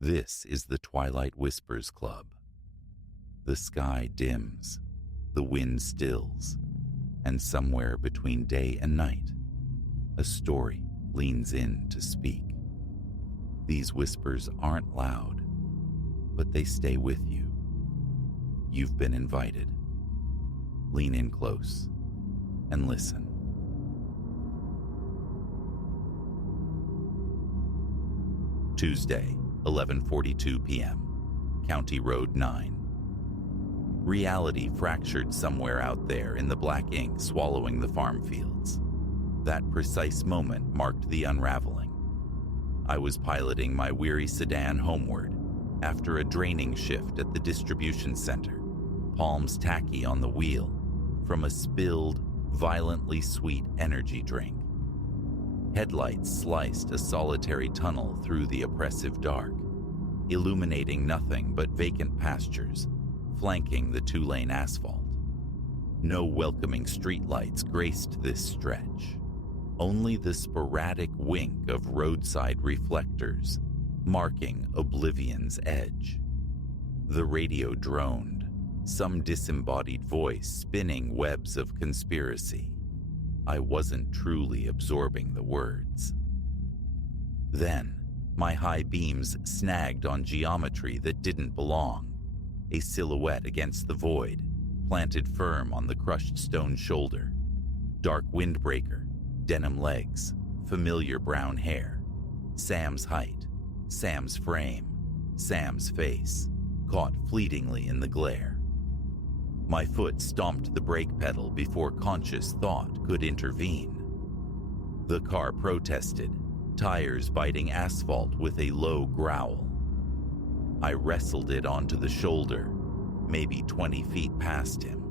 This is the Twilight Whispers Club. The sky dims, the wind stills, and somewhere between day and night, a story leans in to speak. These whispers aren't loud, but they stay with you. You've been invited. Lean in close and listen. Tuesday, 11:42 p.m., County Road 9. Reality fractured somewhere out there in the black ink swallowing the farm fields. That precise moment marked the unraveling. I was piloting my weary sedan homeward after a draining shift at the distribution center, palms tacky on the wheel from a spilled, violently sweet energy drink. Headlights sliced a solitary tunnel through the oppressive dark, illuminating nothing but vacant pastures, flanking the two-lane asphalt. No welcoming streetlights graced this stretch, only the sporadic wink of roadside reflectors marking oblivion's edge. The radio droned, some disembodied voice spinning webs of conspiracy. I wasn't truly absorbing the words. Then, my high beams snagged on geometry that didn't belong, a silhouette against the void, planted firm on the crushed stone shoulder. Dark windbreaker, denim legs, familiar brown hair. Sam's height, Sam's frame, Sam's face, caught fleetingly in the glare. My foot stomped the brake pedal before conscious thought could intervene. The car protested, tires biting asphalt with a low growl. I wrestled it onto the shoulder, maybe 20 feet past him,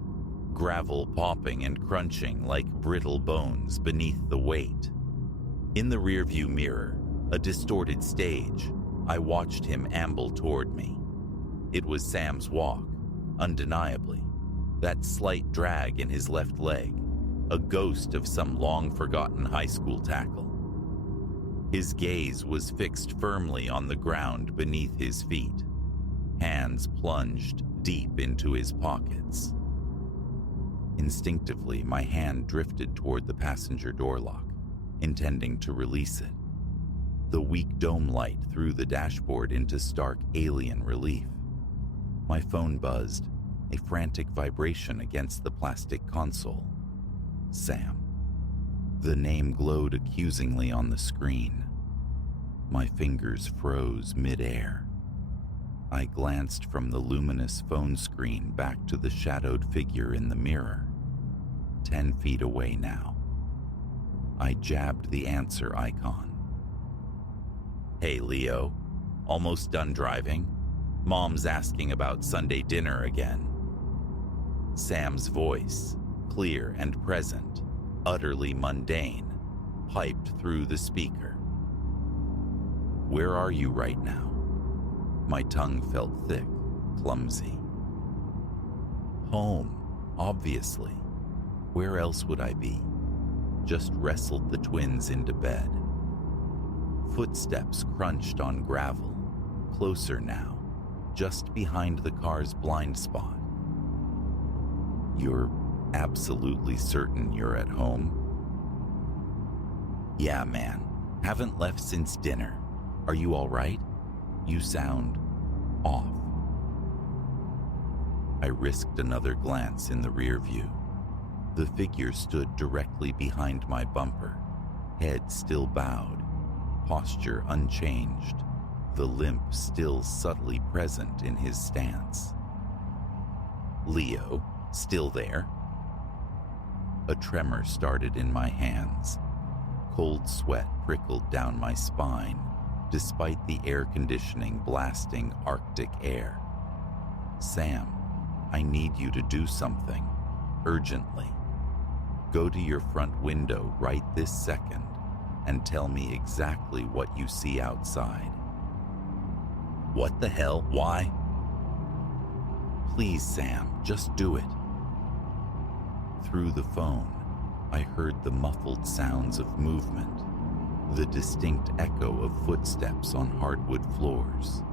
gravel popping and crunching like brittle bones beneath the weight. In the rearview mirror, a distorted stage, I watched him amble toward me. It was Sam's walk, undeniably. That slight drag in his left leg, a ghost of some long-forgotten high school tackle. His gaze was fixed firmly on the ground beneath his feet, hands plunged deep into his pockets. Instinctively, my hand drifted toward the passenger door lock, intending to release it. The weak dome light threw the dashboard into stark alien relief. My phone buzzed, a frantic vibration against the plastic console. Sam. The name glowed accusingly on the screen. My fingers froze mid-air. I glanced from the luminous phone screen back to the shadowed figure in the mirror. 10 feet away now. I jabbed the answer icon. Hey, Leo. Almost done driving? Mom's asking about Sunday dinner again. Sam's voice, clear and present, utterly mundane, piped through the speaker. Where are you right now? My tongue felt thick, clumsy. Home, obviously. Where else would I be? Just wrestled the twins into bed. Footsteps crunched on gravel, closer now, just behind the car's blind spot. You're absolutely certain you're at home? Yeah, man. Haven't left since dinner. Are you all right? You sound off. I risked another glance in the rear view. The figure stood directly behind my bumper, head still bowed, posture unchanged, the limp still subtly present in his stance. Leo, still there? A tremor started in my hands. Cold sweat prickled down my spine, despite the air conditioning blasting Arctic air. Sam, I need you to do something, urgently. Go to your front window right this second and tell me exactly what you see outside. What the hell? Why? Please, Sam, just do it. Through the phone, I heard the muffled sounds of movement, the distinct echo of footsteps on hardwood floors.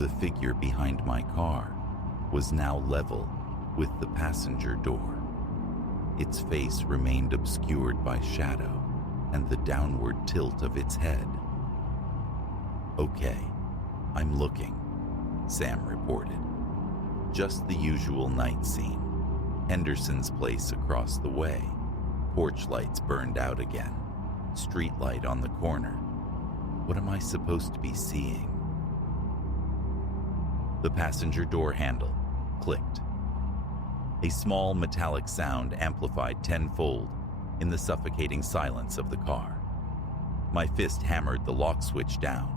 The figure behind my car was now level with the passenger door. Its face remained obscured by shadow and the downward tilt of its head. "Okay, I'm looking," Sam reported. "Just the usual night scene. Henderson's place across the way. Porch lights burned out again. Street light on the corner. What am I supposed to be seeing?" The passenger door handle clicked. A small metallic sound amplified tenfold in the suffocating silence of the car. My fist hammered the lock switch down.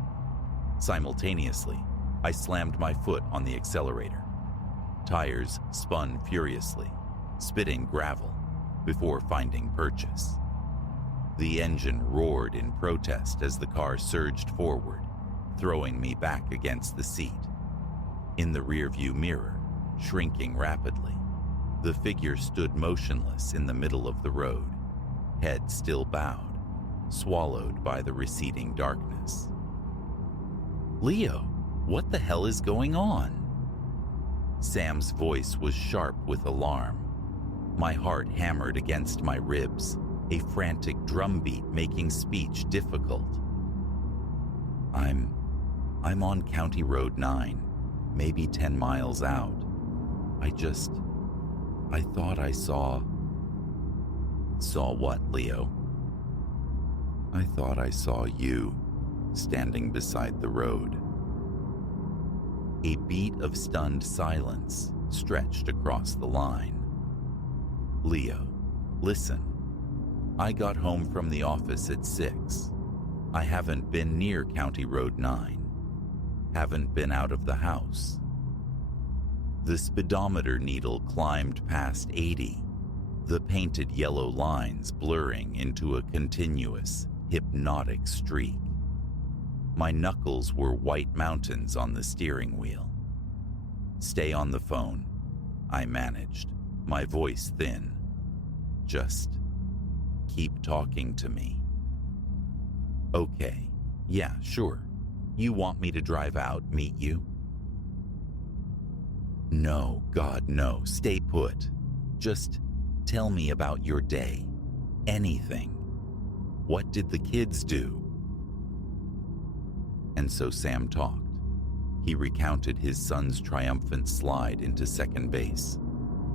Simultaneously, I slammed my foot on the accelerator. Tires spun furiously, spitting gravel before finding purchase. The engine roared in protest as the car surged forward, throwing me back against the seat. In the rearview mirror, shrinking rapidly, the figure stood motionless in the middle of the road, head still bowed, swallowed by the receding darkness. "Leo, what the hell is going on?" Sam's voice was sharp with alarm. My heart hammered against my ribs, a frantic drumbeat making speech difficult. I'm on County Road 9, maybe 10 miles out. I thought I saw... Saw what, Leo? "I thought I saw you, standing beside the road." A beat of stunned silence stretched across the line. "Leo, listen. I got home from the office at 6. I haven't been near County Road 9. Haven't been out of the house." The speedometer needle climbed past 80, the painted yellow lines blurring into a continuous, hypnotic streak. My knuckles were white mountains on the steering wheel. "Stay on the phone," I managed, my voice thin. "Just keep talking to me." "Okay, yeah, sure. You want me to drive out, meet you?" "No, God, no, stay put. Just tell me about your day. Anything. What did the kids do?" And so Sam talked. He recounted his son's triumphant slide into second base,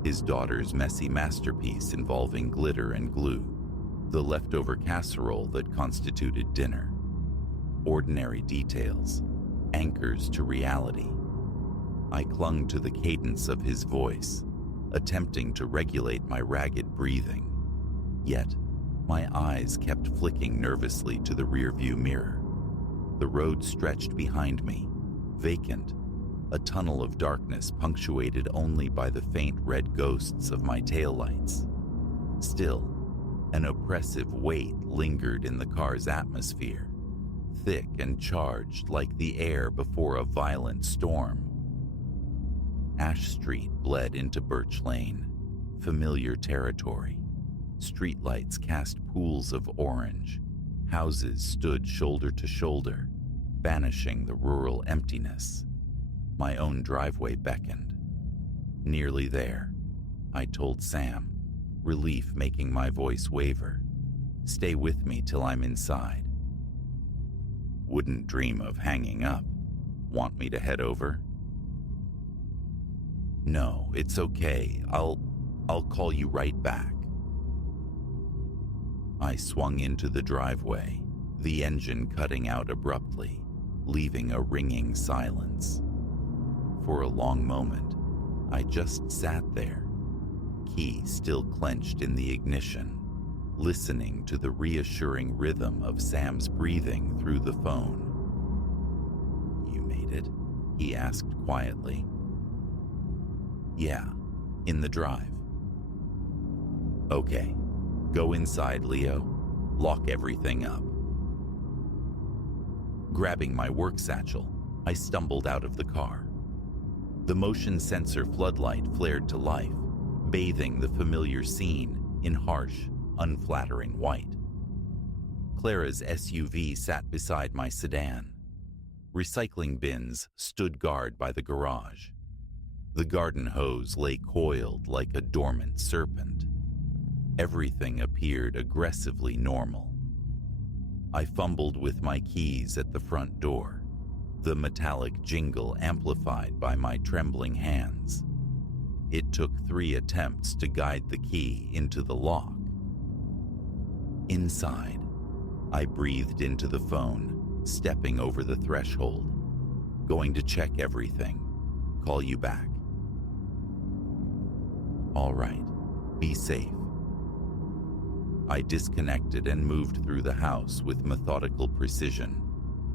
his daughter's messy masterpiece involving glitter and glue, the leftover casserole that constituted dinner. Ordinary details, anchors to reality. I clung to the cadence of his voice, attempting to regulate my ragged breathing. Yet, my eyes kept flicking nervously to the rearview mirror. The road stretched behind me, vacant, a tunnel of darkness punctuated only by the faint red ghosts of my taillights. Still, an oppressive weight lingered in the car's atmosphere, thick and charged like the air before a violent storm. Ash Street bled into Birch Lane, familiar territory. Streetlights cast pools of orange. Houses stood shoulder to shoulder, banishing the rural emptiness. My own driveway beckoned. Nearly there, I told Sam, relief making my voice waver. "Stay with me till I'm inside." "Wouldn't dream of hanging up. Want me to head over?" "No, it's okay. I'll call you right back." I swung into the driveway, the engine cutting out abruptly, leaving a ringing silence. For a long moment, I just sat there, key still clenched in the ignition, listening to the reassuring rhythm of Sam's breathing through the phone. "You made it?" he asked quietly. "Yeah, in the drive." "Okay, go inside, Leo. Lock everything up." Grabbing my work satchel, I stumbled out of the car. The motion sensor floodlight flared to life, bathing the familiar scene in harsh, unflattering white. Clara's SUV sat beside my sedan. Recycling bins stood guard by the garage. The garden hose lay coiled like a dormant serpent. Everything appeared aggressively normal. I fumbled with my keys at the front door, the metallic jingle amplified by my trembling hands. It took 3 attempts to guide the key into the lock. Inside, I breathed into the phone, stepping over the threshold. Going to check everything. Call you back. All right, be safe. I disconnected and moved through the house with methodical precision,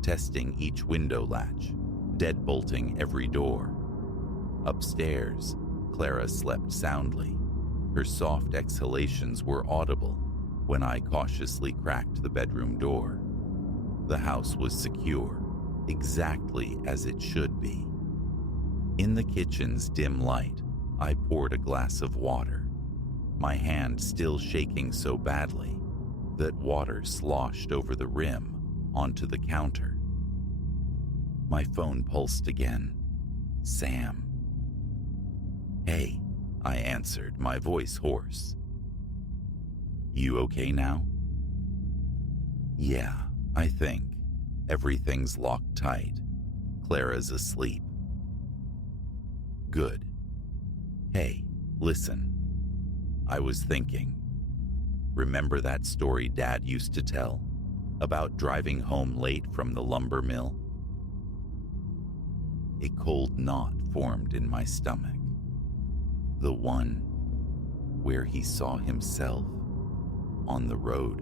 testing each window latch, deadbolting every door. Upstairs, Clara slept soundly. Her soft exhalations were audible when I cautiously cracked the bedroom door. The house was secure, exactly as it should be. In the kitchen's dim light, I poured a glass of water, my hand still shaking so badly that water sloshed over the rim onto the counter. My phone pulsed again. Sam. Hey, I answered, my voice hoarse. You okay now? Yeah, I think. Everything's locked tight. Clara's asleep. Good. Hey, listen. I was thinking. Remember that story Dad used to tell about driving home late from the lumber mill? A cold knot formed in my stomach. The one where he saw himself on the road.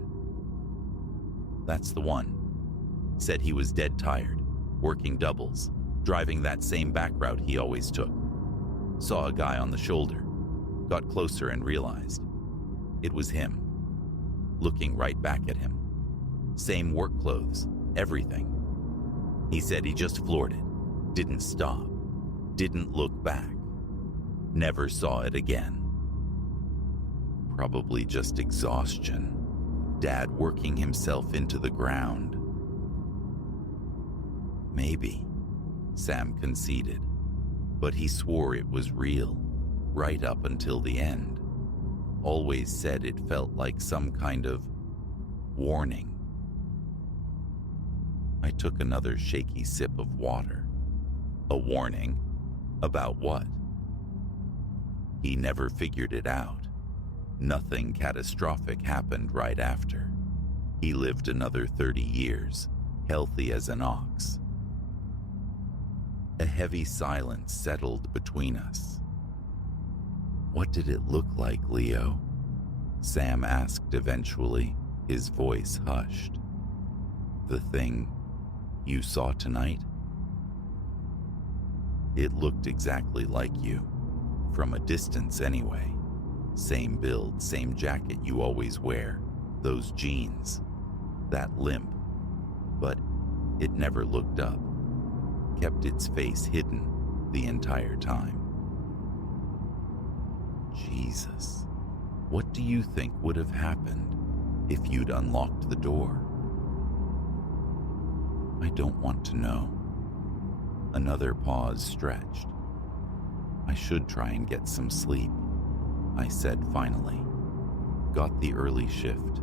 That's the one. Said he was dead tired, working doubles, driving that same back route he always took. Saw a guy on the shoulder, got closer and realized it was him, looking right back at him. Same work clothes, everything. He said he just floored it, didn't stop, didn't look back, never saw it again. Probably just exhaustion. Dad working himself into the ground. Maybe, Sam conceded, but he swore it was real, right up until the end. Always said it felt like some kind of warning. I took another shaky sip of water. A warning? About what? He never figured it out. Nothing catastrophic happened right after. He lived another 30 years, healthy as an ox. A heavy silence settled between us. What did it look like, Leo? Sam asked eventually, his voice hushed. The thing you saw tonight? It looked exactly like you, from a distance anyway. Same build, same jacket you always wear, those jeans, that limp. But it never looked up, kept its face hidden the entire time. Jesus, what do you think would have happened if you'd unlocked the door? I don't want to know. Another pause stretched. I should try and get some sleep, I said finally. Got the early shift.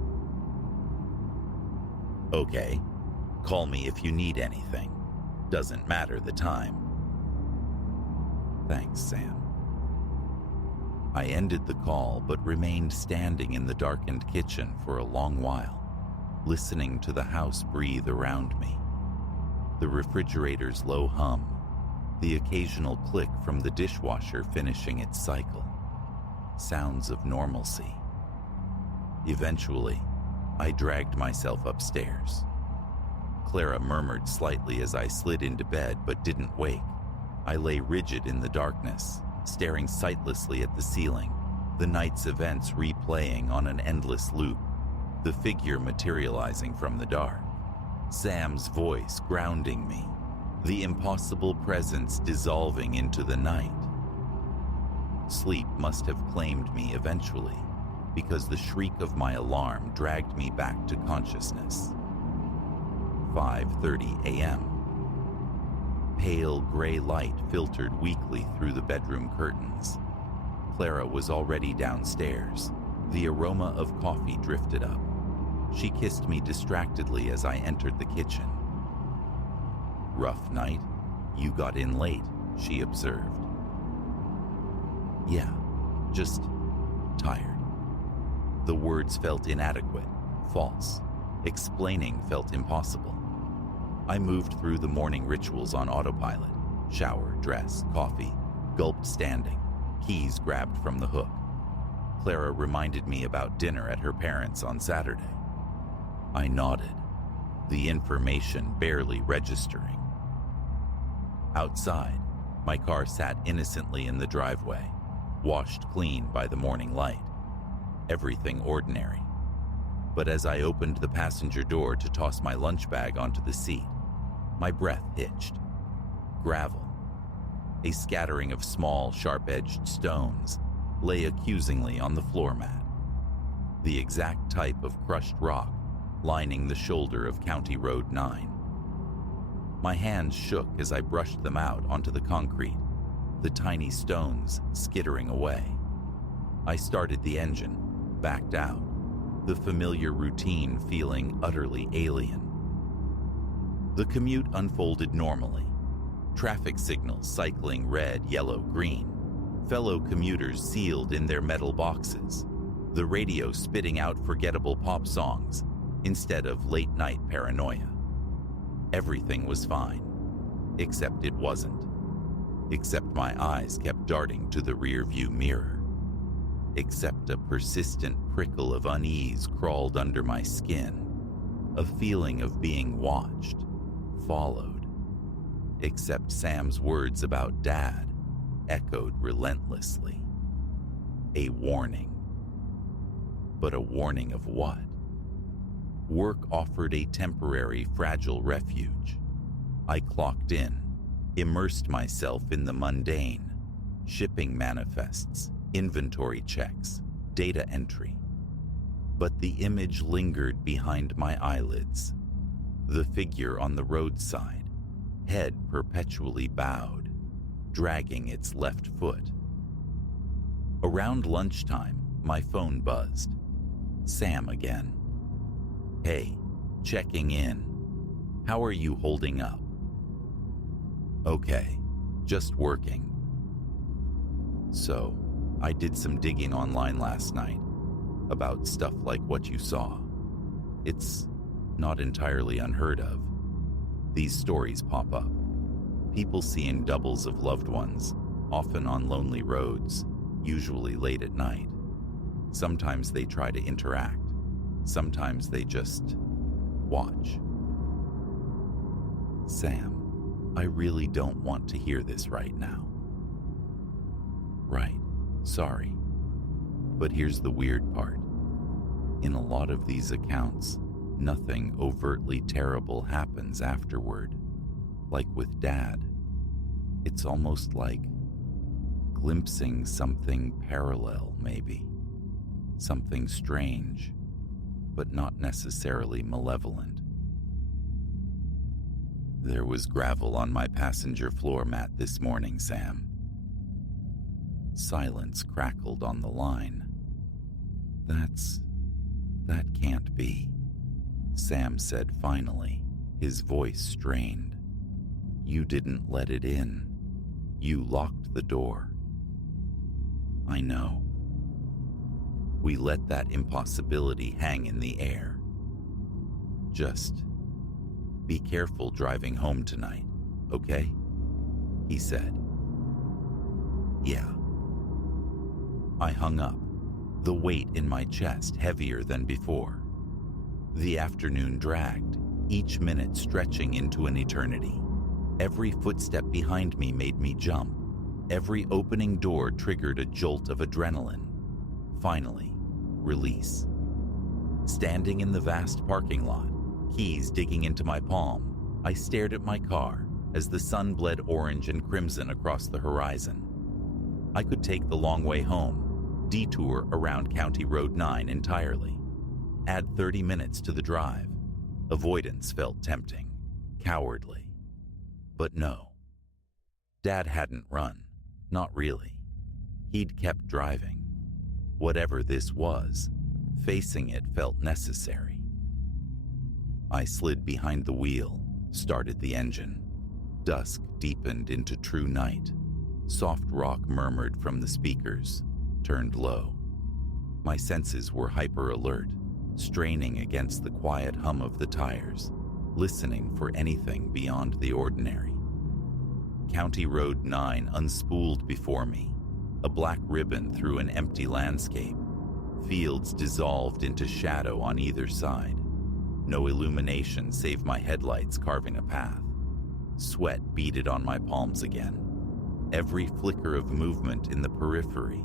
Okay, call me if you need anything. Doesn't matter the time. Thanks, Sam. I ended the call but remained standing in the darkened kitchen for a long while, listening to the house breathe around me. The refrigerator's low hum, the occasional click from the dishwasher finishing its cycle. Sounds of normalcy. Eventually, I dragged myself upstairs. Clara murmured slightly as I slid into bed but didn't wake. I lay rigid in the darkness, staring sightlessly at the ceiling, the night's events replaying on an endless loop, the figure materializing from the dark, Sam's voice grounding me, the impossible presence dissolving into the night. Sleep must have claimed me eventually, because the shriek of my alarm dragged me back to consciousness. 5:30 a.m. Pale gray light filtered weakly through the bedroom curtains. Clara was already downstairs. The aroma of coffee drifted up. She kissed me distractedly as I entered the kitchen. "Rough night? You got in late," she observed. "Yeah, just tired." The words felt inadequate, false. Explaining felt impossible. I moved through the morning rituals on autopilot. Shower, dress, coffee, gulped standing, keys grabbed from the hook. Clara reminded me about dinner at her parents' on Saturday. I nodded, the information barely registering. Outside, my car sat innocently in the driveway, washed clean by the morning light. Everything ordinary. But as I opened the passenger door to toss my lunch bag onto the seat, my breath hitched. Gravel. A scattering of small, sharp-edged stones lay accusingly on the floor mat. The exact type of crushed rock lining the shoulder of County Road 9. My hands shook as I brushed them out onto the concrete, the tiny stones skittering away. I started the engine, backed out, the familiar routine feeling utterly alien. The commute unfolded normally. Traffic signals cycling red, yellow, green. Fellow commuters sealed in their metal boxes. The radio spitting out forgettable pop songs instead of late-night paranoia. Everything was fine, except it wasn't. Except my eyes kept darting to the rearview mirror. Except a persistent prickle of unease crawled under my skin. A feeling of being watched, followed. Except Sam's words about Dad echoed relentlessly. A warning. But a warning of what? Work offered a temporary, fragile refuge. I clocked in, immersed myself in the mundane, shipping manifests, inventory checks, data entry. But the image lingered behind my eyelids. The figure on the roadside, head perpetually bowed, dragging its left foot. Around lunchtime, my phone buzzed. Sam again. "Hey, checking in. How are you holding up?" "Okay, just working." "So, I did some digging online last night about stuff like what you saw. It's not entirely unheard of. These stories pop up. People seeing doubles of loved ones, often on lonely roads, usually late at night. Sometimes they try to interact. Sometimes they just watch." "Sam, I really don't want to hear this right now." "Right, sorry. But here's the weird part. In a lot of these accounts, nothing overtly terrible happens afterward. Like with Dad. It's almost like glimpsing something parallel, maybe. Something strange, but not necessarily malevolent." "There was gravel on my passenger floor mat this morning, Sam." Silence crackled on the line. That can't be," Sam said finally, his voice strained. "You didn't let it in. You locked the door." "I know." We let that impossibility hang in the air. "Just be careful driving home tonight, okay?" he said. "Yeah." I hung up, the weight in my chest heavier than before. The afternoon dragged, each minute stretching into an eternity. Every footstep behind me made me jump. Every opening door triggered a jolt of adrenaline. Finally, release. Standing in the vast parking lot, keys digging into my palm, I stared at my car as the sun bled orange and crimson across the horizon. I could take the long way home, detour around County Road 9 entirely, add 30 minutes to the drive. Avoidance felt tempting, cowardly. But no, Dad hadn't run. Not really. He'd kept driving. Whatever this was, facing it felt necessary. I slid behind the wheel, started the engine. Dusk deepened into true night. Soft rock murmured from the speakers, turned low. My senses were hyper-alert, straining against the quiet hum of the tires, listening for anything beyond the ordinary. County Road 9 unspooled before me, a black ribbon through an empty landscape. Fields dissolved into shadow on either side. No illumination save my headlights carving a path. Sweat beaded on my palms again. Every flicker of movement in the periphery,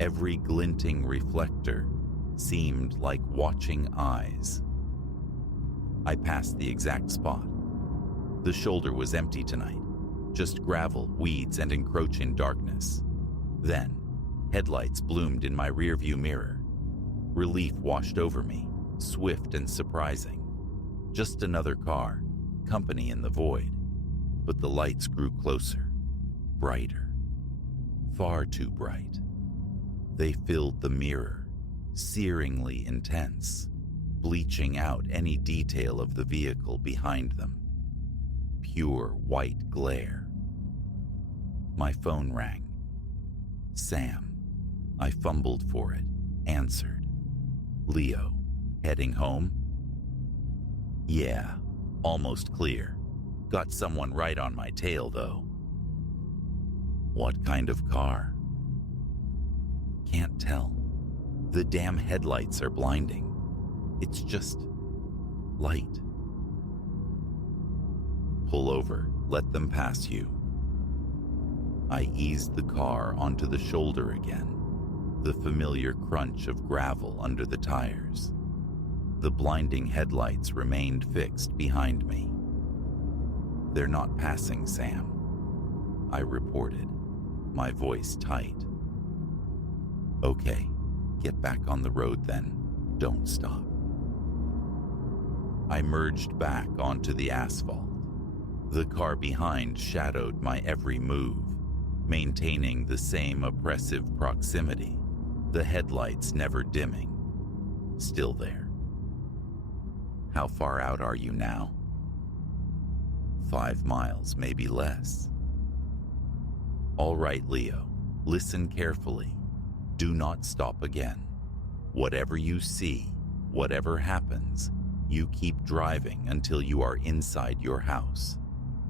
every glinting reflector, seemed like watching eyes. I passed the exact spot. The shoulder was empty tonight, just gravel, weeds, and encroaching darkness. Then, headlights bloomed in my rearview mirror. Relief washed over me, swift and surprising. Just another car, company in the void. But the lights grew closer, brighter, far too bright. They filled the mirror, searingly intense, bleaching out any detail of the vehicle behind them. Pure white glare. My phone rang. Sam. I fumbled for it, answered. Leo, heading home? Yeah, almost clear. Got someone right on my tail, though. What kind of car? Can't tell. The damn headlights are blinding. It's just light. Pull over, let them pass you. I eased the car onto the shoulder again, the familiar crunch of gravel under the tires. The blinding headlights remained fixed behind me. They're not passing, Sam, I reported, my voice tight. Okay, get back on the road then. Don't stop. I merged back onto the asphalt. The car behind shadowed my every move, maintaining the same oppressive proximity, the headlights never dimming, still there. How far out are you now? 5 miles, maybe less. All right, Leo, listen carefully. Do not stop again. Whatever you see, whatever happens, you keep driving until you are inside your house.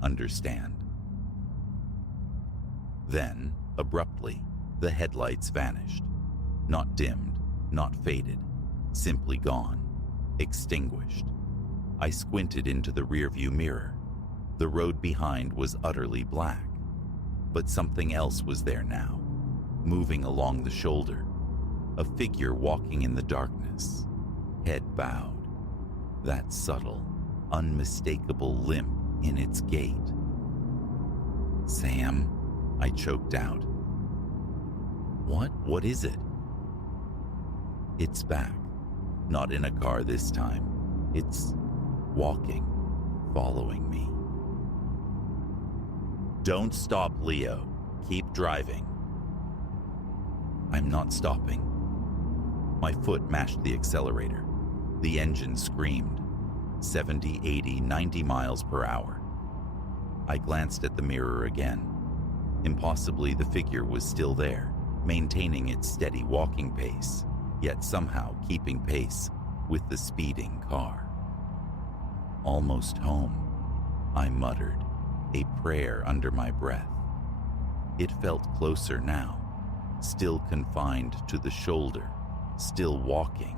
Understand? Then, abruptly, the headlights vanished. Not dimmed, not faded, simply gone, extinguished. I squinted into the rearview mirror. The road behind was utterly black, but something else was there now, moving along the shoulder, a figure walking in the darkness, head bowed, that subtle, unmistakable limp in its gait. Sam, I choked out. What is it? It's back, not in a car this time. It's walking, following me. Don't stop, Leo. Keep driving. I'm not stopping. My foot mashed the accelerator. The engine screamed. 70, 80, 90 miles per hour. I glanced at the mirror again. Impossibly, the figure was still there, maintaining its steady walking pace, yet somehow keeping pace with the speeding car. Almost home, I muttered, a prayer under my breath. It felt closer now, still confined to the shoulder, still walking,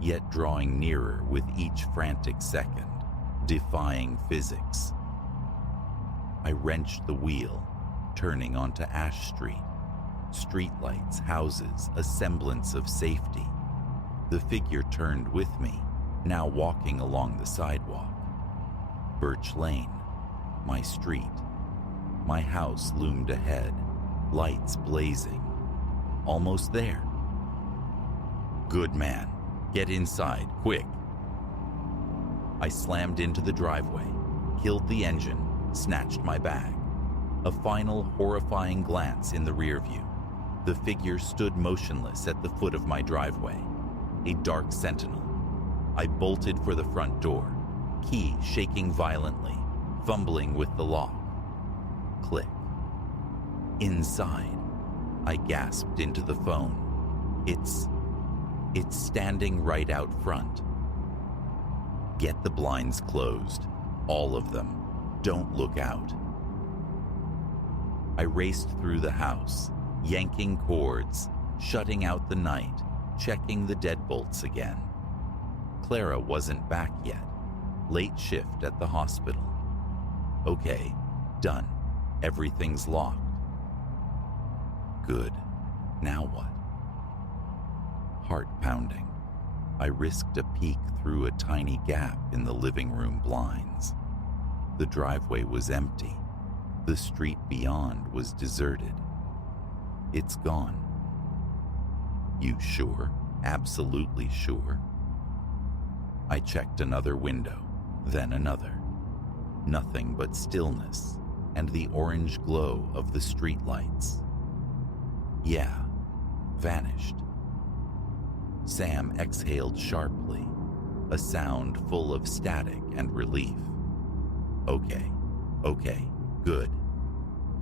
yet drawing nearer with each frantic second, defying physics. I wrenched the wheel, turning onto Ash Street. Streetlights, houses, a semblance of safety. The figure turned with me, now walking along the sidewalk. Birch Lane, my street. My house loomed ahead, lights blazing. Almost there. Good man. Get inside, quick. I slammed into the driveway, killed the engine, snatched my bag. A final horrifying glance in the rear view. The figure stood motionless at the foot of my driveway, a dark sentinel. I bolted for the front door, key shaking violently, fumbling with the lock. Click. Inside, I gasped into the phone. It's standing right out front. Get the blinds closed, all of them. Don't look out. I raced through the house, yanking cords, shutting out the night, checking the deadbolts again. Clara wasn't back yet. Late shift at the hospital. Okay, done. Everything's locked. Good. Now what? Heart pounding. I risked a peek through a tiny gap in the living room blinds. The driveway was empty. The street beyond was deserted. It's gone. You sure? Absolutely sure? I checked another window, then another. Nothing but stillness and the orange glow of the streetlights. Yeah, vanished. Sam exhaled sharply, a sound full of static and relief. Okay, good.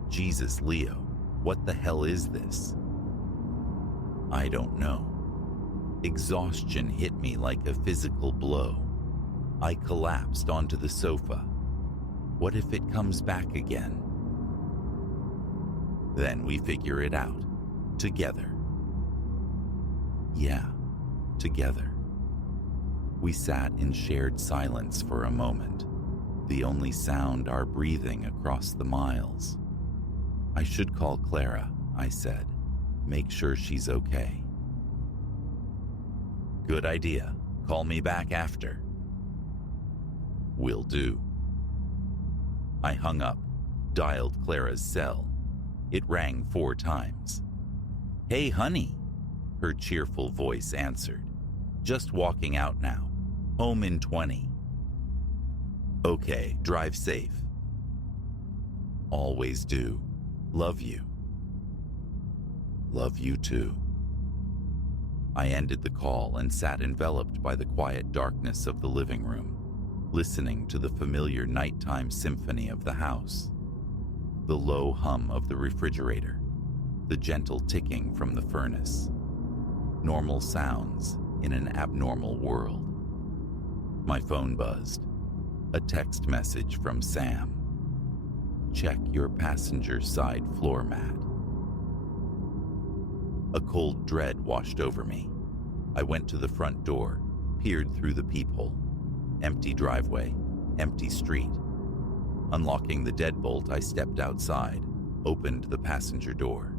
Jesus, Leo, what the hell is this? I don't know. Exhaustion hit me like a physical blow. I collapsed onto the sofa. What if it comes back again? Then we figure it out. Together. Yeah, together. We sat in shared silence for a moment, the only sound our breathing across the miles. I should call Clara, I said. Make sure she's okay. Good idea. Call me back after. Will do. I hung up, dialed Clara's cell. It rang 4 times. Hey, honey, her cheerful voice answered. Just walking out now. Home in 20. Okay, drive safe. Always do. Love you. Love you too. I ended the call and sat enveloped by the quiet darkness of the living room, listening to the familiar nighttime symphony of the house. The low hum of the refrigerator, the gentle ticking from the furnace. Normal sounds in an abnormal world. My phone buzzed. A text message from Sam. Check your passenger side floor mat. A cold dread washed over me. I went to the front door, peered through the peephole. Empty driveway, empty street. Unlocking the deadbolt, I stepped outside, opened the passenger door.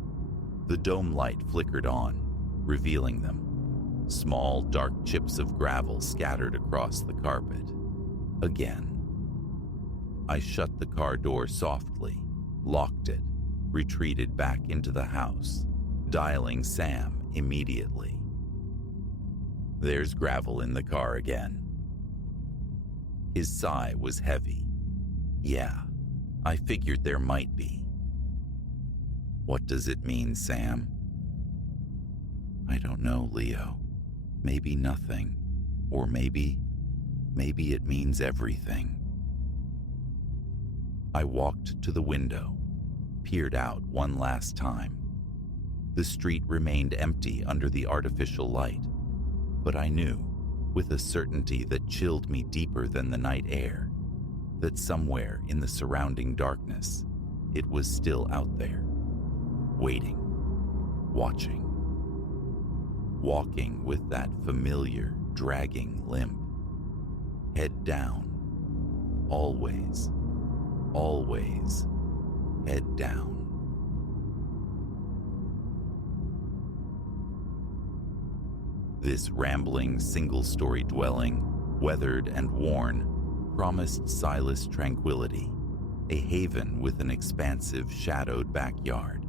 The dome light flickered on, revealing them. Small, dark chips of gravel scattered across the carpet. Again. I shut the car door softly, locked it, retreated back into the house, dialing Sam immediately. There's gravel in the car again. His sigh was heavy. Yeah, I figured there might be. What does it mean, Sam? I don't know, Leo. Maybe nothing. Or maybe it means everything. I walked to the window, peered out one last time. The street remained empty under the artificial light, but I knew, with a certainty that chilled me deeper than the night air, that somewhere in the surrounding darkness, it was still out there, waiting, watching, walking with that familiar, dragging limp, head down, always, head down. This rambling single-story dwelling, weathered and worn, promised Silas tranquility, a haven with an expansive, shadowed backyard.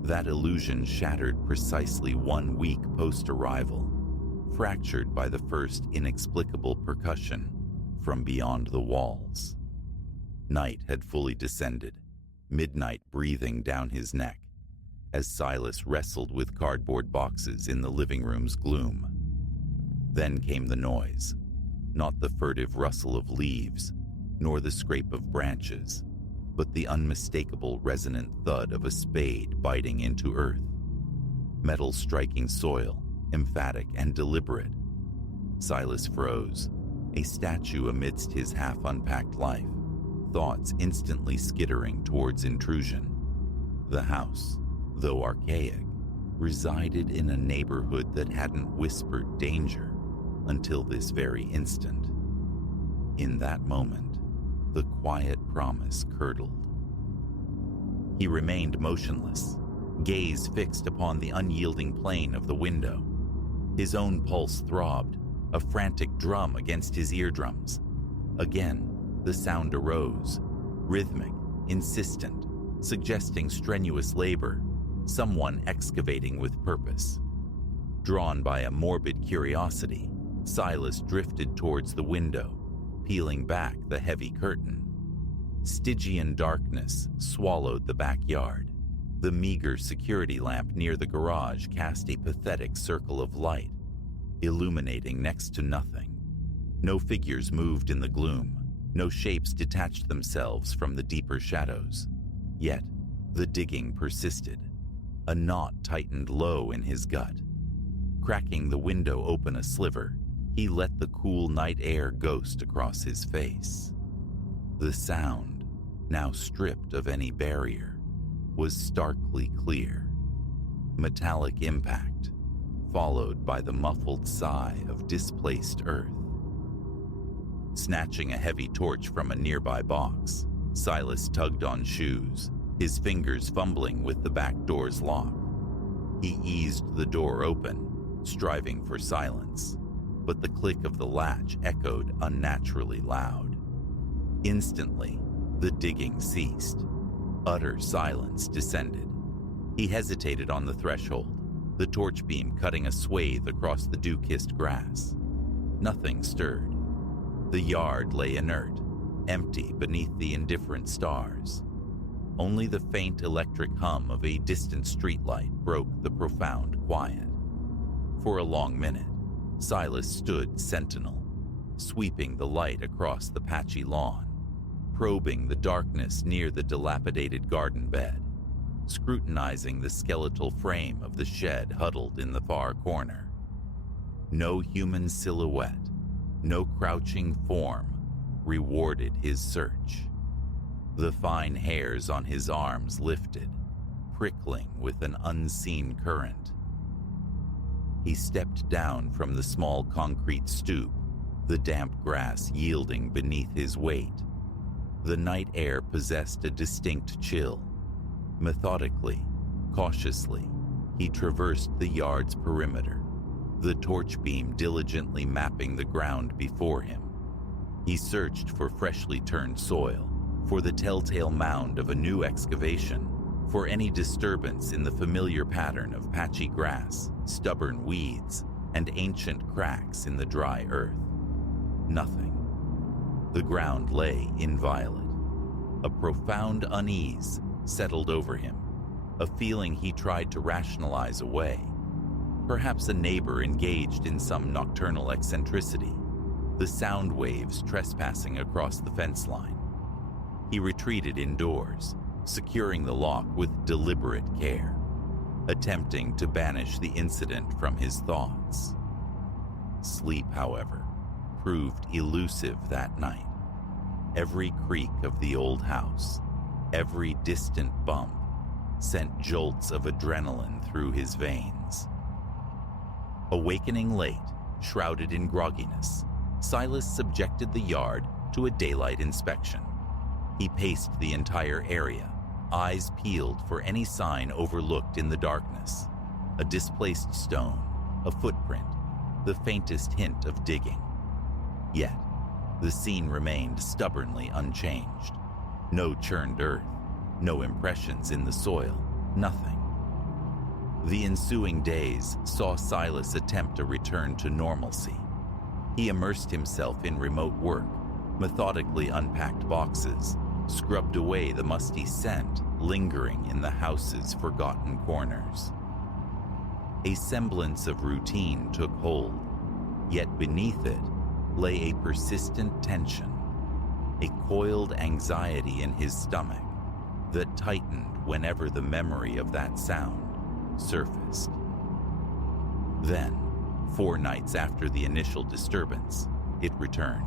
That illusion shattered precisely 1 week post-arrival, fractured by the first inexplicable percussion from beyond the walls. Night had fully descended, midnight breathing down his neck as Silas wrestled with cardboard boxes in the living room's gloom. Then came the noise, not the furtive rustle of leaves, nor the scrape of branches, but the unmistakable resonant thud of a spade biting into earth. Metal striking soil, emphatic and deliberate. Silas froze, a statue amidst his half-unpacked life, thoughts instantly skittering towards intrusion. The house, though archaic, resided in a neighborhood that hadn't whispered danger until this very instant. In that moment, the quiet promise curdled. He remained motionless, gaze fixed upon the unyielding plane of the window. His own pulse throbbed, a frantic drum against his eardrums. Again, the sound arose, rhythmic, insistent, suggesting strenuous labor, someone excavating with purpose. Drawn by a morbid curiosity, Silas drifted towards the window, peeling back the heavy curtain. Stygian darkness swallowed the backyard. The meager security lamp near the garage cast a pathetic circle of light, illuminating next to nothing. No figures moved in the gloom. No shapes detached themselves from the deeper shadows. Yet, the digging persisted. A knot tightened low in his gut. Cracking the window open a sliver, he let the cool night air ghost across his face. The sound, now stripped of any barrier, was starkly clear. Metallic impact, followed by the muffled sigh of displaced earth. Snatching a heavy torch from a nearby box, Silas tugged on shoes, his fingers fumbling with the back door's lock. He eased the door open, striving for silence, but the click of the latch echoed unnaturally loud. Instantly, the digging ceased. Utter silence descended. He hesitated on the threshold, the torch beam cutting a swathe across the dew-kissed grass. Nothing stirred. The yard lay inert, empty beneath the indifferent stars. Only the faint electric hum of a distant streetlight broke the profound quiet. For a long minute, Silas stood sentinel, sweeping the light across the patchy lawn, probing the darkness near the dilapidated garden bed, scrutinizing the skeletal frame of the shed huddled in the far corner. No human silhouette, no crouching form rewarded his search. The fine hairs on his arms lifted, prickling with an unseen current. He stepped down from the small concrete stoop, the damp grass yielding beneath his weight. The night air possessed a distinct chill. Methodically, cautiously, he traversed the yard's perimeter, the torch beam diligently mapping the ground before him. He searched for freshly turned soil, for the telltale mound of a new excavation, for any disturbance in the familiar pattern of patchy grass, stubborn weeds, and ancient cracks in the dry earth. Nothing. The ground lay inviolate. A profound unease settled over him, a feeling he tried to rationalize away. Perhaps a neighbor engaged in some nocturnal eccentricity, the sound waves trespassing across the fence line. He retreated indoors, securing the lock with deliberate care, attempting to banish the incident from his thoughts. Sleep, however, proved elusive that night. Every creak of the old house, every distant bump, sent jolts of adrenaline through his veins. Awakening late, shrouded in grogginess, Silas subjected the yard to a daylight inspection. He paced the entire area, eyes peeled for any sign overlooked in the darkness. A displaced stone, a footprint, the faintest hint of digging. Yet, the scene remained stubbornly unchanged. No churned earth, no impressions in the soil, nothing. The ensuing days saw Silas attempt a return to normalcy. He immersed himself in remote work, methodically unpacked boxes, scrubbed away the musty scent lingering in the house's forgotten corners. A semblance of routine took hold, yet beneath it lay a persistent tension, a coiled anxiety in his stomach that tightened whenever the memory of that sound surfaced. Then, 4 nights after the initial disturbance, it returned.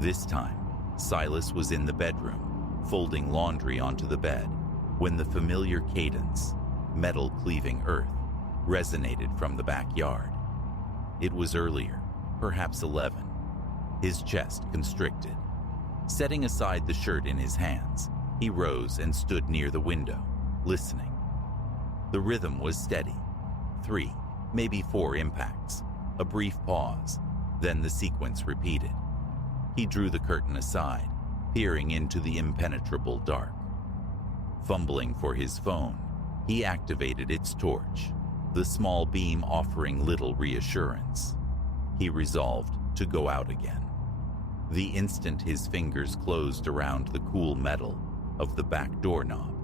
This time, Silas was in the bedroom, folding laundry onto the bed, when the familiar cadence, metal cleaving earth, resonated from the backyard. It was earlier, perhaps 11. His chest constricted. Setting aside the shirt in his hands, he rose and stood near the window, listening. The rhythm was steady. 3, maybe 4 impacts, a brief pause, then the sequence repeated. He drew the curtain aside, peering into the impenetrable dark. Fumbling for his phone, he activated its torch, the small beam offering little reassurance. He resolved to go out again. The instant his fingers closed around the cool metal of the back doorknob,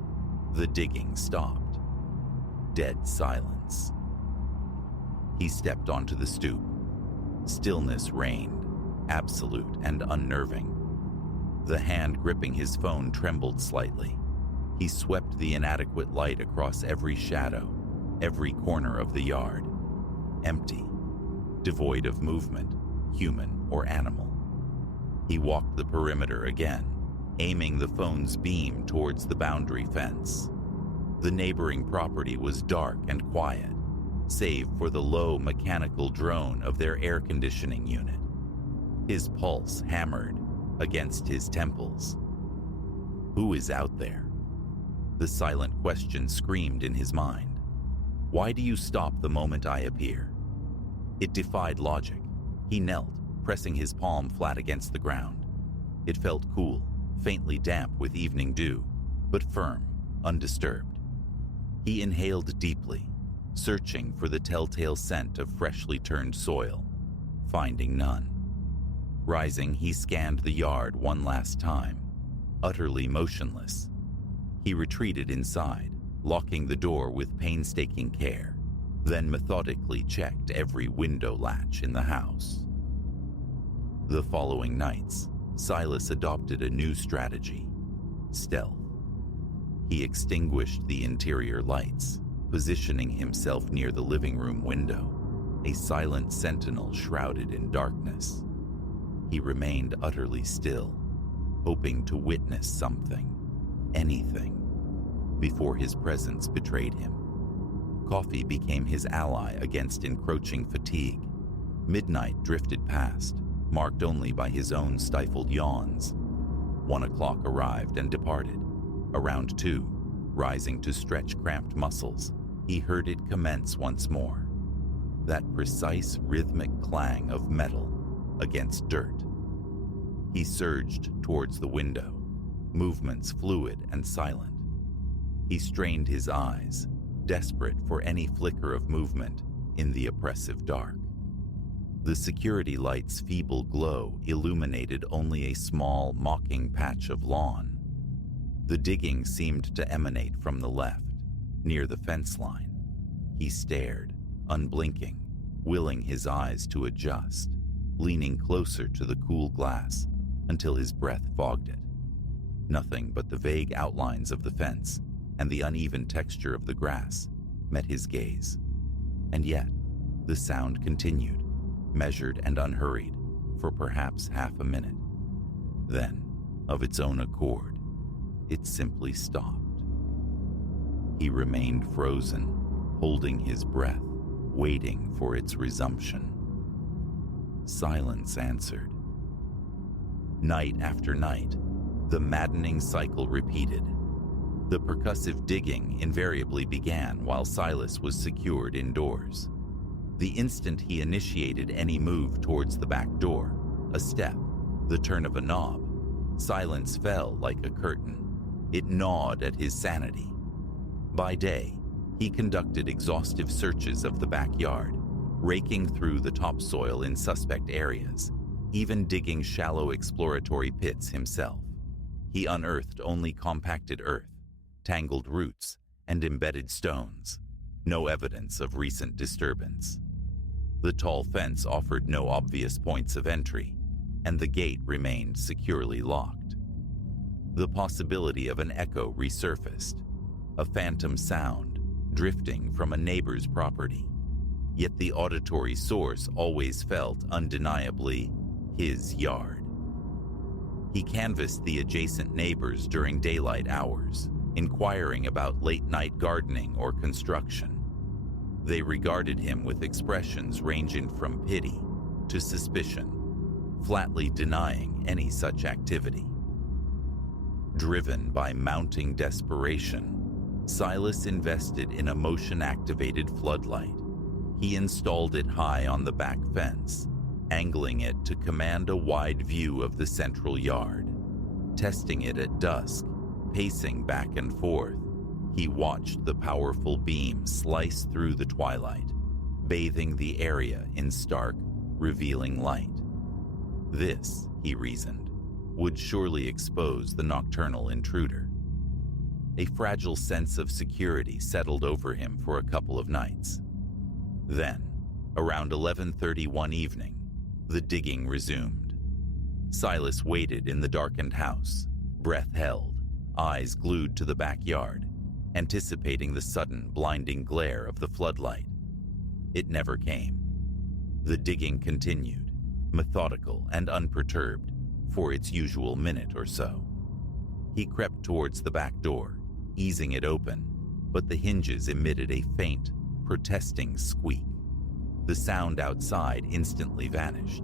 the digging stopped. Dead silence. He stepped onto the stoop. Stillness reigned, absolute and unnerving. The hand gripping his phone trembled slightly. He swept the inadequate light across every shadow, every corner of the yard. Empty, devoid of movement, human or animal. He walked the perimeter again, aiming the phone's beam towards the boundary fence. The neighboring property was dark and quiet, save for the low mechanical drone of their air conditioning unit. His pulse hammered against his temples. Who is out there? The silent question screamed in his mind. Why do you stop the moment I appear? It defied logic. He knelt, pressing his palm flat against the ground. It felt cool, faintly damp with evening dew, but firm, undisturbed. He inhaled deeply, searching for the telltale scent of freshly turned soil, finding none. Rising, he scanned the yard one last time, utterly motionless. He retreated inside, locking the door with painstaking care, then methodically checked every window latch in the house. The following nights, Silas adopted a new strategy: stealth. He extinguished the interior lights, positioning himself near the living room window, a silent sentinel shrouded in darkness. He remained utterly still, hoping to witness something, anything, before his presence betrayed him. Coffee became his ally against encroaching fatigue. Midnight drifted past, marked only by his own stifled yawns. 1 o'clock arrived and departed. Around 2, rising to stretch cramped muscles, he heard it commence once more. That precise rhythmic clang of metal against dirt. He surged towards the window, movements fluid and silent. He strained his eyes, desperate for any flicker of movement in the oppressive dark. The security light's feeble glow illuminated only a small, mocking patch of lawn. The digging seemed to emanate from the left, near the fence line. He stared, unblinking, willing his eyes to adjust, leaning closer to the cool glass until his breath fogged it. Nothing but the vague outlines of the fence and the uneven texture of the grass met his gaze. And yet, the sound continued, measured and unhurried, for perhaps half a minute. Then, of its own accord, it simply stopped. He remained frozen, holding his breath, waiting for its resumption. Silence answered. Night after night, the maddening cycle repeated. The percussive digging invariably began while Silas was secured indoors. The instant he initiated any move towards the back door, a step, the turn of a knob, silence fell like a curtain. It gnawed at his sanity. By day, he conducted exhaustive searches of the backyard, raking through the topsoil in suspect areas, even digging shallow exploratory pits himself. He unearthed only compacted earth, tangled roots, and embedded stones, no evidence of recent disturbance. The tall fence offered no obvious points of entry, and the gate remained securely locked. The possibility of an echo resurfaced, a phantom sound drifting from a neighbor's property, yet the auditory source always felt undeniably his yard. He canvassed the adjacent neighbors during daylight hours, inquiring about late-night gardening or construction. They regarded him with expressions ranging from pity to suspicion, flatly denying any such activity. Driven by mounting desperation, Silas invested in a motion-activated floodlight. He installed it high on the back fence, angling it to command a wide view of the central yard. Testing it at dusk, pacing back and forth, he watched the powerful beam slice through the twilight, bathing the area in stark, revealing light. This, he reasoned, would surely expose the nocturnal intruder. A fragile sense of security settled over him for a couple of nights. Then, around 11:30 one evening, the digging resumed. Silas waited in the darkened house, breath held, eyes glued to the backyard, anticipating the sudden blinding glare of the floodlight. It never came. The digging continued, methodical and unperturbed, for its usual minute or so. He crept towards the back door, easing it open, but the hinges emitted a faint, protesting squeak. The sound outside instantly vanished.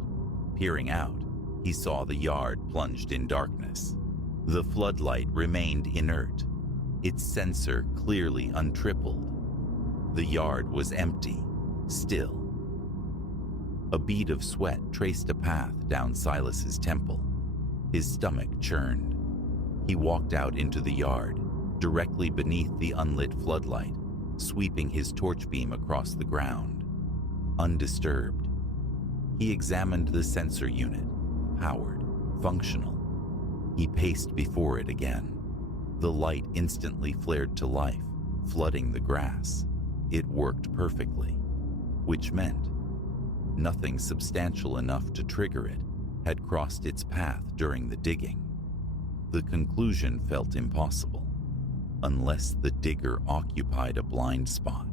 Peering out, he saw the yard plunged in darkness. The floodlight remained inert, its sensor clearly untripled. The yard was empty, still. A bead of sweat traced a path down Silas's temple. His stomach churned. He walked out into the yard, directly beneath the unlit floodlight, sweeping his torch beam across the ground. Undisturbed. He examined the sensor unit, powered, functional. He paced before it again. The light instantly flared to life, flooding the grass. It worked perfectly, which meant nothing substantial enough to trigger it had crossed its path during the digging. The conclusion felt impossible, unless the digger occupied a blind spot,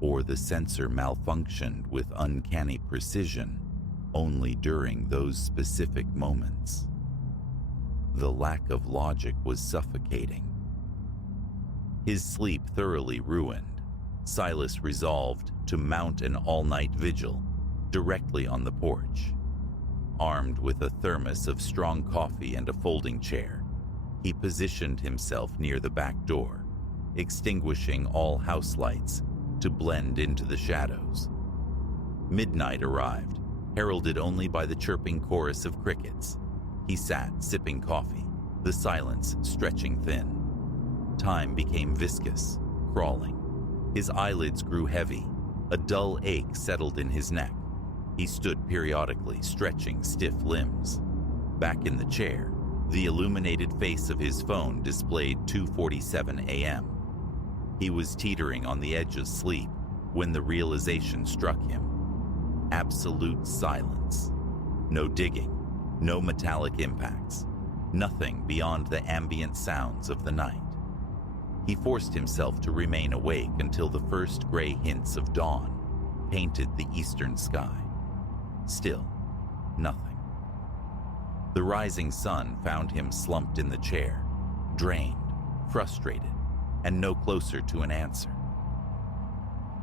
or the sensor malfunctioned with uncanny precision only during those specific moments. The lack of logic was suffocating. His sleep thoroughly ruined, Silas resolved to mount an all-night vigil directly on the porch. Armed with a thermos of strong coffee and a folding chair, he positioned himself near the back door, extinguishing all house lights to blend into the shadows. Midnight arrived, heralded only by the chirping chorus of crickets. He sat sipping coffee, the silence stretching thin. Time became viscous, crawling. His eyelids grew heavy. A dull ache settled in his neck. He stood periodically, stretching stiff limbs. Back in the chair, the illuminated face of his phone displayed 2:47 a.m. He was teetering on the edge of sleep when the realization struck him. Absolute silence. No digging, no metallic impacts, nothing beyond the ambient sounds of the night. He forced himself to remain awake until the first gray hints of dawn painted the eastern sky. Still, nothing. The rising sun found him slumped in the chair, drained, frustrated, and no closer to an answer.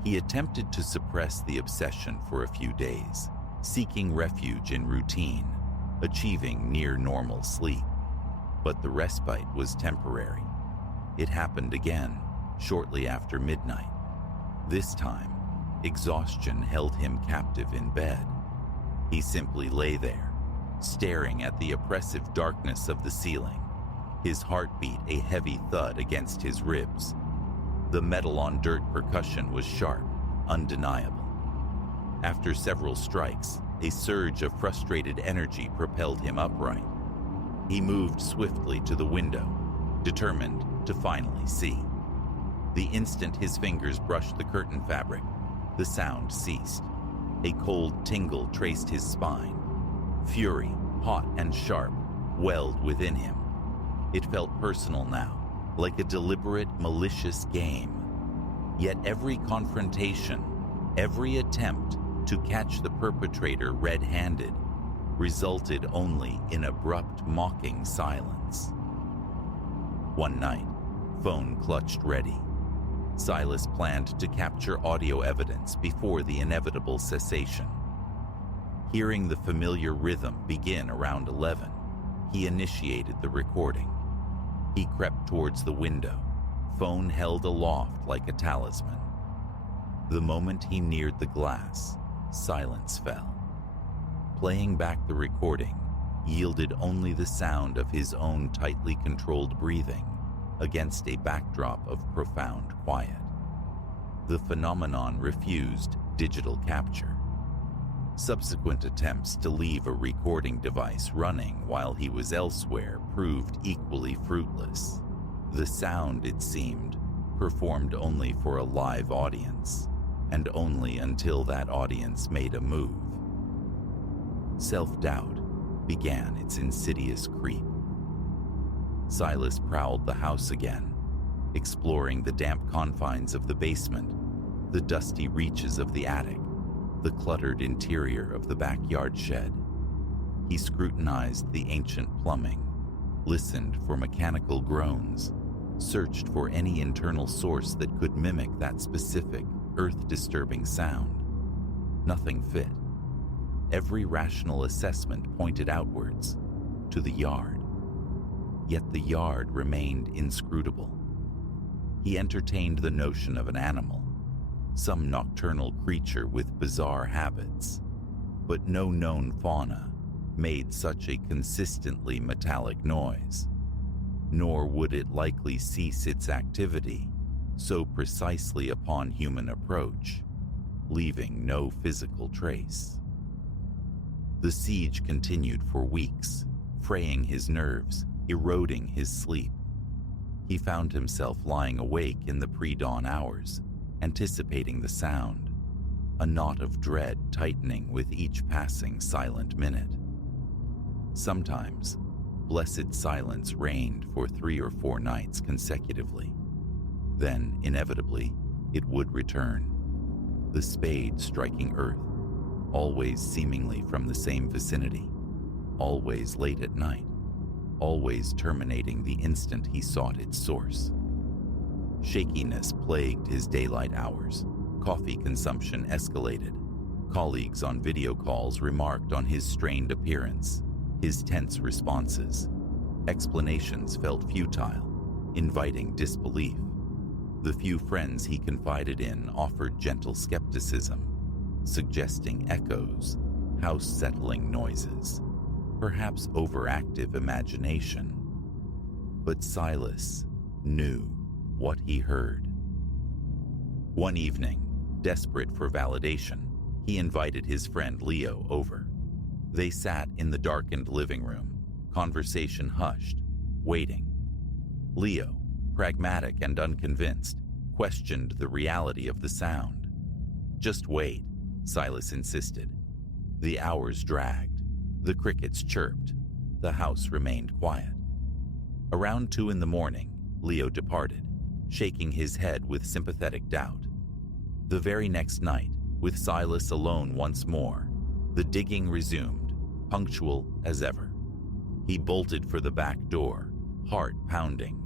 He attempted to suppress the obsession for a few days, seeking refuge in routine, achieving near normal sleep. But the respite was temporary. It happened again, shortly after midnight. This time, exhaustion held him captive in bed. He simply lay there, staring at the oppressive darkness of the ceiling, his heartbeat a heavy thud against his ribs. The metal-on-dirt percussion was sharp, undeniable. After several strikes, a surge of frustrated energy propelled him upright. He moved swiftly to the window, determined to finally see. The instant his fingers brushed the curtain fabric, the sound ceased. A cold tingle traced his spine. Fury, hot and sharp, welled within him. It felt personal now, like a deliberate, malicious game. Yet every confrontation, every attempt to catch the perpetrator red-handed, resulted only in abrupt, mocking silence. One night, phone clutched ready. Silas planned to capture audio evidence before the inevitable cessation. Hearing the familiar rhythm begin around 11, he initiated the recording. He crept towards the window, phone held aloft like a talisman. The moment he neared the glass, silence fell. Playing back the recording yielded only the sound of his own tightly controlled breathing against a backdrop of profound quiet. The phenomenon refused digital capture. Subsequent attempts to leave a recording device running while he was elsewhere proved equally fruitless. The sound, it seemed, performed only for a live audience, and only until that audience made a move. Self-doubt began its insidious creep. Silas prowled the house again, exploring the damp confines of the basement, the dusty reaches of the attic, the cluttered interior of the backyard shed. He scrutinized the ancient plumbing, listened for mechanical groans, searched for any internal source that could mimic that specific, earth-disturbing sound. Nothing fit. Every rational assessment pointed outwards, to the yard. Yet the yard remained inscrutable. He entertained the notion of an animal, some nocturnal creature with bizarre habits, but no known fauna made such a consistently metallic noise, nor would it likely cease its activity so precisely upon human approach, leaving no physical trace. The siege continued for weeks, fraying his nerves, eroding his sleep. He found himself lying awake in the pre-dawn hours, anticipating the sound, a knot of dread tightening with each passing silent minute. Sometimes, blessed silence reigned for 3 or 4 nights consecutively. Then, inevitably, it would return, the spade striking earth, always seemingly from the same vicinity, always late at night, always terminating the instant he sought its source. Shakiness plagued his daylight hours. Coffee consumption escalated. Colleagues on video calls remarked on his strained appearance, his tense responses. Explanations felt futile, inviting disbelief. The few friends he confided in offered gentle skepticism, suggesting echoes, house-settling noises, perhaps overactive imagination. But Silas knew what he heard. One evening, desperate for validation, he invited his friend Leo over. They sat in the darkened living room, conversation hushed, waiting. Leo, pragmatic and unconvinced, questioned the reality of the sound. "Just wait," Silas insisted. The hours dragged. The crickets chirped. The house remained quiet. Around 2 a.m, Leo departed, shaking his head with sympathetic doubt. The very next night, with Silas alone once more, the digging resumed, punctual as ever. He bolted for the back door, heart pounding,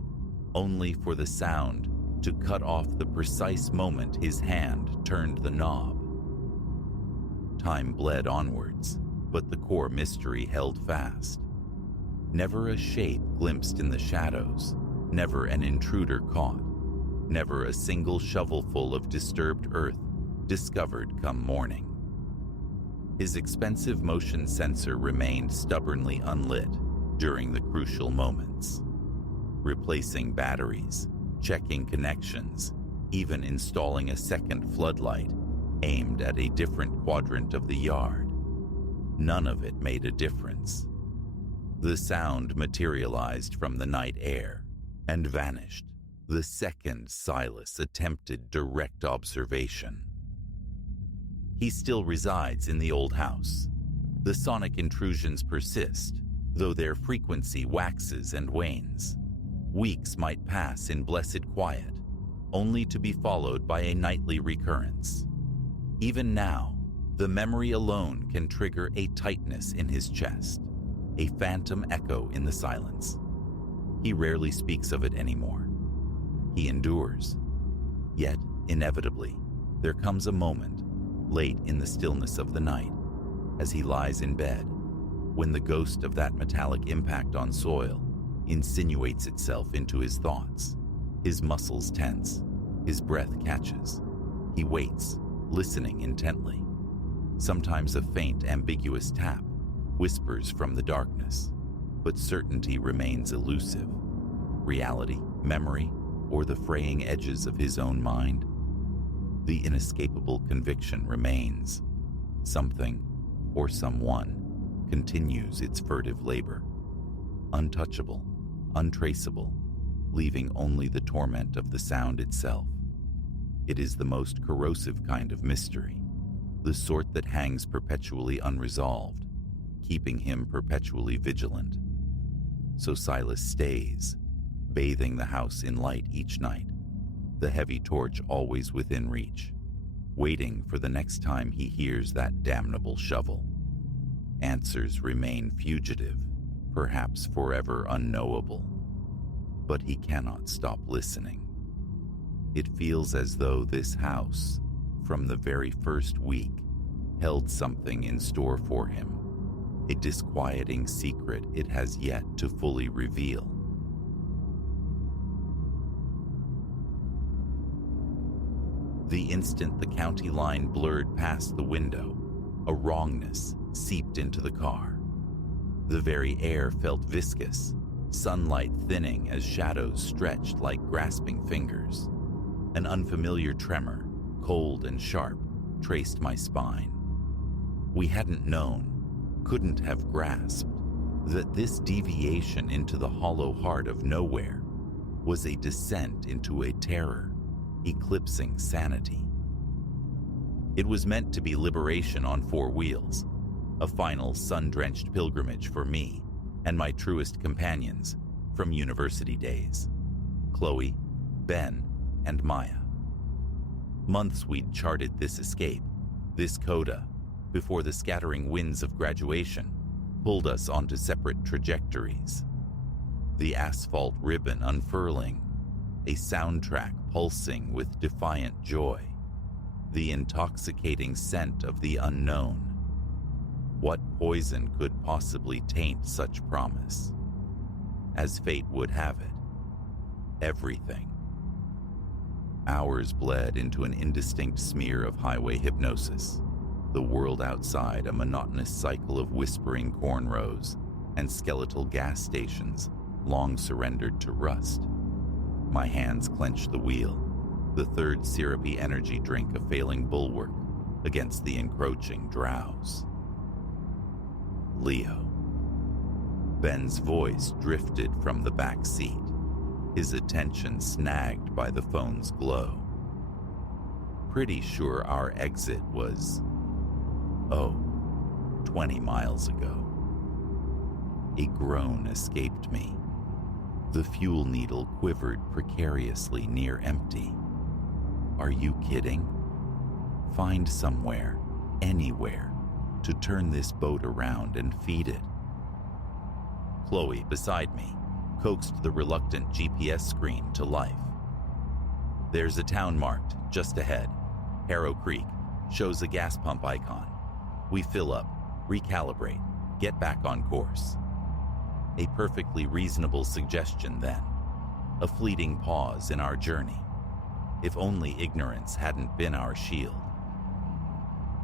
only for the sound to cut off the precise moment his hand turned the knob. Time bled onwards, but the core mystery held fast. Never a shape glimpsed in the shadows, never an intruder caught, never a single shovelful of disturbed earth discovered come morning. His expensive motion sensor remained stubbornly unlit during the crucial moments, replacing batteries, checking connections, even installing a second floodlight aimed at a different quadrant of the yard. None of it made a difference. The sound materialized from the night air and vanished the second Silas attempted direct observation. He still resides in the old house. The sonic intrusions persist, though their frequency waxes and wanes. Weeks might pass in blessed quiet, only to be followed by a nightly recurrence. Even now, the memory alone can trigger a tightness in his chest, a phantom echo in the silence. He rarely speaks of it anymore. He endures. Yet, inevitably, there comes a moment, late in the stillness of the night, as he lies in bed, when the ghost of that metallic impact on soil insinuates itself into his thoughts. His muscles tense, his breath catches. He waits, listening intently. Sometimes a faint, ambiguous tap whispers from the darkness, but certainty remains elusive. Reality, memory, or the fraying edges of his own mind? The inescapable conviction remains. Something, or someone, continues its furtive labor. Untouchable, untraceable, leaving only the torment of the sound itself. It is the most corrosive kind of mystery, the sort that hangs perpetually unresolved, keeping him perpetually vigilant. So Silas stays, bathing the house in light each night, the heavy torch always within reach, waiting for the next time he hears that damnable shovel. Answers remain fugitive, perhaps forever unknowable, but he cannot stop listening. It feels as though this house, from the very first week, held something in store for him, a disquieting secret it has yet to fully reveal. The instant the county line blurred past the window, a wrongness seeped into the car. The very air felt viscous, sunlight thinning as shadows stretched like grasping fingers. An unfamiliar tremor, cold and sharp, traced my spine. We hadn't known, couldn't have grasped, that this deviation into the hollow heart of nowhere was a descent into a terror eclipsing sanity. It was meant to be liberation on four wheels, a final sun-drenched pilgrimage for me and my truest companions from university days, Chloe, Ben, and Maya. Months we'd charted this escape, this coda, before the scattering winds of graduation pulled us onto separate trajectories. The asphalt ribbon unfurling, a soundtrack pulsing with defiant joy, the intoxicating scent of the unknown. What poison could possibly taint such promise? As fate would have it, everything. Hours bled into an indistinct smear of highway hypnosis, the world outside a monotonous cycle of whispering corn rows and skeletal gas stations long surrendered to rust. My hands clenched the wheel, the third syrupy energy drink a failing bulwark against the encroaching drowse. Leo. Ben's voice drifted from the back seat, his attention snagged by the phone's glow. Pretty sure our exit was, 20 miles ago. A groan escaped me. The fuel needle quivered precariously near empty. Are you kidding? Find somewhere, anywhere, to turn this boat around and feed it. Chloe, beside me, coaxed the reluctant GPS screen to life. There's a town marked just ahead. Harrow Creek shows a gas pump icon. We fill up, recalibrate, get back on course. A perfectly reasonable suggestion then, a fleeting pause in our journey. If only ignorance hadn't been our shield.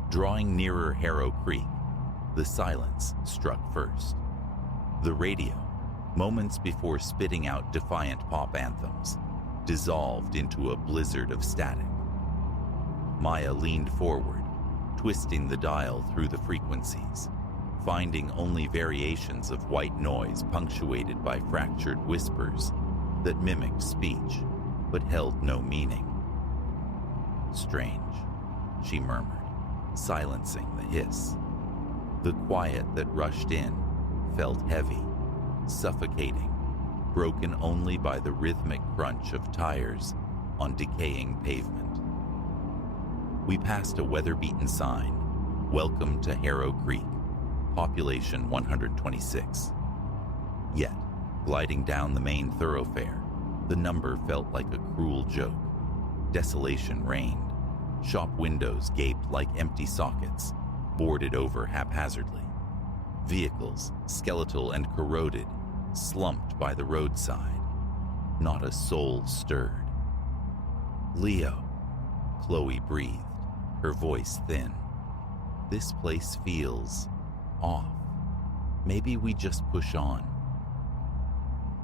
Drawing nearer Harrow Creek, the silence struck first. The radio, moments before spitting out defiant pop anthems, dissolved into a blizzard of static. Maya leaned forward, twisting the dial through the frequencies, finding only variations of white noise punctuated by fractured whispers that mimicked speech but held no meaning. "Strange," she murmured, silencing the hiss. The quiet that rushed in felt heavy, suffocating, broken only by the rhythmic crunch of tires on decaying pavement. We passed a weather-beaten sign, "Welcome to Harrow Creek, population 126. Yet, gliding down the main thoroughfare, the number felt like a cruel joke. Desolation reigned. Shop windows gaped like empty sockets, boarded over haphazardly. Vehicles, skeletal and corroded, slumped by the roadside. Not a soul stirred. "Leo," Chloe breathed, her voice thin. "This place feels off. Maybe we just push on."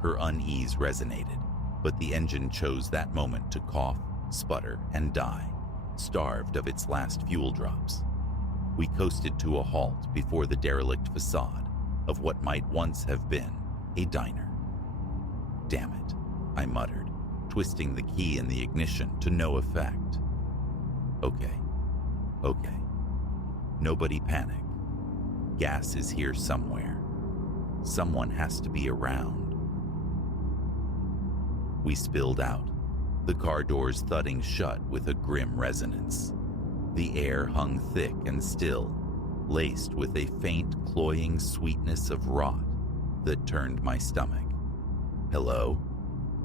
Her unease resonated, but the engine chose that moment to cough, sputter, and die, starved of its last fuel drops. We coasted to a halt before the derelict facade of what might once have been a diner. "Damn it," I muttered, twisting the key in the ignition to no effect. Okay. Nobody panic. Gas is here somewhere. Someone has to be around." We spilled out, the car doors thudding shut with a grim resonance. The air hung thick and still, laced with a faint, cloying sweetness of rot that turned my stomach. "Hello?"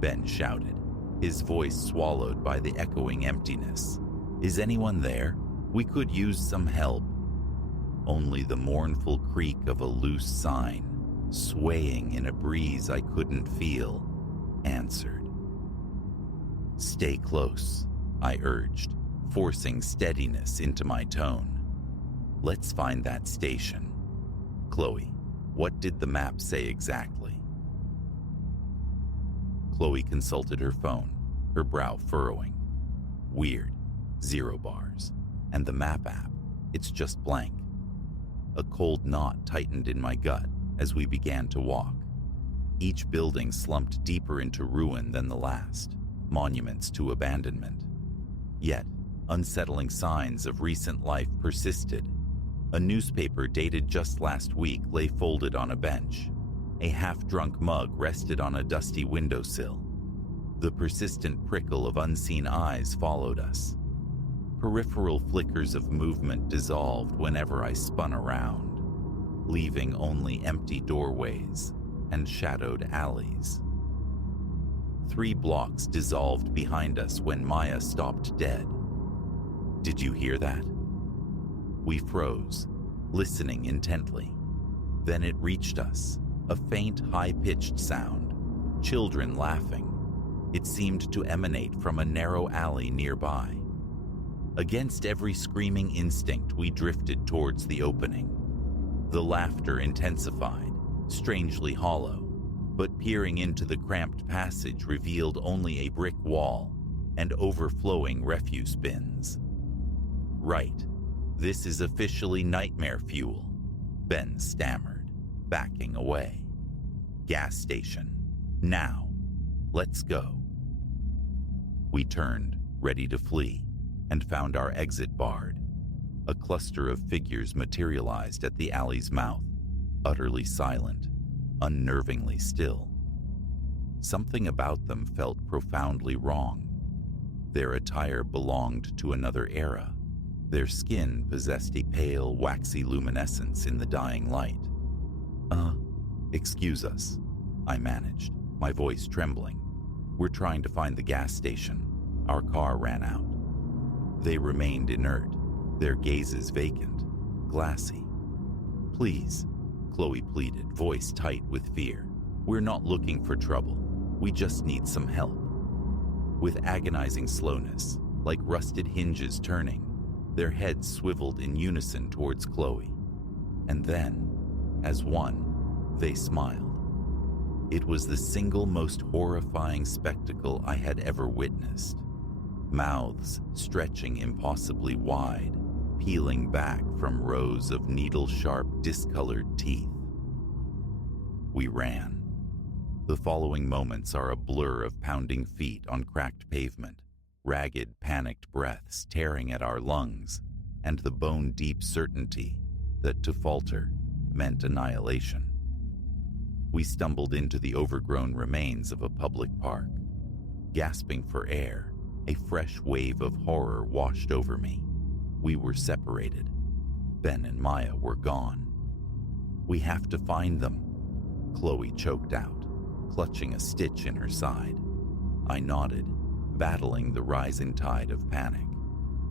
Ben shouted, his voice swallowed by the echoing emptiness. "Is anyone there? We could use some help." Only the mournful creak of a loose sign, swaying in a breeze I couldn't feel, answered. "Stay close," I urged, forcing steadiness into my tone. "Let's find that station. Chloe, what did the map say exactly?" Chloe consulted her phone, her brow furrowing. "Weird, 0 bars. And the map app, it's just blank." A cold knot tightened in my gut as we began to walk. Each building slumped deeper into ruin than the last, monuments to abandonment. Yet, unsettling signs of recent life persisted. A newspaper dated just last week lay folded on a bench. A half-drunk mug rested on a dusty windowsill. The persistent prickle of unseen eyes followed us. Peripheral flickers of movement dissolved whenever I spun around, leaving only empty doorways and shadowed alleys. 3 blocks dissolved behind us when Maya stopped dead. "Did you hear that?" We froze, listening intently. Then it reached us, a faint, high-pitched sound, children laughing. It seemed to emanate from a narrow alley nearby. Against every screaming instinct, we drifted towards the opening. The laughter intensified, strangely hollow, but peering into the cramped passage revealed only a brick wall and overflowing refuse bins. "Right, this is officially nightmare fuel," Ben stammered, backing away. "Gas station. Now. Let's go." We turned, ready to flee, and found our exit barred. A cluster of figures materialized at the alley's mouth, utterly silent, unnervingly still. Something about them felt profoundly wrong. Their attire belonged to another era. Their skin possessed a pale, waxy luminescence in the dying light. Excuse us," I managed, my voice trembling. "We're trying to find the gas station. Our car ran out." They remained inert, their gazes vacant, glassy. "Please," Chloe pleaded, voice tight with fear. "We're not looking for trouble. We just need some help." With agonizing slowness, like rusted hinges turning, their heads swiveled in unison towards Chloe. And then, as one, they smiled. It was the single most horrifying spectacle I had ever witnessed. Mouths stretching impossibly wide, peeling back from rows of needle-sharp, discolored teeth. We ran. The following moments are a blur of pounding feet on cracked pavement, ragged, panicked breaths tearing at our lungs, and the bone-deep certainty that to falter meant annihilation. We stumbled into the overgrown remains of a public park. Gasping for air, a fresh wave of horror washed over me. We were separated. Ben and Maya were gone. "We have to find them," Chloe choked out, clutching a stitch in her side. I nodded, battling the rising tide of panic.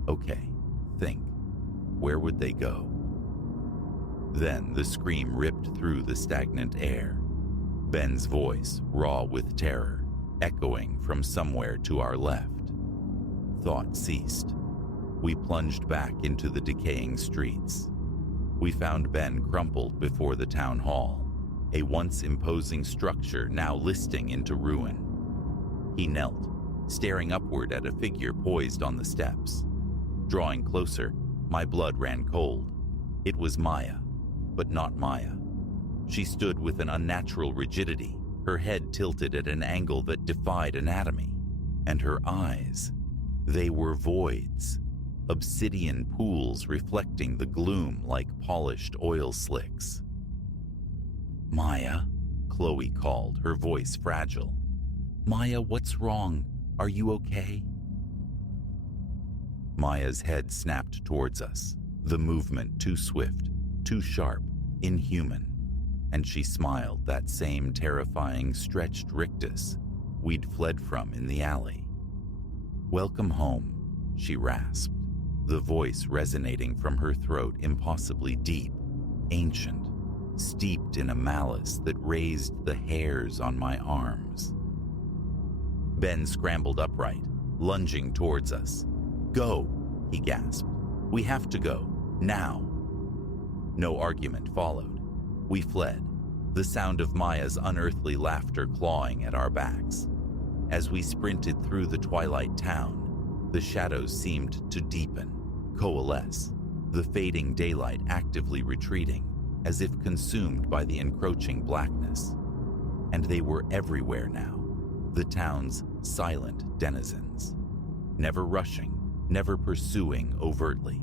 Okay, think. Where would they go? Then the scream ripped through the stagnant air. Ben's voice, raw with terror, echoing from somewhere to our left. Thought ceased. We plunged back into the decaying streets. We found Ben crumpled before the town hall, a once imposing structure now listing into ruin. He knelt, staring upward at a figure poised on the steps. Drawing closer, my blood ran cold. It was Maya, but not Maya. She stood with an unnatural rigidity, her head tilted at an angle that defied anatomy, and her eyes, they were voids, obsidian pools reflecting the gloom like polished oil slicks. "Maya," Chloe called, her voice fragile. "Maya, what's wrong? Are you okay?" Maya's head snapped towards us, the movement too swift, too sharp, inhuman, and she smiled, that same terrifying stretched rictus we'd fled from in the alley. "Welcome home," she rasped, the voice resonating from her throat impossibly deep, ancient, steeped in a malice that raised the hairs on my arms. Ben scrambled upright, lunging towards us. "Go," he gasped. "We have to go, now." No argument followed. We fled, the sound of Maya's unearthly laughter clawing at our backs. As we sprinted through the twilight town, the shadows seemed to deepen, coalesce, the fading daylight actively retreating, as if consumed by the encroaching blackness. And they were everywhere now, the town's silent denizens. Never rushing, never pursuing overtly,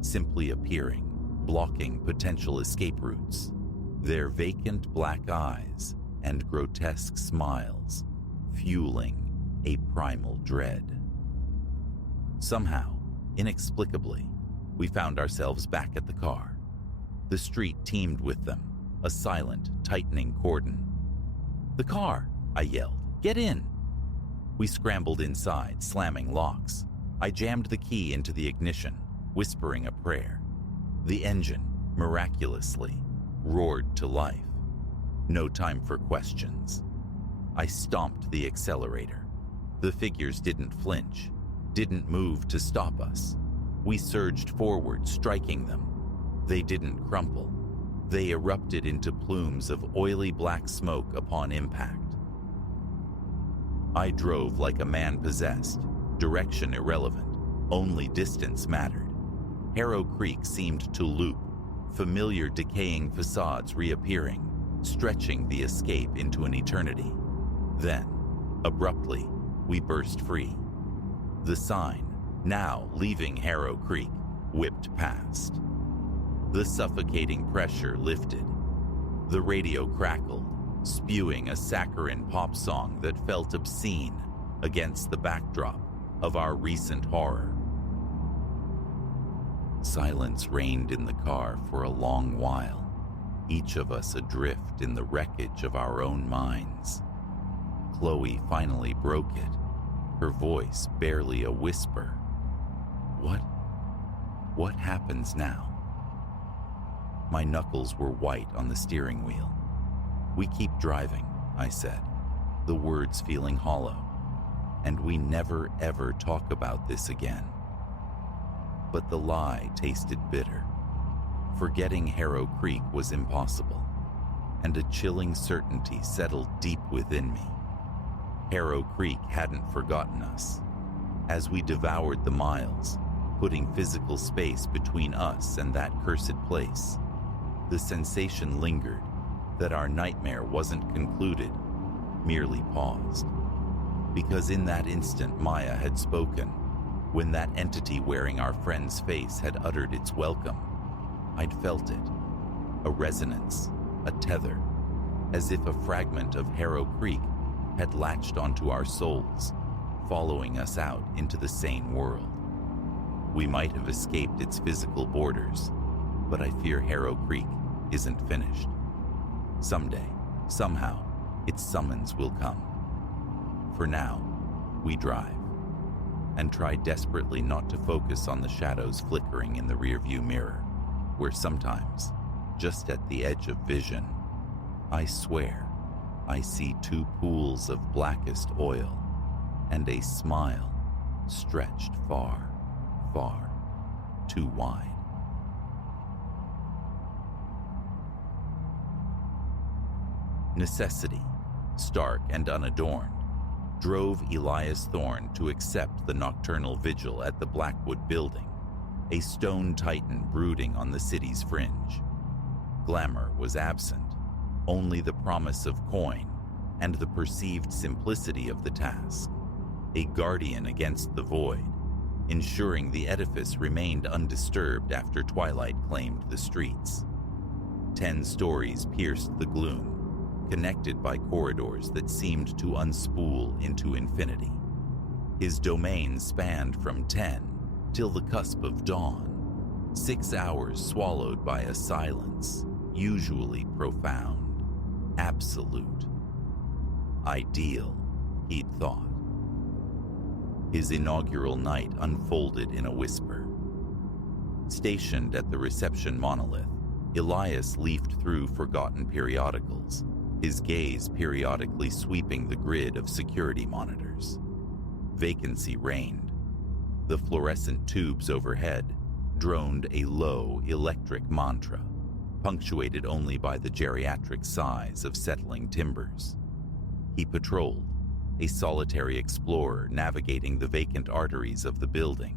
simply appearing, blocking potential escape routes. Their vacant black eyes and grotesque smiles fueling a primal dread. Somehow, inexplicably, we found ourselves back at the car. The street teemed with them, a silent, tightening cordon. "The car!" I yelled. "Get in!" We scrambled inside, slamming locks. I jammed the key into the ignition, whispering a prayer. The engine, miraculously, roared to life. No time for questions. I stomped the accelerator. The figures didn't flinch, didn't move to stop us. We surged forward, striking them. They didn't crumple. They erupted into plumes of oily black smoke upon impact. I drove like a man possessed, direction irrelevant, only distance mattered. Harrow Creek seemed to loop, familiar decaying facades reappearing, stretching the escape into an eternity. Then, abruptly, we burst free. The sign, now leaving Harrow Creek, whipped past. The suffocating pressure lifted. The radio crackled, spewing a saccharine pop song that felt obscene against the backdrop of our recent horror. Silence reigned in the car for a long while, each of us adrift in the wreckage of our own minds. Chloe finally broke it, her voice barely a whisper. What happens now?" My knuckles were white on the steering wheel. "We keep driving," I said, the words feeling hollow. "And we never ever talk about this again." But the lie tasted bitter. Forgetting Harrow Creek was impossible, and a chilling certainty settled deep within me. Harrow Creek hadn't forgotten us. As we devoured the miles, putting physical space between us and that cursed place. The sensation lingered that our nightmare wasn't concluded, merely paused. Because in that instant Maya had spoken, when that entity wearing our friend's face had uttered its welcome, I'd felt it. A resonance, a tether, as if a fragment of Harrow Creek had latched onto our souls, following us out into the sane world. We might have escaped its physical borders, but I fear Harrow Creek isn't finished. Someday, somehow, its summons will come. For now, we drive, and try desperately not to focus on the shadows flickering in the rearview mirror, where sometimes, just at the edge of vision, I swear I see two pools of blackest oil and a smile stretched far, far too wide. Necessity, stark and unadorned, drove Elias Thorne to accept the nocturnal vigil at the Blackwood Building, a stone titan brooding on the city's fringe. Glamour was absent, only the promise of coin and the perceived simplicity of the task, a guardian against the void, ensuring the edifice remained undisturbed after twilight claimed the streets. 10 stories pierced the gloom, connected by corridors that seemed to unspool into infinity. His domain spanned from 10 till the cusp of dawn, 6 hours swallowed by a silence, usually profound, absolute. Ideal, he'd thought. His inaugural night unfolded in a whisper. Stationed at the reception monolith, Elias leafed through forgotten periodicals, his gaze periodically sweeping the grid of security monitors. Vacancy reigned. The fluorescent tubes overhead droned a low electric mantra, punctuated only by the geriatric sighs of settling timbers. He patrolled, a solitary explorer navigating the vacant arteries of the building,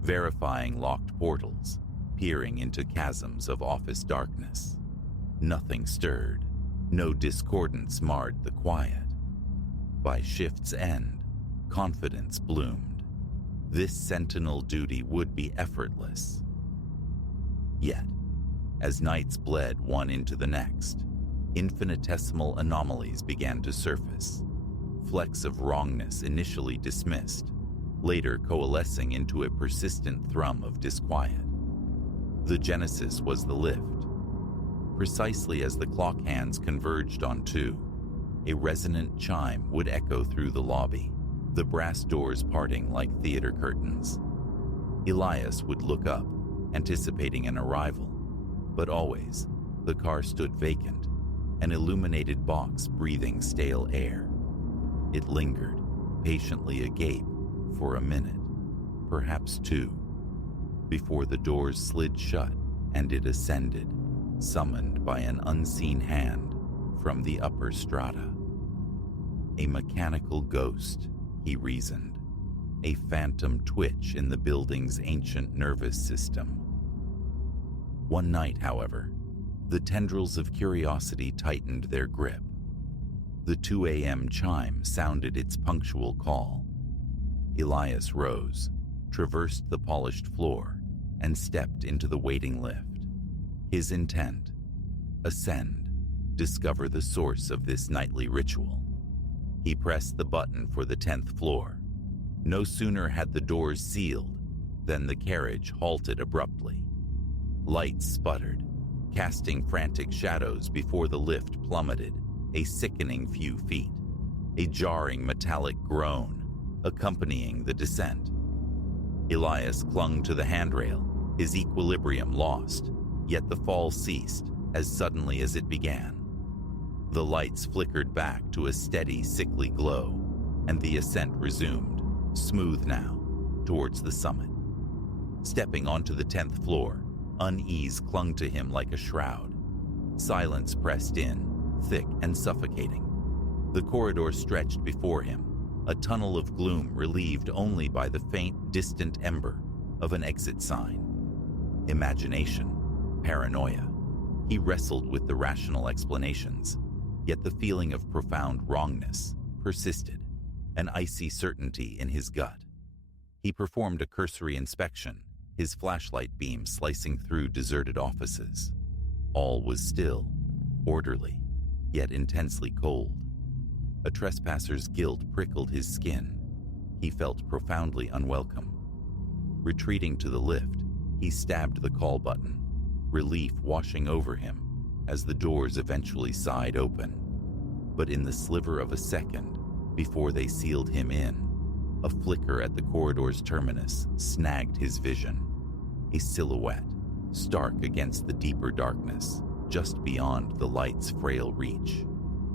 verifying locked portals, peering into chasms of office darkness. Nothing stirred. No discordance marred the quiet. By shift's end, confidence bloomed. This sentinel duty would be effortless. Yet, as nights bled one into the next, infinitesimal anomalies began to surface. Flecks of wrongness initially dismissed, later coalescing into a persistent thrum of disquiet. The genesis was the lift. Precisely as the clock hands converged on 2, a resonant chime would echo through the lobby, the brass doors parting like theater curtains. Elias would look up, anticipating an arrival, but always, the car stood vacant, an illuminated box breathing stale air. It lingered, patiently agape, for a minute, perhaps 2, before the doors slid shut and it ascended, summoned by an unseen hand from the upper strata. A mechanical ghost, he reasoned, a phantom twitch in the building's ancient nervous system. One night, however, the tendrils of curiosity tightened their grip. The 2 a.m. chime sounded its punctual call. Elias rose, traversed the polished floor, and stepped into the waiting lift. His intent: ascend, discover the source of this nightly ritual. He pressed the button for the 10th floor. No sooner had the doors sealed than the carriage halted abruptly. Lights sputtered, casting frantic shadows before the lift plummeted a sickening few feet, a jarring metallic groan accompanying the descent. Elias clung to the handrail, his equilibrium lost, yet the fall ceased as suddenly as it began. The lights flickered back to a steady, sickly glow, and the ascent resumed, smooth now, towards the summit. Stepping onto the 10th floor, unease clung to him like a shroud. Silence pressed in, thick and suffocating. The corridor stretched before him, a tunnel of gloom relieved only by the faint, distant ember of an exit sign. Imagination, paranoia. He wrestled with the rational explanations, yet the feeling of profound wrongness persisted, an icy certainty in his gut. He performed a cursory inspection, his flashlight beam slicing through deserted offices. All was still, orderly, yet intensely cold. A trespasser's guilt prickled his skin. He felt profoundly unwelcome. Retreating to the lift, he stabbed the call button, relief washing over him as the doors eventually sighed open. But in the sliver of a second, before they sealed him in, a flicker at the corridor's terminus snagged his vision. A silhouette, stark against the deeper darkness, just beyond the light's frail reach.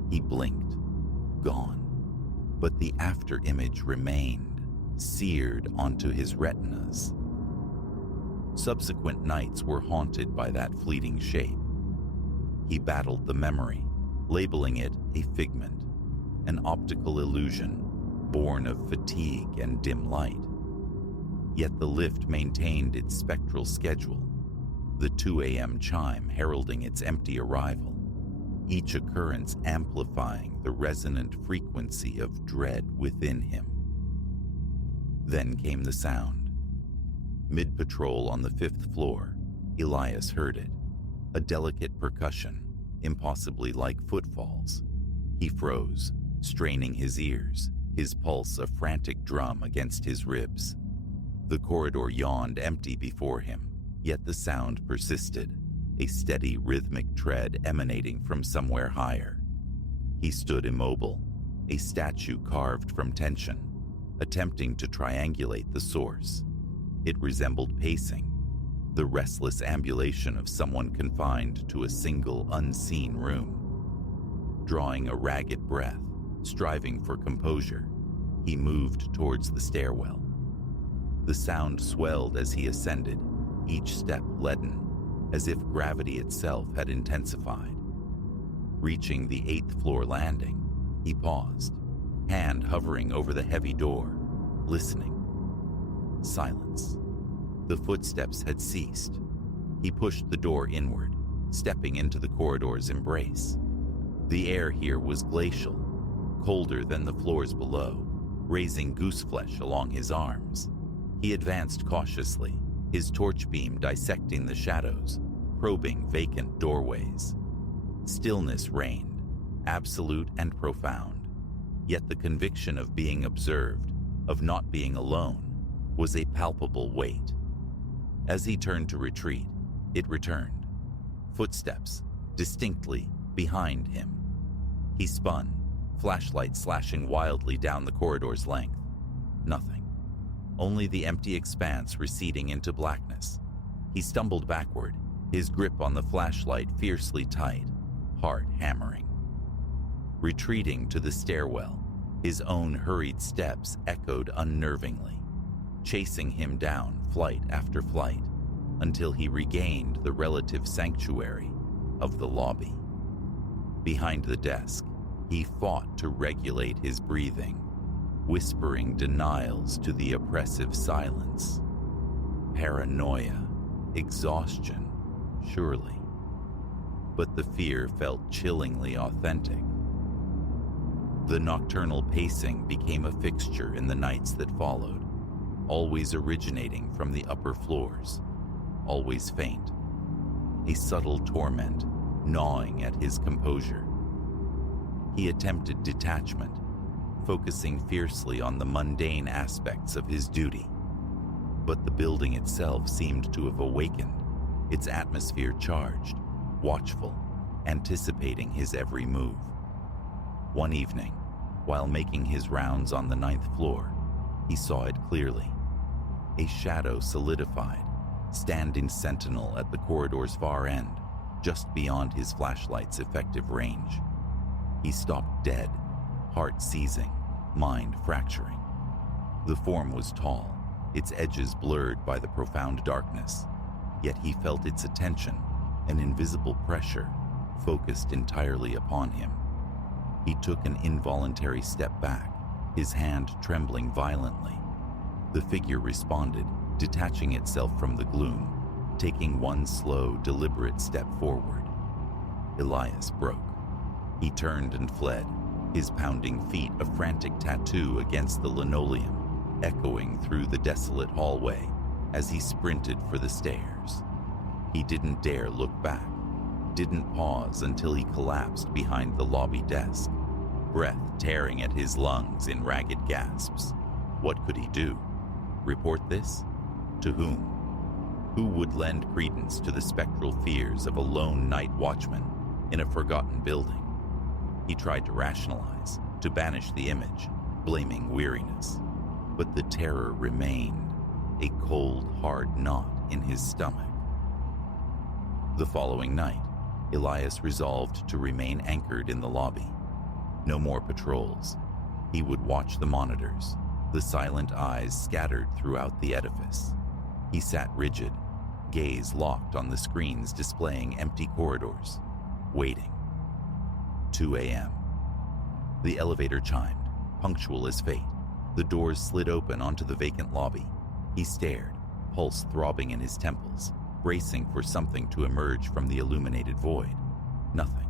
He blinked. Gone. But the after-image remained, seared onto his retinas. Subsequent nights were haunted by that fleeting shape. He battled the memory, labeling it a figment, an optical illusion born of fatigue and dim light. Yet the lift maintained its spectral schedule, the 2 a.m. chime heralding its empty arrival, each occurrence amplifying the resonant frequency of dread within him. Then came the sound. Mid-patrol on the 5th floor, Elias heard it, a delicate percussion, impossibly like footfalls. He froze, straining his ears, his pulse a frantic drum against his ribs. The corridor yawned empty before him, yet the sound persisted, a steady rhythmic tread emanating from somewhere higher. He stood immobile, a statue carved from tension, attempting to triangulate the source. It resembled pacing, the restless ambulation of someone confined to a single unseen room. Drawing a ragged breath, striving for composure, he moved towards the stairwell. The sound swelled as he ascended, each step leaden, as if gravity itself had intensified. Reaching the 8th floor landing, he paused, hand hovering over the heavy door, listening. Silence. The footsteps had ceased. He pushed the door inward, stepping into the corridor's embrace. The air here was glacial, colder than the floors below, raising gooseflesh along his arms. He advanced cautiously, his torch beam dissecting the shadows, probing vacant doorways. Stillness reigned, absolute and profound, yet the conviction of being observed, of not being alone, was a palpable weight. As he turned to retreat, it returned. Footsteps, distinctly behind him. He spun, flashlight slashing wildly down the corridor's length. Nothing. Only the empty expanse receding into blackness. He stumbled backward, his grip on the flashlight fiercely tight, heart hammering. Retreating to the stairwell, his own hurried steps echoed unnervingly, chasing him down flight after flight until he regained the relative sanctuary of the lobby. Behind the desk, he fought to regulate his breathing, whispering denials to the oppressive silence. Paranoia, exhaustion, surely. But the fear felt chillingly authentic. The nocturnal pacing became a fixture in the nights that followed, always originating from the upper floors, always faint, a subtle torment gnawing at his composure. He attempted detachment, focusing fiercely on the mundane aspects of his duty. But the building itself seemed to have awakened, its atmosphere charged, watchful, anticipating his every move. One evening, while making his rounds on the 9th floor, he saw it clearly. A shadow solidified, standing sentinel at the corridor's far end, just beyond his flashlight's effective range. He stopped dead, heart seizing, mind fracturing. The form was tall, its edges blurred by the profound darkness, yet he felt its attention, an invisible pressure, focused entirely upon him. He took an involuntary step back, his hand trembling violently. The figure responded, detaching itself from the gloom, taking one slow, deliberate step forward. Elias broke. He turned and fled, his pounding feet a frantic tattoo against the linoleum, echoing through the desolate hallway as he sprinted for the stairs. He didn't dare look back, didn't pause until he collapsed behind the lobby desk, breath tearing at his lungs in ragged gasps. What could he do? Report this? To whom? Who would lend credence to the spectral fears of a lone night watchman in a forgotten building? He tried to rationalize, to banish the image, blaming weariness. But the terror remained, a cold, hard knot in his stomach. The following night, Elias resolved to remain anchored in the lobby. No more patrols. He would watch the monitors, the silent eyes scattered throughout the edifice. He sat rigid, gaze locked on the screens displaying empty corridors, waiting. 2 a.m. The elevator chimed, punctual as fate. The doors slid open onto the vacant lobby. He stared, pulse throbbing in his temples, bracing for something to emerge from the illuminated void. Nothing.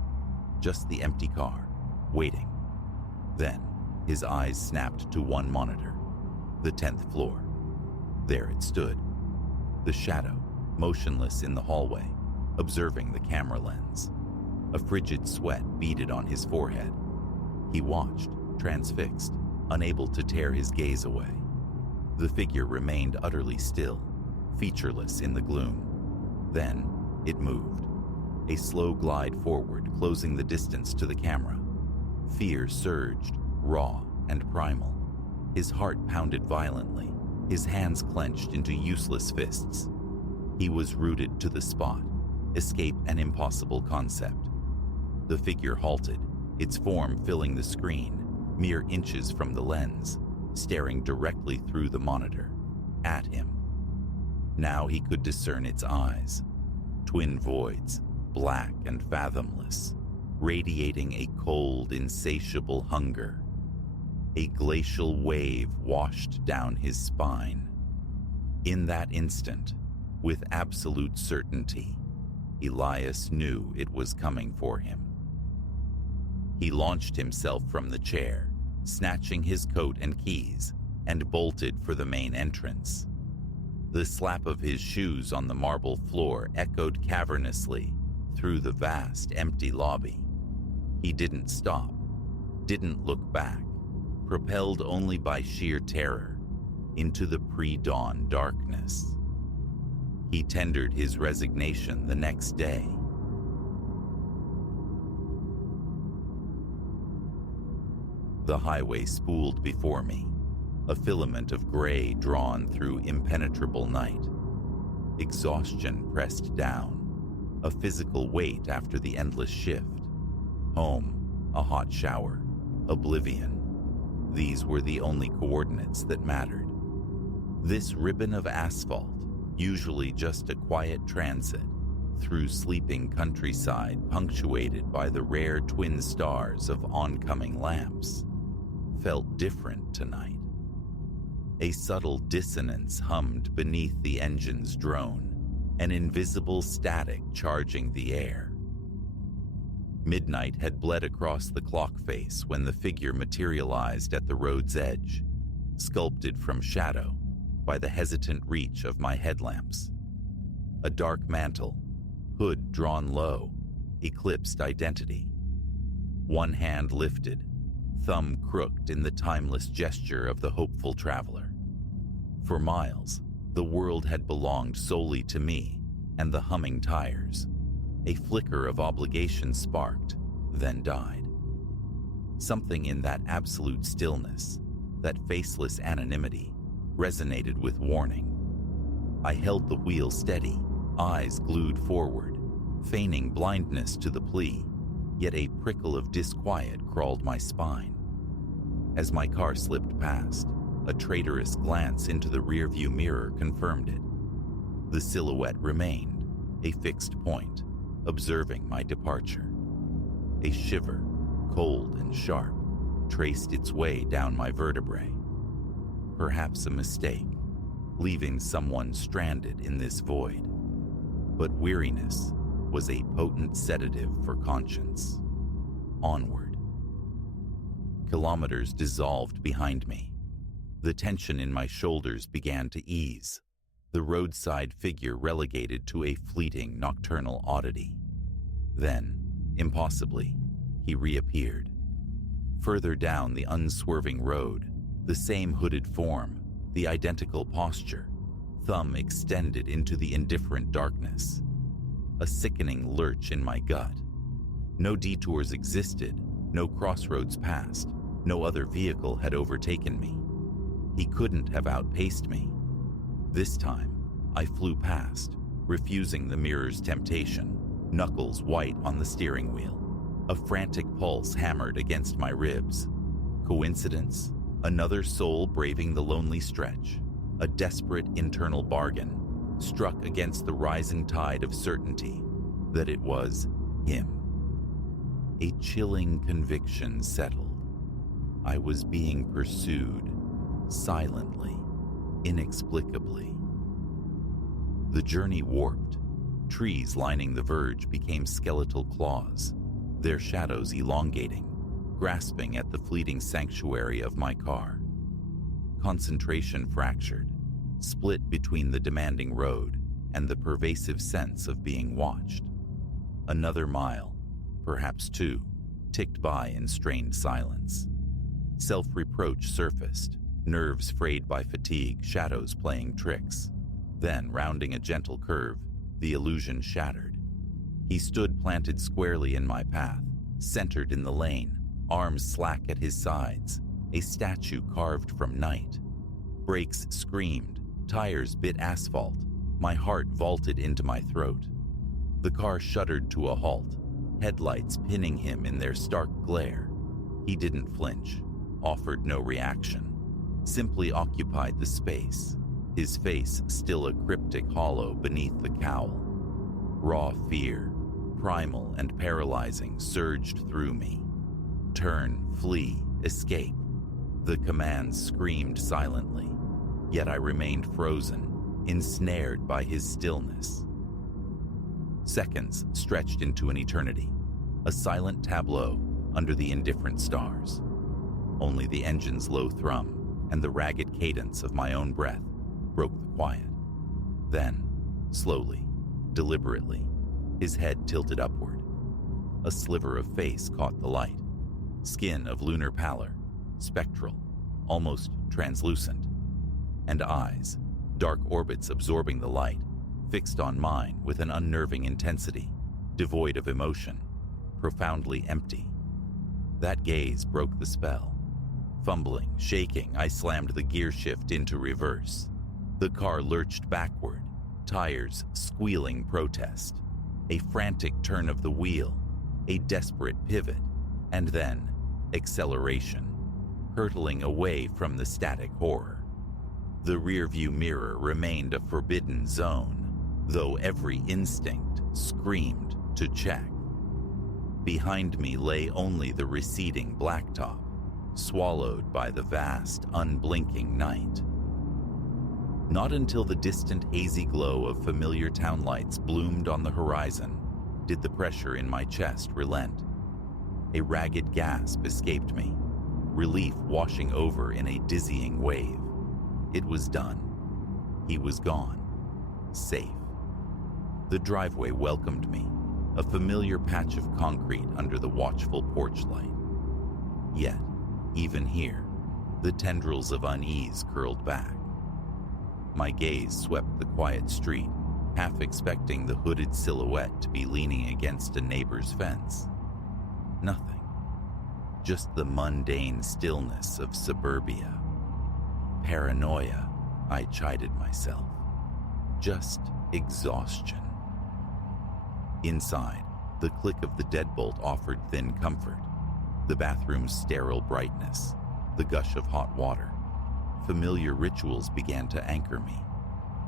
Just the empty car, waiting. Then, his eyes snapped to one monitor. The 10th floor. There it stood. The shadow, motionless in the hallway, observing the camera lens. A frigid sweat beaded on his forehead. He watched, transfixed, unable to tear his gaze away. The figure remained utterly still, featureless in the gloom. Then, it moved. A slow glide forward, closing the distance to the camera. Fear surged, raw and primal. His heart pounded violently, his hands clenched into useless fists. He was rooted to the spot, escape an impossible concept. The figure halted, its form filling the screen, mere inches from the lens, staring directly through the monitor, at him. Now he could discern its eyes, twin voids, black and fathomless, radiating a cold, insatiable hunger. A glacial wave washed down his spine. In that instant, with absolute certainty, Elias knew it was coming for him. He launched himself from the chair, snatching his coat and keys, and bolted for the main entrance. The slap of his shoes on the marble floor echoed cavernously through the vast, empty lobby. He didn't stop, didn't look back, propelled only by sheer terror, into the pre-dawn darkness. He tendered his resignation the next day. The highway spooled before me, a filament of gray drawn through impenetrable night. Exhaustion pressed down, a physical weight after the endless shift. Home, a hot shower, oblivion. These were the only coordinates that mattered. This ribbon of asphalt, usually just a quiet transit, through sleeping countryside punctuated by the rare twin stars of oncoming lamps, felt different tonight. A subtle dissonance hummed beneath the engine's drone, an invisible static charging the air. Midnight had bled across the clock face when the figure materialized at the road's edge, sculpted from shadow by the hesitant reach of my headlamps. A dark mantle, hood drawn low, eclipsed identity. One hand lifted, thumb crooked in the timeless gesture of the hopeful traveler. For miles, the world had belonged solely to me and the humming tires. A flicker of obligation sparked, then died. Something in that absolute stillness, that faceless anonymity, resonated with warning. I held the wheel steady, eyes glued forward, feigning blindness to the plea, yet a prickle of disquiet crawled my spine. As my car slipped past, a traitorous glance into the rearview mirror confirmed it. The silhouette remained, a fixed point, observing my departure. A shiver, cold and sharp, traced its way down my vertebrae. Perhaps a mistake. leaving someone stranded in this void. But weariness was a potent sedative for conscience. Onward. Kilometers dissolved behind me. The tension in my shoulders began to ease, the roadside figure relegated to a fleeting nocturnal oddity. Then, impossibly, he reappeared. Further down the unswerving road, the same hooded form, the identical posture, thumb extended into the indifferent darkness. A sickening lurch in my gut. No detours existed, no crossroads passed, no other vehicle had overtaken me. He couldn't have outpaced me. This time, I flew past, refusing the mirror's temptation, knuckles white on the steering wheel. A frantic pulse hammered against my ribs. Coincidence? Another soul braving the lonely stretch. A desperate internal bargain, struck against the rising tide of certainty that it was him. A chilling conviction settled. I was being pursued, silently, inexplicably. The journey warped. Trees lining the verge became skeletal claws, their shadows elongating, grasping at the fleeting sanctuary of my car. Concentration fractured, split between the demanding road and the pervasive sense of being watched. Another mile, perhaps two, ticked by in strained silence. Self-reproach surfaced, nerves frayed by fatigue, shadows playing tricks. Then, rounding a gentle curve, the illusion shattered. He stood planted squarely in my path, centered in the lane, arms slack at his sides, a statue carved from night. Brakes screamed, tires bit asphalt, my heart vaulted into my throat. The car shuddered to a halt, headlights pinning him in their stark glare. He didn't flinch, offered no reaction, simply occupied the space, his face still a cryptic hollow beneath the cowl. Raw fear, primal and paralyzing, surged through me. Turn, flee, escape. The commands screamed silently, yet I remained frozen, ensnared by his stillness. Seconds stretched into an eternity, a silent tableau under the indifferent stars. Only the engine's low thrum and the ragged cadence of my own breath broke the quiet. Then, slowly, deliberately, his head tilted upward. A sliver of face caught the light, skin of lunar pallor, spectral, almost translucent, and eyes, dark orbits absorbing the light, fixed on mine with an unnerving intensity, devoid of emotion, profoundly empty. That gaze broke the spell. Fumbling, shaking, I slammed the gear shift into reverse. The car lurched backward, tires squealing protest. A frantic turn of the wheel, a desperate pivot, and then acceleration, hurtling away from the static horror. The rearview mirror remained a forbidden zone, though every instinct screamed to check. Behind me lay only the receding blacktop, swallowed by the vast, unblinking night. Not until the distant hazy glow of familiar townlights bloomed on the horizon did the pressure in my chest relent. A ragged gasp escaped me, relief washing over in a dizzying wave. It was done. He was gone. Safe. The driveway welcomed me, a familiar patch of concrete under the watchful porch light. Yet, even here, the tendrils of unease curled back. My gaze swept the quiet street, half expecting the hooded silhouette to be leaning against a neighbor's fence. Nothing. Just the mundane stillness of suburbia. Paranoia, I chided myself. Just exhaustion. Inside, the click of the deadbolt offered thin comfort. The bathroom's sterile brightness, the gush of hot water. Familiar rituals began to anchor me.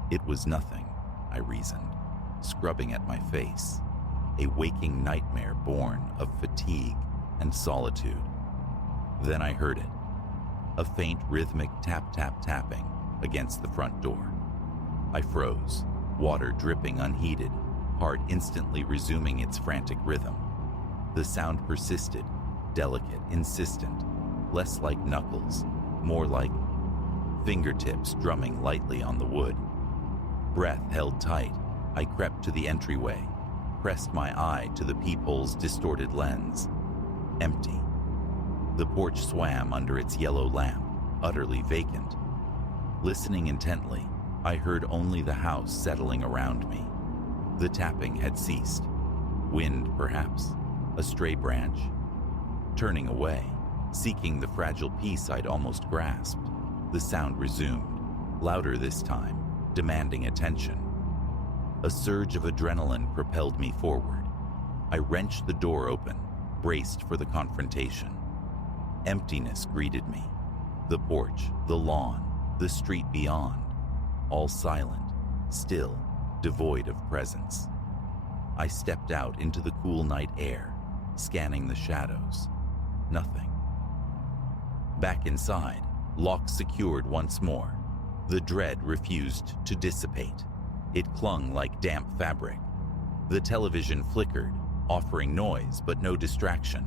It was nothing, I reasoned, scrubbing at my face, a waking nightmare born of fatigue and solitude. Then I heard it, a faint rhythmic tap-tap-tapping against the front door. I froze, water dripping unheeded, heart instantly resuming its frantic rhythm. The sound persisted, delicate, insistent, less like knuckles, more like fingertips drumming lightly on the wood. Breath held tight, I crept to the entryway, pressed my eye to the peephole's distorted lens. Empty. The porch swam under its yellow lamp, utterly vacant. Listening intently, I heard only the house settling around me. The tapping had ceased. Wind, perhaps, a stray branch. Turning away, seeking the fragile piece I'd almost grasped, the sound resumed, louder this time, demanding attention. A surge of adrenaline propelled me forward. I wrenched the door open, braced for the confrontation. Emptiness greeted me. The porch, the lawn, the street beyond, all silent, still, devoid of presence. I stepped out into the cool night air, scanning the shadows. Nothing. Back inside, lock secured once more. The dread refused to dissipate. It clung like damp fabric. The television flickered, offering noise but no distraction.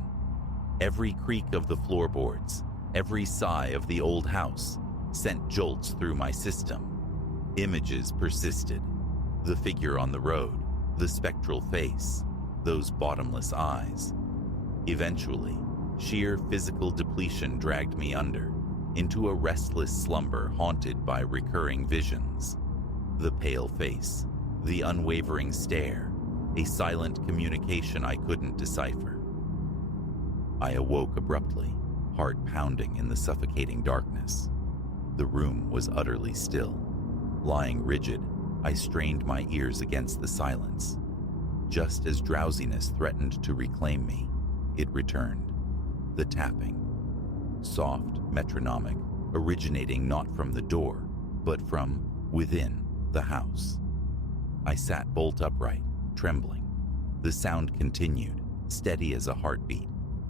Every creak of the floorboards, every sigh of the old house, sent jolts through my system. Images persisted. The figure on the road, the spectral face, those bottomless eyes. Eventually, sheer physical depletion dragged me under, into a restless slumber haunted by recurring visions. The pale face, the unwavering stare, a silent communication I couldn't decipher. I awoke abruptly, heart pounding in the suffocating darkness. The room was utterly still. Lying rigid, I strained my ears against the silence. Just as drowsiness threatened to reclaim me, it returned. The tapping, soft, metronomic, originating not from the door, but from within the house. I sat bolt upright, trembling. The sound continued, steady as a heartbeat,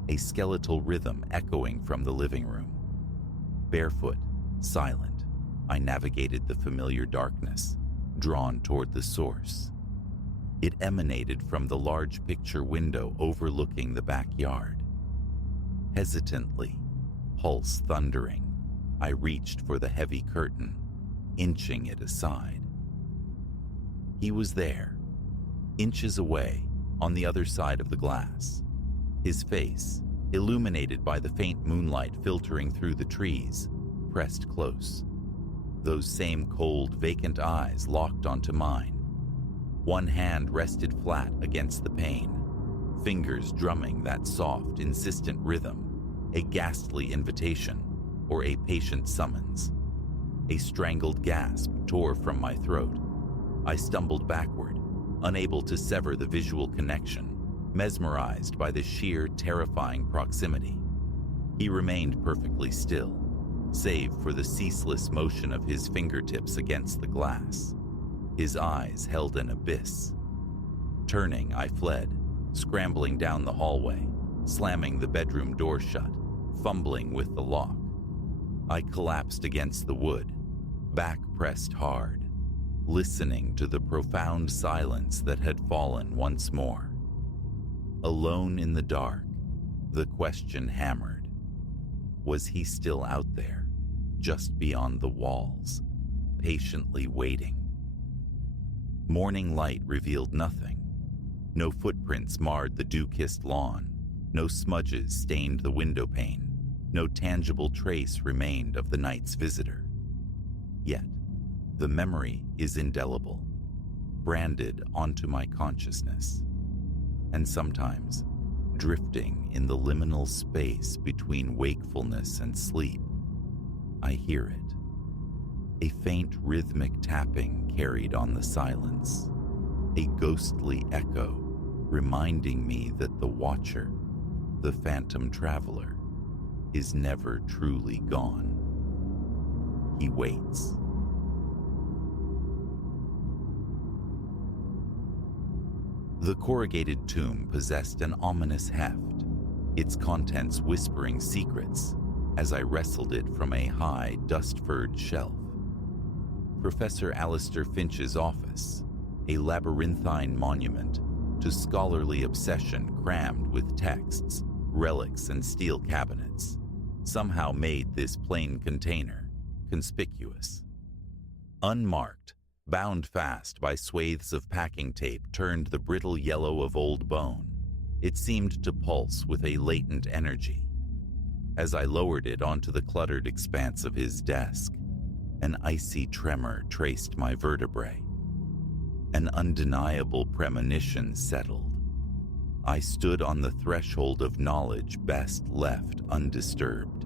a skeletal rhythm echoing from the living room. Barefoot, silent, I navigated the familiar darkness, drawn toward the source. It emanated from the large picture window overlooking the backyard. Hesitantly, pulse thundering, I reached for the heavy curtain, inching it aside. He was there, inches away, on the other side of the glass. His face, illuminated by the faint moonlight filtering through the trees, pressed close. Those same cold, vacant eyes locked onto mine. One hand rested flat against the pane, fingers drumming that soft, insistent rhythm, a ghastly invitation or a patient summons. A strangled gasp tore from my throat. I stumbled backward, unable to sever the visual connection, mesmerized by the sheer, terrifying proximity. He remained perfectly still, save for the ceaseless motion of his fingertips against the glass. His eyes held an abyss. Turning, I fled, scrambling down the hallway, slamming the bedroom door shut, fumbling with the lock. I collapsed against the wood, back pressed hard, listening to the profound silence that had fallen once more. Alone in the dark, the question hammered. Was he still out there, just beyond the walls, patiently waiting? Morning light revealed nothing. No footprints marred the dew-kissed lawn. No smudges stained the window pane. No tangible trace remained of the night's visitor. Yet, the memory is indelible, branded onto my consciousness. And sometimes, drifting in the liminal space between wakefulness and sleep, I hear it. A faint rhythmic tapping carried on the silence, a ghostly echo reminding me that the watcher, the phantom traveler, is never truly gone. He waits. The corrugated tomb possessed an ominous heft, its contents whispering secrets as I wrestled it from a high, dust-furred shelf. Professor Alistair Finch's office, a labyrinthine monument to scholarly obsession crammed with texts, relics, and steel cabinets, somehow made this plain container conspicuous. Unmarked, bound fast by swathes of packing tape turned the brittle yellow of old bone, it seemed to pulse with a latent energy. As I lowered it onto the cluttered expanse of his desk, an icy tremor traced my vertebrae. An undeniable premonition settled. I stood on the threshold of knowledge best left undisturbed.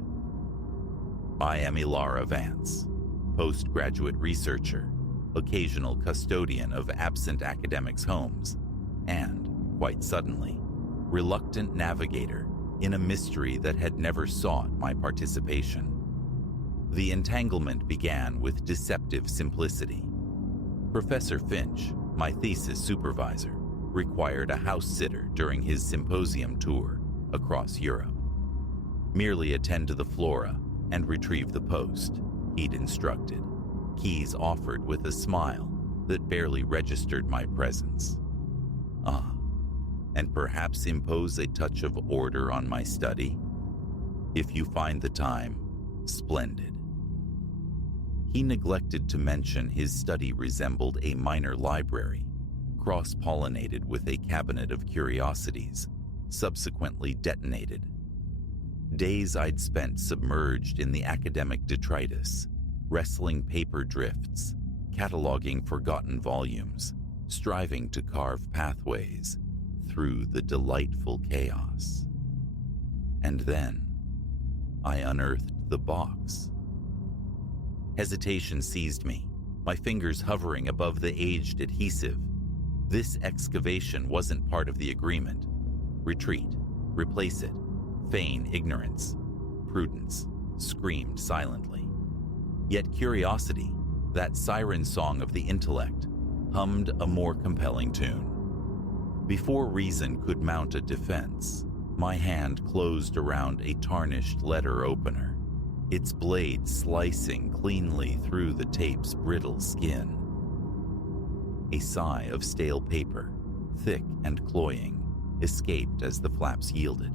I am Ilara Vance, postgraduate researcher, occasional custodian of absent academics' homes, and, quite suddenly, reluctant navigator in a mystery that had never sought my participation. The entanglement began with deceptive simplicity. Professor Finch, my thesis supervisor, required a house sitter during his symposium tour across Europe. Merely attend to the flora and retrieve the post, he'd instructed, keys offered with a smile that barely registered my presence. And perhaps impose a touch of order on my study? If you find the time, splendid. He neglected to mention his study resembled a minor library, cross-pollinated with a cabinet of curiosities, subsequently detonated. Days I'd spent submerged in the academic detritus, wrestling paper drifts, cataloging forgotten volumes, striving to carve pathways through the delightful chaos. And then, I unearthed the box. Hesitation seized me, my fingers hovering above the aged adhesive. This excavation wasn't part of the agreement. Retreat, replace it, feign ignorance. Prudence screamed silently. Yet curiosity, that siren song of the intellect, hummed a more compelling tune. Before reason could mount a defense, my hand closed around a tarnished letter opener, its blade slicing cleanly through the tape's brittle skin. A sigh of stale paper, thick and cloying, escaped as the flaps yielded.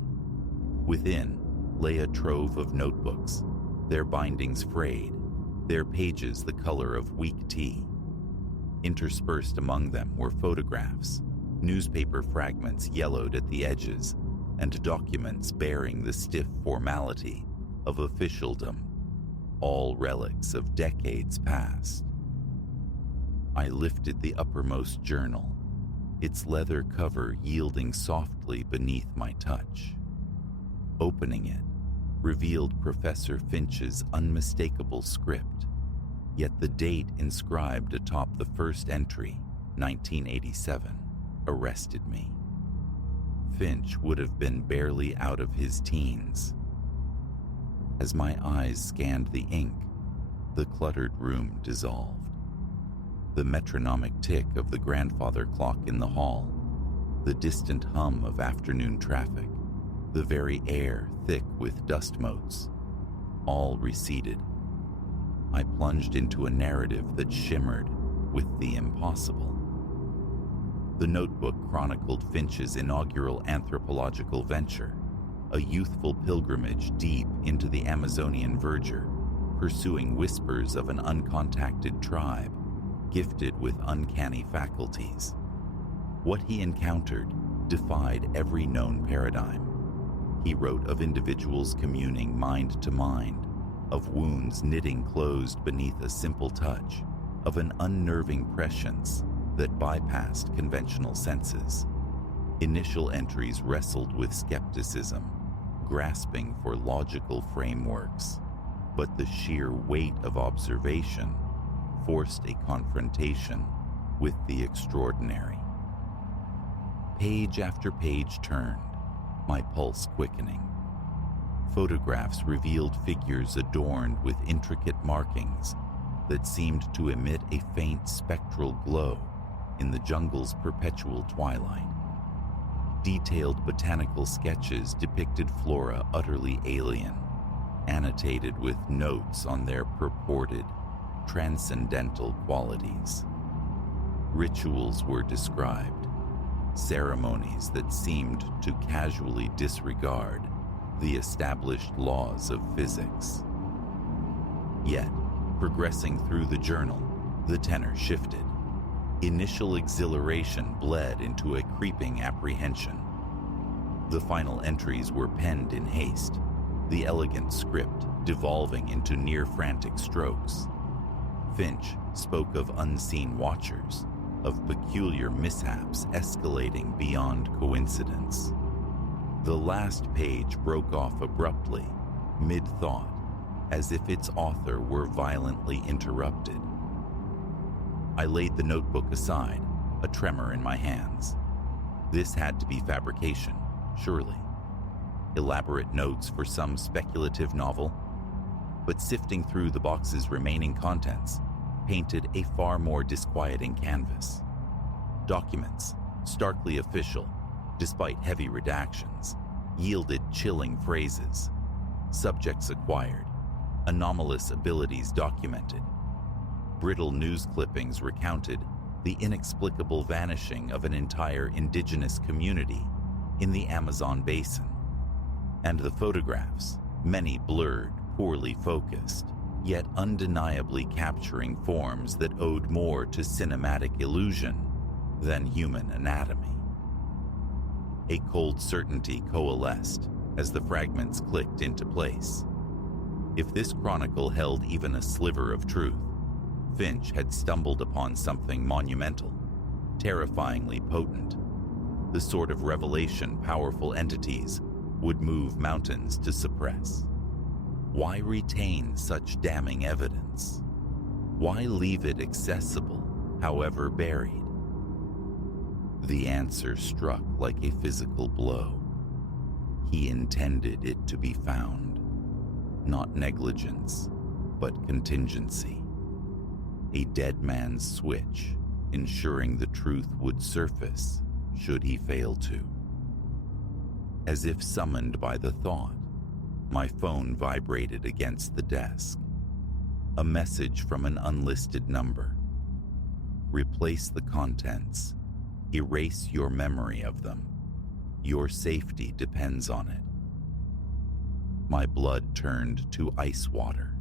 Within lay a trove of notebooks, their bindings frayed, their pages the color of weak tea. Interspersed among them were photographs, newspaper fragments yellowed at the edges, and documents bearing the stiff formality of officialdom, all relics of decades past. I lifted the uppermost journal, its leather cover yielding softly beneath my touch. Opening it revealed Professor Finch's unmistakable script, yet the date inscribed atop the first entry, 1987, arrested me. Finch would have been barely out of his teens. As my eyes scanned the ink, the cluttered room dissolved. The metronomic tick of the grandfather clock in the hall, the distant hum of afternoon traffic, the very air thick with dust motes, all receded. I plunged into a narrative that shimmered with the impossible. The notebook chronicled Finch's inaugural anthropological venture, a youthful pilgrimage deep into the Amazonian verdure, pursuing whispers of an uncontacted tribe, gifted with uncanny faculties. What he encountered defied every known paradigm. He wrote of individuals communing mind to mind, of wounds knitting closed beneath a simple touch, of an unnerving prescience that bypassed conventional senses. Initial entries wrestled with skepticism, grasping for logical frameworks, but the sheer weight of observation forced a confrontation with the extraordinary. Page after page turned, my pulse quickening. Photographs revealed figures adorned with intricate markings that seemed to emit a faint spectral glow in the jungle's perpetual twilight. Detailed botanical sketches depicted flora utterly alien, annotated with notes on their purported transcendental qualities. Rituals were described, ceremonies that seemed to casually disregard the established laws of physics. Yet, progressing through the journal, the tenor shifted. Initial exhilaration bled into a creeping apprehension. The final entries were penned in haste, the elegant script devolving into near-frantic strokes. Finch spoke of unseen watchers, of peculiar mishaps escalating beyond coincidence. The last page broke off abruptly, mid-thought, as if its author were violently interrupted. I laid the notebook aside, a tremor in my hands. This had to be fabrication, surely. Elaborate notes for some speculative novel. But sifting through the box's remaining contents painted a far more disquieting canvas. Documents, starkly official, despite heavy redactions, yielded chilling phrases. Subjects acquired, anomalous abilities documented. Brittle news clippings recounted the inexplicable vanishing of an entire indigenous community in the Amazon basin. And the photographs, many blurred, poorly focused, yet undeniably capturing forms that owed more to cinematic illusion than human anatomy. A cold certainty coalesced as the fragments clicked into place. If this chronicle held even a sliver of truth, Finch had stumbled upon something monumental, terrifyingly potent, the sort of revelation powerful entities would move mountains to suppress. Why retain such damning evidence? Why leave it accessible, however buried? The answer struck like a physical blow. He intended it to be found. Not negligence, but contingency. A dead man's switch, ensuring the truth would surface should he fail to. As if summoned by the thought, my phone vibrated against the desk. A message from an unlisted number. Replace the contents. Erase your memory of them. Your safety depends on it. My blood turned to ice water.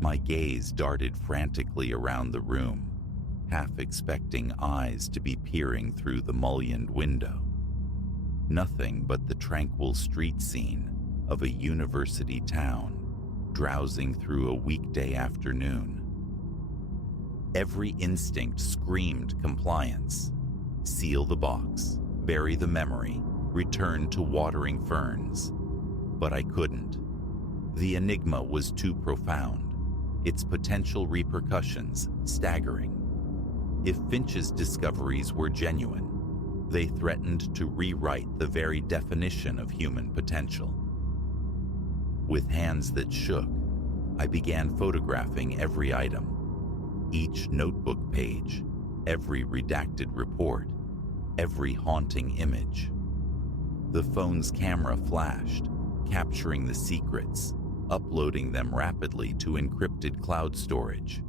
My gaze darted frantically around the room, half expecting eyes to be peering through the mullioned window. Nothing but the tranquil street scene of a university town drowsing through a weekday afternoon. Every instinct screamed compliance. Seal the box, bury the memory, return to watering ferns. But I couldn't. The enigma was too profound, its potential repercussions staggering. If Finch's discoveries were genuine, they threatened to rewrite the very definition of human potential. With hands that shook, I began photographing every item, each notebook page, every redacted report, every haunting image. The phone's camera flashed, capturing the secrets, uploading them rapidly to encrypted cloud storage.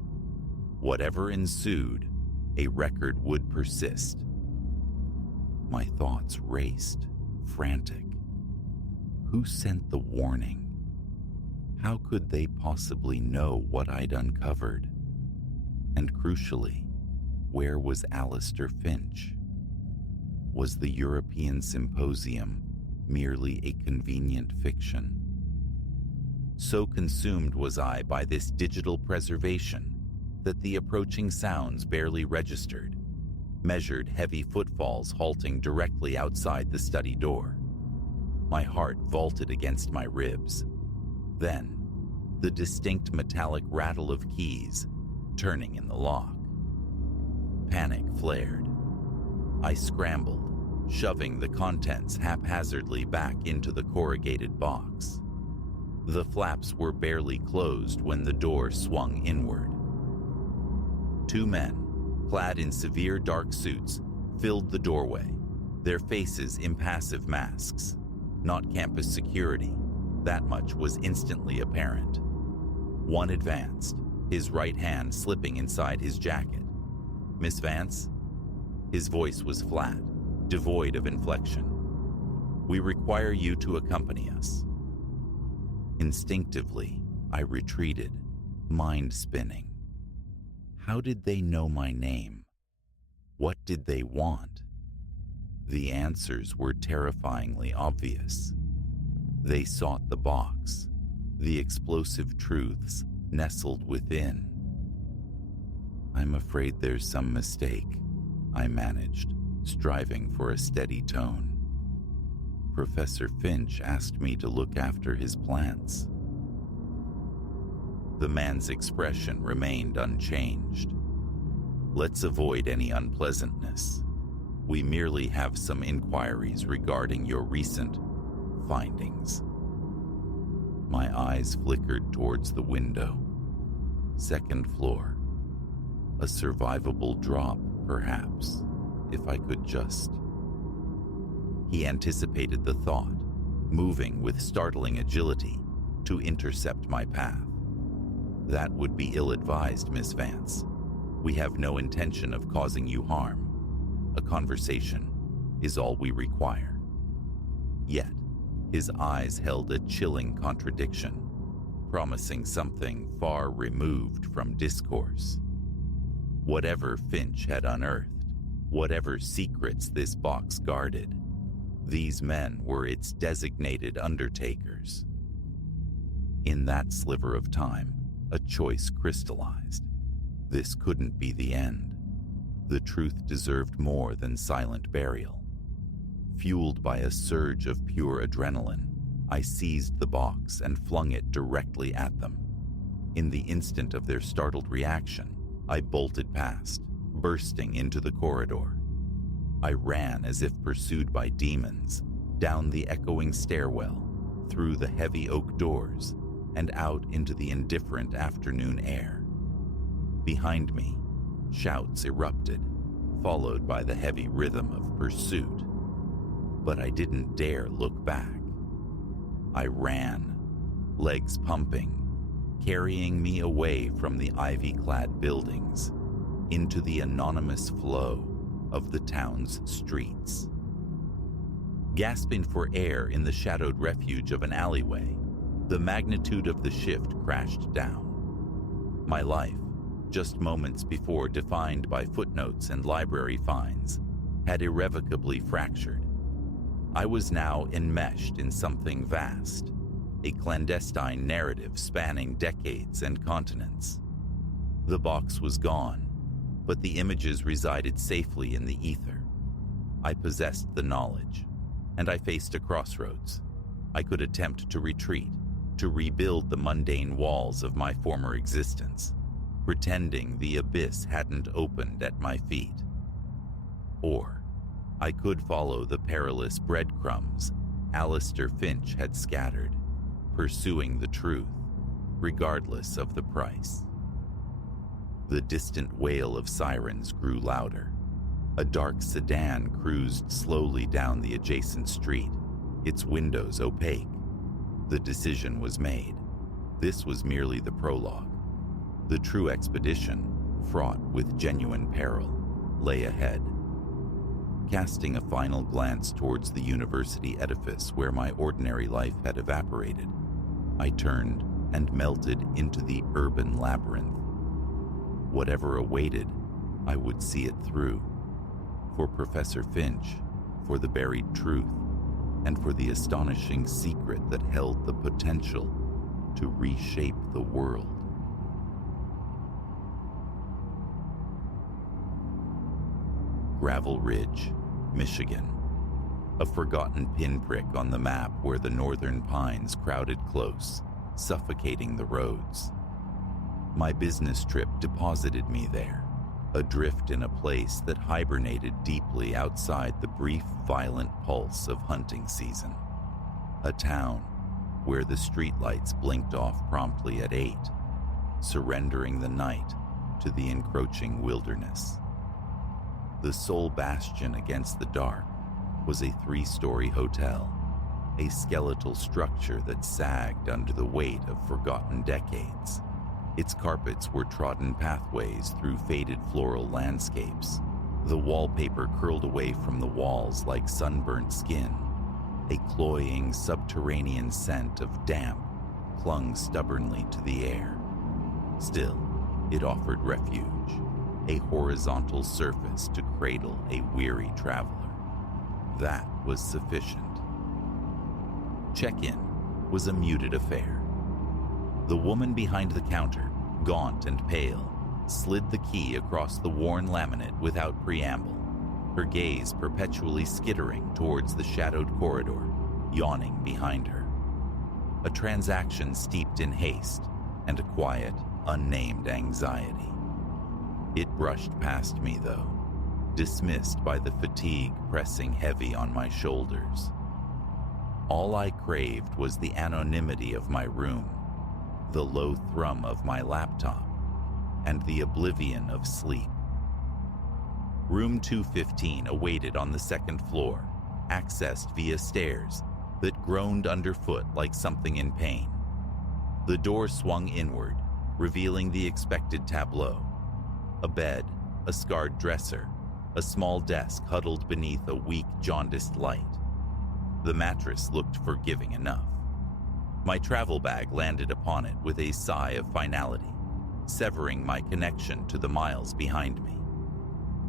Whatever ensued, a record would persist. My thoughts raced, frantic. Who sent the warning? How could they possibly know what I'd uncovered? And crucially, where was Alistair Finch? Was the European Symposium merely a convenient fiction? So consumed was I by this digital preservation that the approaching sounds barely registered, measured heavy footfalls halting directly outside the study door. My heart vaulted against my ribs. Then, the distinct metallic rattle of keys turning in the lock. Panic flared. I scrambled, shoving the contents haphazardly back into the corrugated box. The flaps were barely closed when the door swung inward. Two men, clad in severe dark suits, filled the doorway, their faces impassive masks. Not campus security, that much was instantly apparent. One advanced, his right hand slipping inside his jacket. "Miss Vance?" His voice was flat, devoid of inflection. "We require you to accompany us." Instinctively, I retreated, mind spinning. How did they know my name? What did they want? The answers were terrifyingly obvious. They sought the box, the explosive truths nestled within. "I'm afraid there's some mistake," I managed, striving for a steady tone. "Professor Finch asked me to look after his plants." The man's expression remained unchanged. "Let's avoid any unpleasantness. We merely have some inquiries regarding your recent findings." My eyes flickered towards the window. Second floor. A survivable drop, perhaps, if I could just... He anticipated the thought, moving with startling agility to intercept my path. "That would be ill-advised, Miss Vance. We have no intention of causing you harm. A conversation is all we require." Yet, his eyes held a chilling contradiction, promising something far removed from discourse. Whatever Finch had unearthed, whatever secrets this box guarded, these men were its designated undertakers. In that sliver of time, a choice crystallized. This couldn't be the end. The truth deserved more than silent burial. Fueled by a surge of pure adrenaline, I seized the box and flung it directly at them. In the instant of their startled reaction, I bolted past, bursting into the corridor. I ran as if pursued by demons, down the echoing stairwell, through the heavy oak doors, and out into the indifferent afternoon air. Behind me, shouts erupted, followed by the heavy rhythm of pursuit. But I didn't dare look back. I ran, legs pumping, carrying me away from the ivy-clad buildings, into the anonymous flow of the town's streets. Gasping for air in the shadowed refuge of an alleyway, the magnitude of the shift crashed down. My life, just moments before defined by footnotes and library finds, had irrevocably fractured. I was now enmeshed in something vast, a clandestine narrative spanning decades and continents. The box was gone, but the images resided safely in the ether. I possessed the knowledge, and I faced a crossroads. I could attempt to retreat, to rebuild the mundane walls of my former existence, pretending the abyss hadn't opened at my feet. Or I could follow the perilous breadcrumbs Alistair Finch had scattered, pursuing the truth, regardless of the price. The distant wail of sirens grew louder. A dark sedan cruised slowly down the adjacent street, its windows opaque. The decision was made. This was merely the prologue. The true expedition, fraught with genuine peril, lay ahead. Casting a final glance towards the university edifice where my ordinary life had evaporated, I turned and melted into the urban labyrinth. Whatever awaited, I would see it through. For Professor Finch, for the buried truth, and for the astonishing secret that held the potential to reshape the world. Gravel Ridge, Michigan. A forgotten pinprick on the map where the northern pines crowded close, suffocating the roads. My business trip deposited me there, adrift in a place that hibernated deeply outside the brief, violent pulse of hunting season. A town where the streetlights blinked off promptly at 8, surrendering the night to the encroaching wilderness. The sole bastion against the dark was a 3-story hotel, a skeletal structure that sagged under the weight of forgotten decades, Its carpets were trodden pathways through faded floral landscapes. The wallpaper curled away from the walls like sunburnt skin. A cloying subterranean scent of damp clung stubbornly to the air. Still, it offered refuge, a horizontal surface to cradle a weary traveler. That was sufficient. Check-in was a muted affair. The woman behind the counter, gaunt and pale, slid the key across the worn laminate without preamble, her gaze perpetually skittering towards the shadowed corridor, yawning behind her. A transaction steeped in haste and a quiet, unnamed anxiety. It brushed past me, though, dismissed by the fatigue pressing heavy on my shoulders. All I craved was the anonymity of my room, the low thrum of my laptop, and the oblivion of sleep. Room 215 awaited on the second floor, accessed via stairs that groaned underfoot like something in pain. The door swung inward, revealing the expected tableau. A bed, a scarred dresser, a small desk huddled beneath a weak, jaundiced light. The mattress looked forgiving enough. My travel bag landed upon it with a sigh of finality, severing my connection to the miles behind me.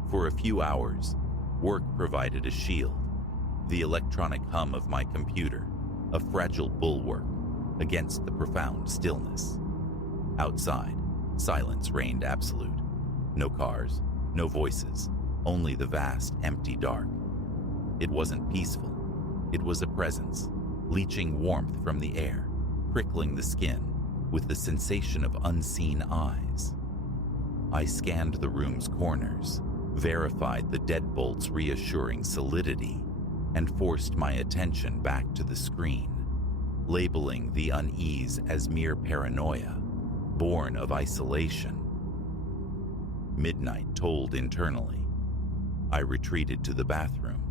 For a few hours, work provided a shield, the electronic hum of my computer, a fragile bulwark against the profound stillness. Outside, silence reigned absolute. No cars, no voices, only the vast, empty dark. It wasn't peaceful. It was a presence, leaching warmth from the air, prickling the skin with the sensation of unseen eyes. I scanned the room's corners, verified the deadbolt's reassuring solidity, and forced my attention back to the screen, labeling the unease as mere paranoia, born of isolation. Midnight tolled internally. I retreated to the bathroom,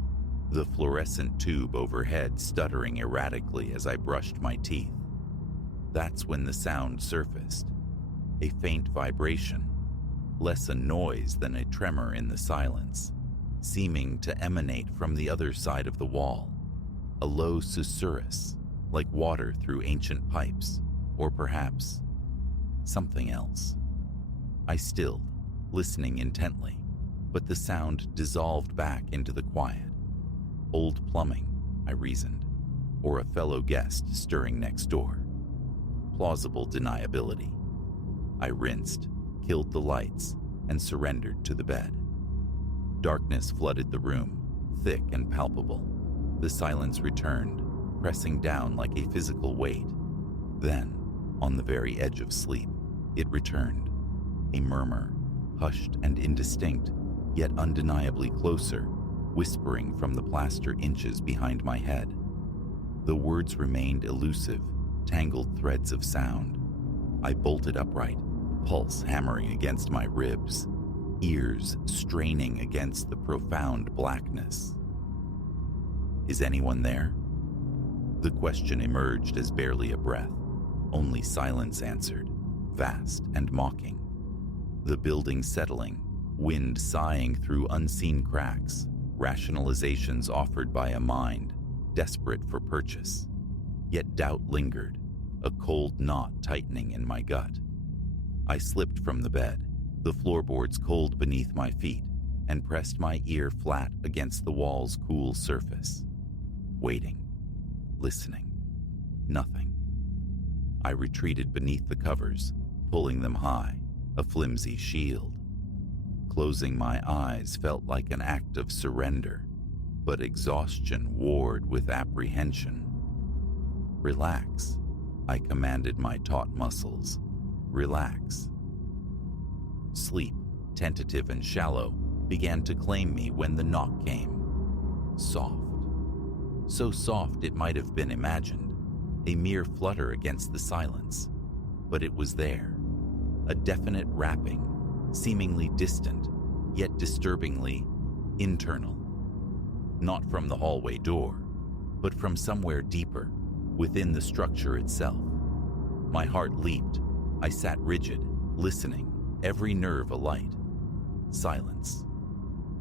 the fluorescent tube overhead stuttering erratically as I brushed my teeth. That's when the sound surfaced, a faint vibration, less a noise than a tremor in the silence, seeming to emanate from the other side of the wall, a low susurrus, like water through ancient pipes, or perhaps something else. I stilled, listening intently, but the sound dissolved back into the quiet. Old plumbing, I reasoned, or a fellow guest stirring next door. Plausible deniability. I rinsed, killed the lights, and surrendered to the bed. Darkness flooded the room, thick and palpable. The silence returned, pressing down like a physical weight. Then, on the very edge of sleep, it returned, a murmur, hushed and indistinct, yet undeniably closer, whispering from the plaster inches behind my head. The words remained elusive, tangled threads of sound. I bolted upright, pulse hammering against my ribs, ears straining against the profound blackness. Is anyone there? The question emerged as barely a breath. Only silence answered, vast and mocking. The building settling, wind sighing through unseen cracks, rationalizations offered by a mind desperate for purchase. Yet doubt lingered, a cold knot tightening in my gut. I slipped from the bed, the floorboards cold beneath my feet, and pressed my ear flat against the wall's cool surface. Waiting, listening, nothing. I retreated beneath the covers, pulling them high, a flimsy shield. Closing my eyes felt like an act of surrender, but exhaustion warred with apprehension. Relax, I commanded my taut muscles. Relax. Sleep, tentative and shallow, began to claim me when the knock came. Soft. So soft it might have been imagined, a mere flutter against the silence. But it was there, a definite rapping, seemingly distant, yet disturbingly internal. Not from the hallway door, but from somewhere deeper, within the structure itself. My heart leaped. I sat rigid, listening, every nerve alight. Silence.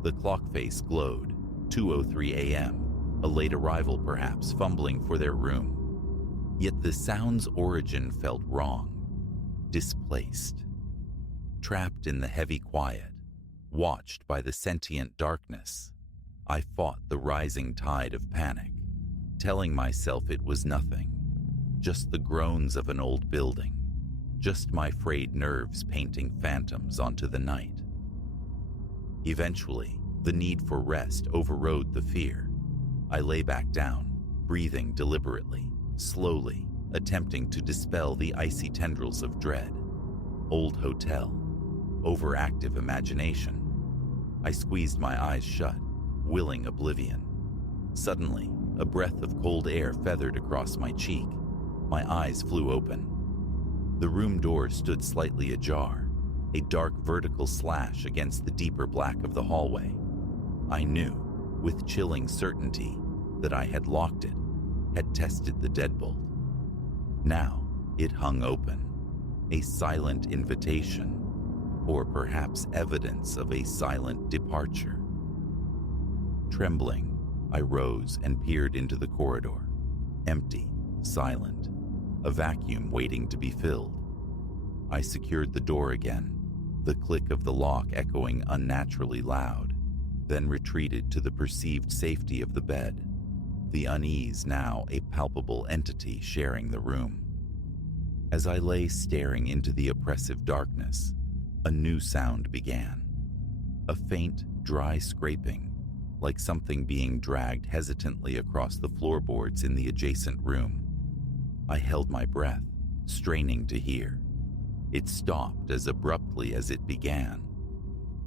The clock face glowed, 2:03 a.m., a late arrival perhaps, fumbling for their room. Yet the sound's origin felt wrong, displaced. Trapped in the heavy quiet, watched by the sentient darkness, I fought the rising tide of panic, telling myself it was nothing, just the groans of an old building, just my frayed nerves painting phantoms onto the night. Eventually, the need for rest overrode the fear. I lay back down, breathing deliberately, slowly, attempting to dispel the icy tendrils of dread. Old hotel, overactive imagination. I squeezed my eyes shut, willing oblivion. Suddenly, a breath of cold air feathered across my cheek. My eyes flew open. The room door stood slightly ajar, a dark vertical slash against the deeper black of the hallway. I knew, with chilling certainty, that I had locked it, had tested the deadbolt. Now, it hung open, a silent invitation, or perhaps evidence of a silent departure. Trembling, I rose and peered into the corridor. Empty, silent, a vacuum waiting to be filled. I secured the door again, the click of the lock echoing unnaturally loud, then retreated to the perceived safety of the bed, the unease now a palpable entity sharing the room. As I lay staring into the oppressive darkness, a new sound began. A faint, dry scraping, like something being dragged hesitantly across the floorboards in the adjacent room. I held my breath, straining to hear. It stopped as abruptly as it began.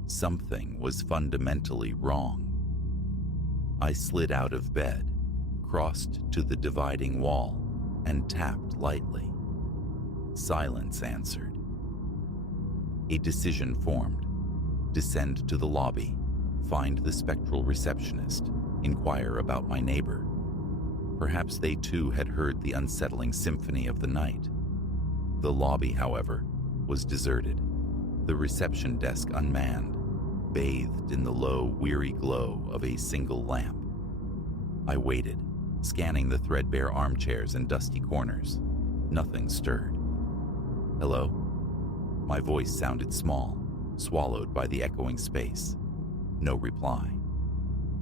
Something was fundamentally wrong. I slid out of bed, crossed to the dividing wall, and tapped lightly. Silence answered. A decision formed. Descend to the lobby, find the spectral receptionist, inquire about my neighbor. Perhaps they too had heard the unsettling symphony of the night. The lobby, however, was deserted, the reception desk unmanned, bathed in the low, weary glow of a single lamp. I waited, scanning the threadbare armchairs and dusty corners. Nothing stirred. Hello? My voice sounded small, swallowed by the echoing space. No reply.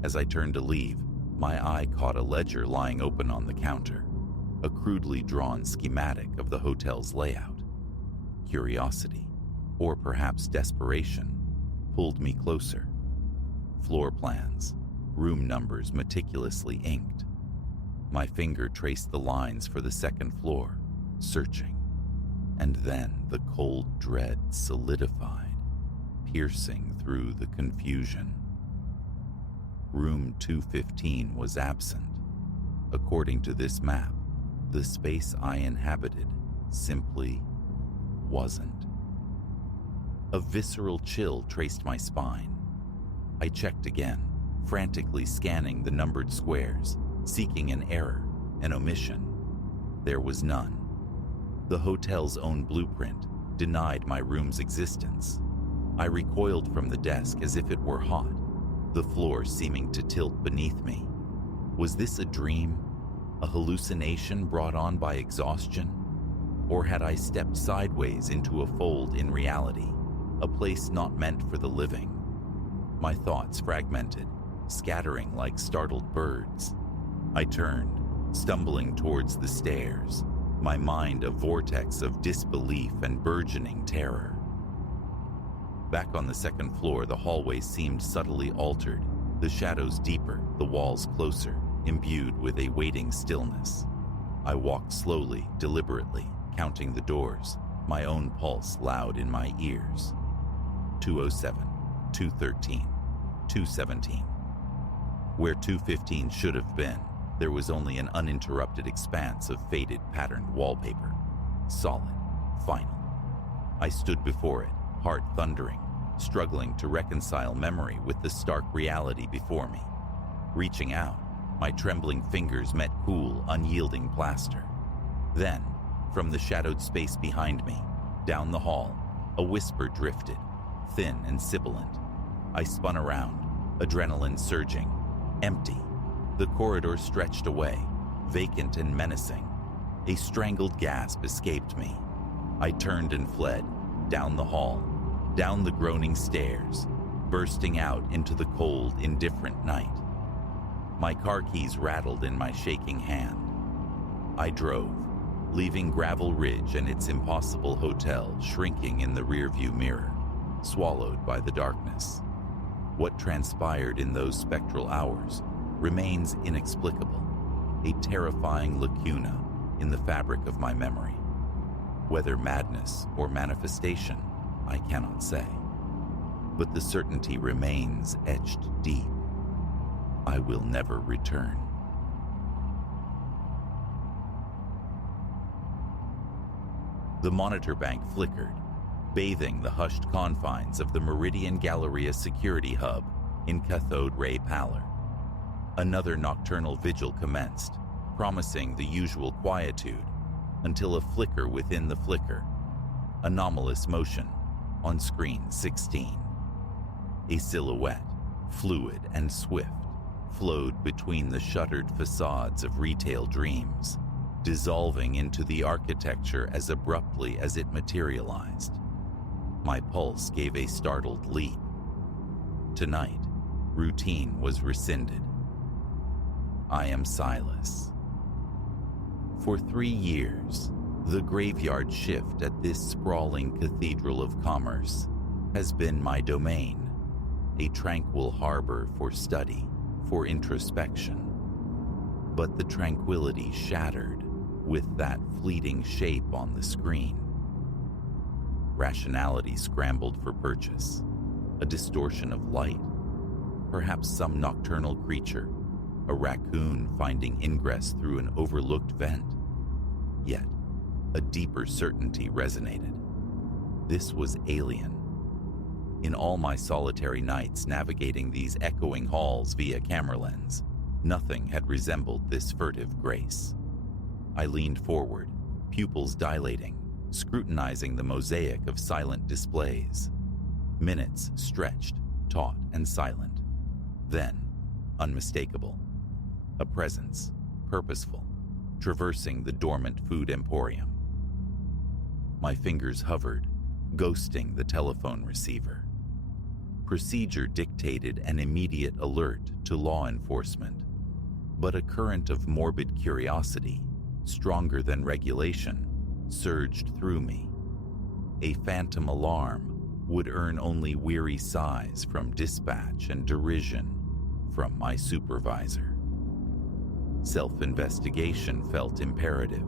As I turned to leave, my eye caught a ledger lying open on the counter, a crudely drawn schematic of the hotel's layout. Curiosity, or perhaps desperation, pulled me closer. Floor plans, room numbers meticulously inked. My finger traced the lines for the second floor, searching. And then the cold dread solidified, piercing through the confusion. Room 215 was absent. According to this map, the space I inhabited simply wasn't. A visceral chill traced my spine. I checked again, frantically scanning the numbered squares, seeking an error, an omission. There was none. The hotel's own blueprint denied my room's existence. I recoiled from the desk as if it were hot, the floor seeming to tilt beneath me. Was this a dream? A hallucination brought on by exhaustion? Or had I stepped sideways into a fold in reality, a place not meant for the living? My thoughts fragmented, scattering like startled birds. I turned, stumbling towards the stairs, my mind a vortex of disbelief and burgeoning terror. Back on the second floor, the hallway seemed subtly altered, the shadows deeper, the walls closer, imbued with a waiting stillness. I walked slowly, deliberately, counting the doors, my own pulse loud in my ears. 207, 213, 217. Where 215 should have been, there was only an uninterrupted expanse of faded patterned wallpaper. Solid, final. I stood before it, heart thundering, struggling to reconcile memory with the stark reality before me. Reaching out, my trembling fingers met cool, unyielding plaster. Then, from the shadowed space behind me, down the hall, A whisper drifted, thin and sibilant. I spun around, adrenaline surging. Empty. The corridor stretched away, vacant and menacing. A strangled gasp escaped me. I turned and fled, down the hall, down the groaning stairs, bursting out into the cold, indifferent night. My car keys rattled in my shaking hand. I drove, leaving Gravel Ridge and its impossible hotel shrinking in the rearview mirror, swallowed by the darkness. What transpired in those spectral hours remains inexplicable, a terrifying lacuna in the fabric of my memory. Whether madness or manifestation, I cannot say. But the certainty remains etched deep. I will never return. The monitor bank flickered, bathing the hushed confines of the Meridian Galleria security hub in cathode ray pallor. Another nocturnal vigil commenced, promising the usual quietude, until a flicker within the flicker. Anomalous motion on screen 16. A silhouette, fluid and swift, flowed between the shuttered facades of retail dreams, dissolving into the architecture as abruptly as it materialized. My pulse gave a startled leap. Tonight, routine was rescinded. I am Silas. For 3 years, the graveyard shift at this sprawling cathedral of commerce has been my domain, a tranquil harbor for study, for introspection. But the tranquility shattered with that fleeting shape on the screen. Rationality scrambled for purchase, a distortion of light, perhaps some nocturnal creature, a raccoon finding ingress through an overlooked vent. Yet, a deeper certainty resonated. This was alien. In all my solitary nights navigating these echoing halls via camera lens, nothing had resembled this furtive grace. I leaned forward, pupils dilating, scrutinizing the mosaic of silent displays. Minutes stretched, taut and silent. Then, unmistakable. A presence, purposeful, traversing the dormant food emporium. My fingers hovered, ghosting the telephone receiver. Procedure dictated an immediate alert to law enforcement, but a current of morbid curiosity, stronger than regulation, surged through me. A phantom alarm would earn only weary sighs from dispatch and derision from my supervisor. Self-investigation felt imperative.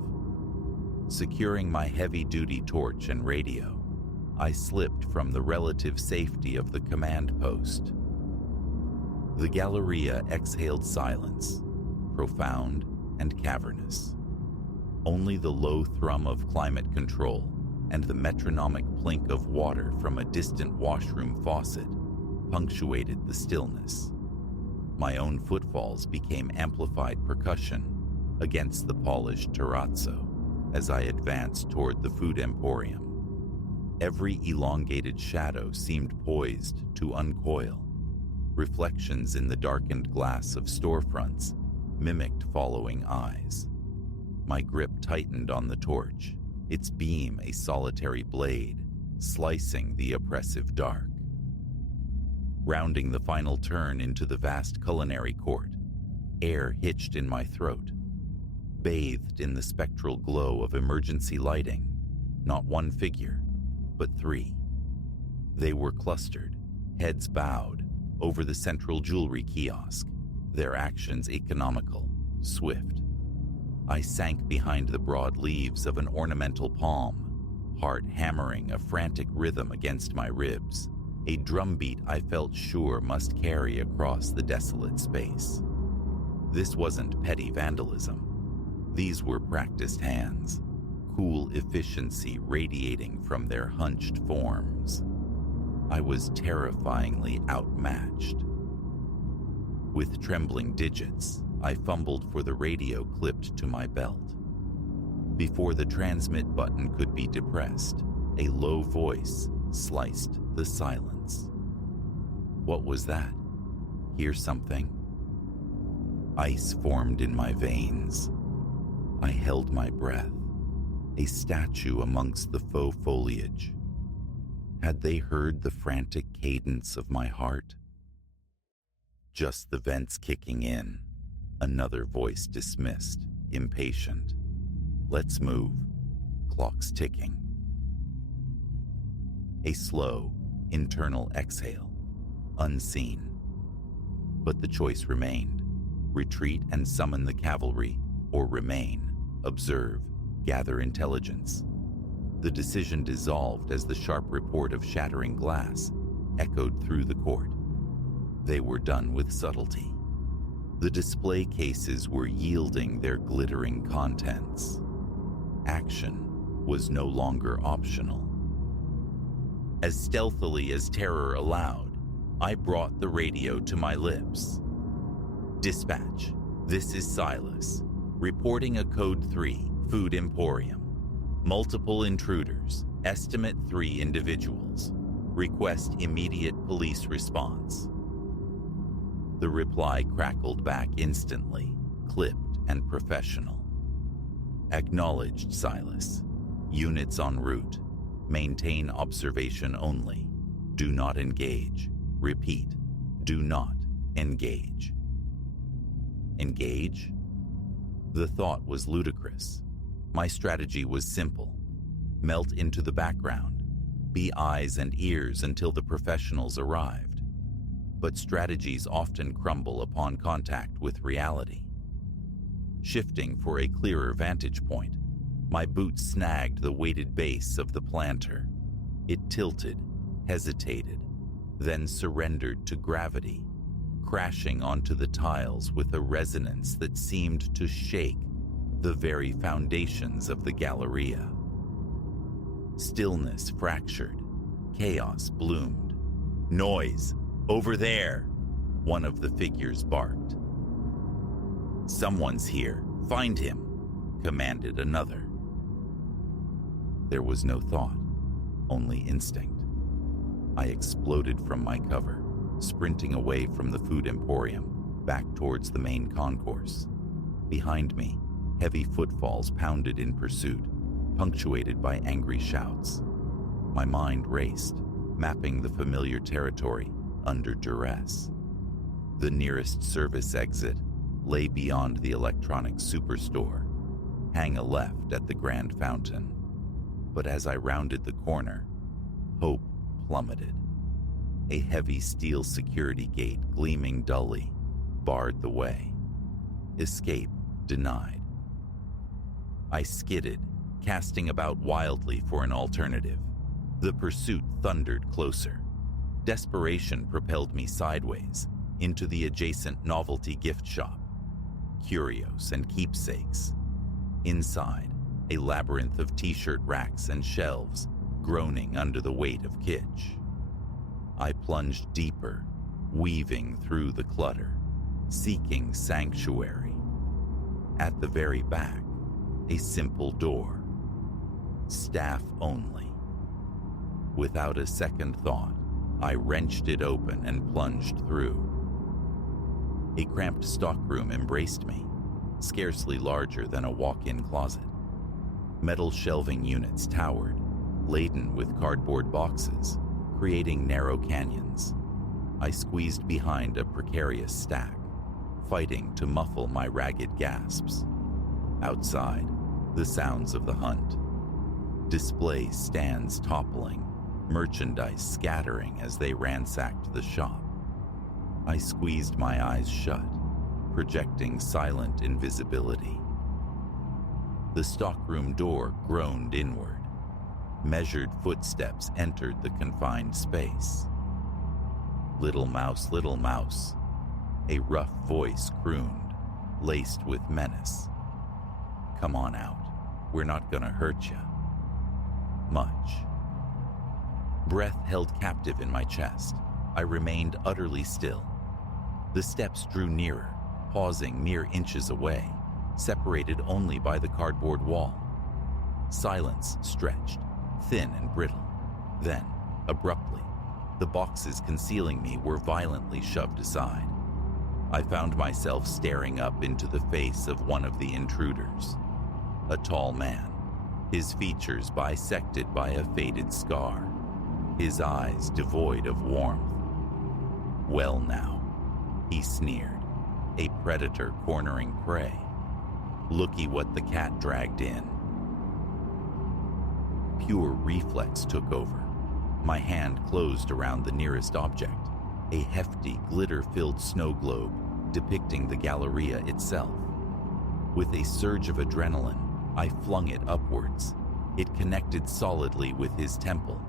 Securing my heavy-duty torch and radio, I slipped from the relative safety of the command post. The Galleria exhaled silence, profound and cavernous. Only the low thrum of climate control and the metronomic plink of water from a distant washroom faucet punctuated the stillness. My own footfalls became amplified percussion against the polished terrazzo as I advanced toward the food emporium. Every elongated shadow seemed poised to uncoil. Reflections in the darkened glass of storefronts mimicked following eyes. My grip tightened on the torch, its beam a solitary blade, slicing the oppressive dark. Rounding the final turn into the vast culinary court, air hitched in my throat. Bathed in the spectral glow of emergency lighting, not one figure, but 3. They were clustered, heads bowed, over the central jewelry kiosk, their actions economical, swift. I sank behind the broad leaves of an ornamental palm, heart hammering a frantic rhythm against my ribs, a drumbeat I felt sure must carry across the desolate space. This wasn't petty vandalism. These were practiced hands, cool efficiency radiating from their hunched forms. I was terrifyingly outmatched. With trembling digits, I fumbled for the radio clipped to my belt. Before the transmit button could be depressed, a low voice, sliced the silence. What was that? Hear something? Ice formed in my veins. I held my breath, a statue amongst the faux foliage. Had they heard the frantic cadence of my heart? Just the vents kicking in, another voice dismissed, impatient. Let's move. Clock's ticking. A slow, internal exhale, unseen. But the choice remained. Retreat and summon the cavalry, or remain, observe, gather intelligence. The decision dissolved as the sharp report of shattering glass echoed through the court. They were done with subtlety. The display cases were yielding their glittering contents. Action was no longer optional. As stealthily as terror allowed, I brought the radio to my lips. Dispatch, this is Silas, reporting a Code 3 food emporium. Multiple intruders, estimate 3 individuals. Request immediate police response. The reply crackled back instantly, clipped and professional. Acknowledged, Silas. Units en route. Maintain observation only. Do not engage. Repeat, do not engage. Engage? The thought was ludicrous. My strategy was simple. Melt into the background. Be eyes and ears until the professionals arrived. But strategies often crumble upon contact with reality. Shifting for a clearer vantage point, my boot snagged the weighted base of the planter. It tilted, hesitated, then surrendered to gravity, crashing onto the tiles with a resonance that seemed to shake the very foundations of the Galleria. Stillness fractured. Chaos bloomed. Noise! Over there! One of the figures barked. Someone's here. Find him, commanded another. There was no thought, only instinct. I exploded from my cover, sprinting away from the food emporium, back towards the main concourse. Behind me, heavy footfalls pounded in pursuit, punctuated by angry shouts. My mind raced, mapping the familiar territory under duress. The nearest service exit lay beyond the electronics superstore, hang a left at the Grand Fountain. But as I rounded the corner, hope plummeted. A heavy steel security gate gleaming dully barred the way. Escape denied. I skidded, casting about wildly for an alternative. The pursuit thundered closer. Desperation propelled me sideways into the adjacent novelty gift shop. Curios and keepsakes. Inside, a labyrinth of t-shirt racks and shelves, groaning under the weight of kitsch. I plunged deeper, weaving through the clutter, seeking sanctuary. At the very back, a simple door. Staff only. Without a second thought, I wrenched it open and plunged through. A cramped stockroom embraced me, scarcely larger than a walk-in closet. Metal shelving units towered, laden with cardboard boxes, creating narrow canyons. I squeezed behind a precarious stack, fighting to muffle my ragged gasps. Outside, the sounds of the hunt. Display stands toppling, merchandise scattering as they ransacked the shop. I squeezed my eyes shut, projecting silent invisibility. The stockroom door groaned inward. Measured footsteps entered the confined space. Little mouse, a rough voice crooned, laced with menace. Come on out, we're not gonna hurt ya. Much. Breath held captive in my chest. I remained utterly still. The steps drew nearer, pausing mere inches away, separated only by the cardboard wall. Silence stretched, thin and brittle. Then, Abruptly, the boxes concealing me were violently shoved aside. I found myself staring up into the face of one of the intruders. A tall man, his features bisected by a faded scar, his eyes devoid of warmth. "Well now," he sneered, "a predator cornering prey. Looky what the cat dragged in." Pure reflex took over. My hand closed around the nearest object, a hefty, glitter-filled snow globe depicting the Galleria itself. With a surge of adrenaline, I flung it upwards. It connected solidly with his temple.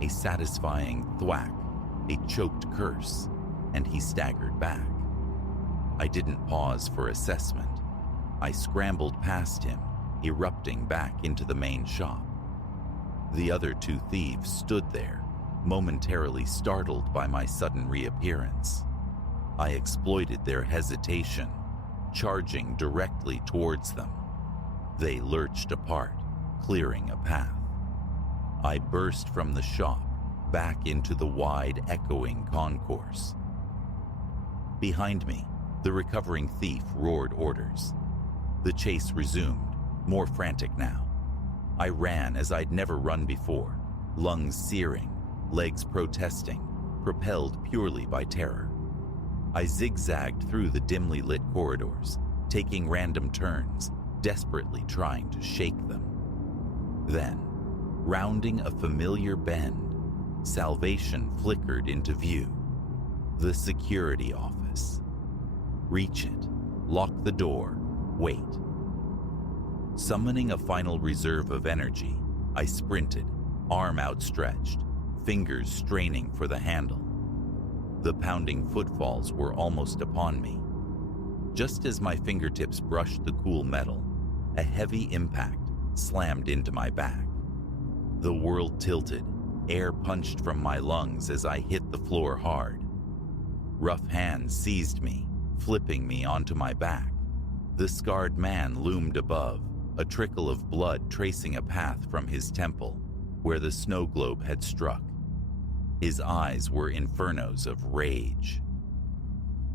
A satisfying thwack, a choked curse, and he staggered back. I didn't pause for assessment. I scrambled past him, erupting back into the main shop. The other two thieves stood there, momentarily startled by my sudden reappearance. I exploited their hesitation, charging directly towards them. They lurched apart, clearing a path. I burst from the shop, back into the wide, echoing concourse. Behind me, the recovering thief roared orders. The chase resumed, more frantic now. I ran as I'd never run before, lungs searing, legs protesting, propelled purely by terror. I zigzagged through the dimly lit corridors, taking random turns, desperately trying to shake them. Then, rounding a familiar bend, salvation flickered into view. The security office. Reach it, lock the door, wait. Summoning a final reserve of energy, I sprinted, arm outstretched, fingers straining for the handle. The pounding footfalls were almost upon me. Just as my fingertips brushed the cool metal, a heavy impact slammed into my back. The world tilted, air punched from my lungs as I hit the floor hard. Rough hands seized me, flipping me onto my back. The scarred man loomed above, a trickle of blood tracing a path from his temple, where the snow globe had struck. His eyes were infernos of rage.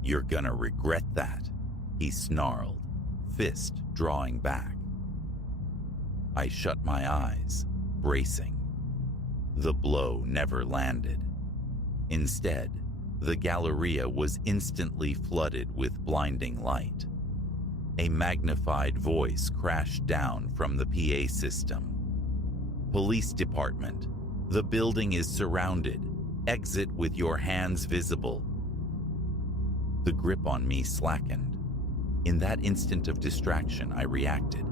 "You're gonna regret that," he snarled, fist drawing back. I shut my eyes, bracing. The blow never landed. Instead, the Galleria was instantly flooded with blinding light. A magnified voice crashed down from the PA system. "Police department, the building is surrounded. Exit with your hands visible." The grip on me slackened. In that instant of distraction, I reacted.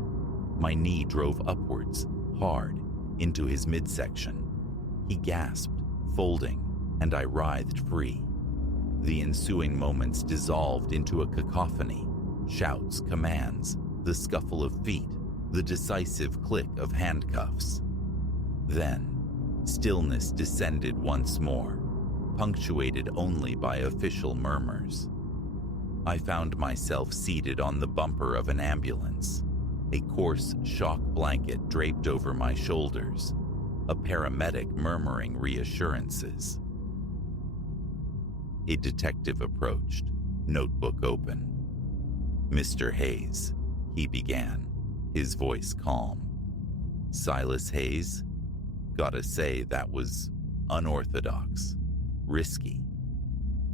My knee drove upwards, hard, into his midsection. He gasped, folding, and I writhed free. The ensuing moments dissolved into a cacophony. Shouts, commands, the scuffle of feet, the decisive click of handcuffs. Then, stillness descended once more, punctuated only by official murmurs. I found myself seated on the bumper of an ambulance, a coarse shock blanket draped over my shoulders, a paramedic murmuring reassurances. A detective approached, notebook open. "Mr. Hayes," he began, his voice calm. "Silas Hayes? Gotta say that was unorthodox, risky.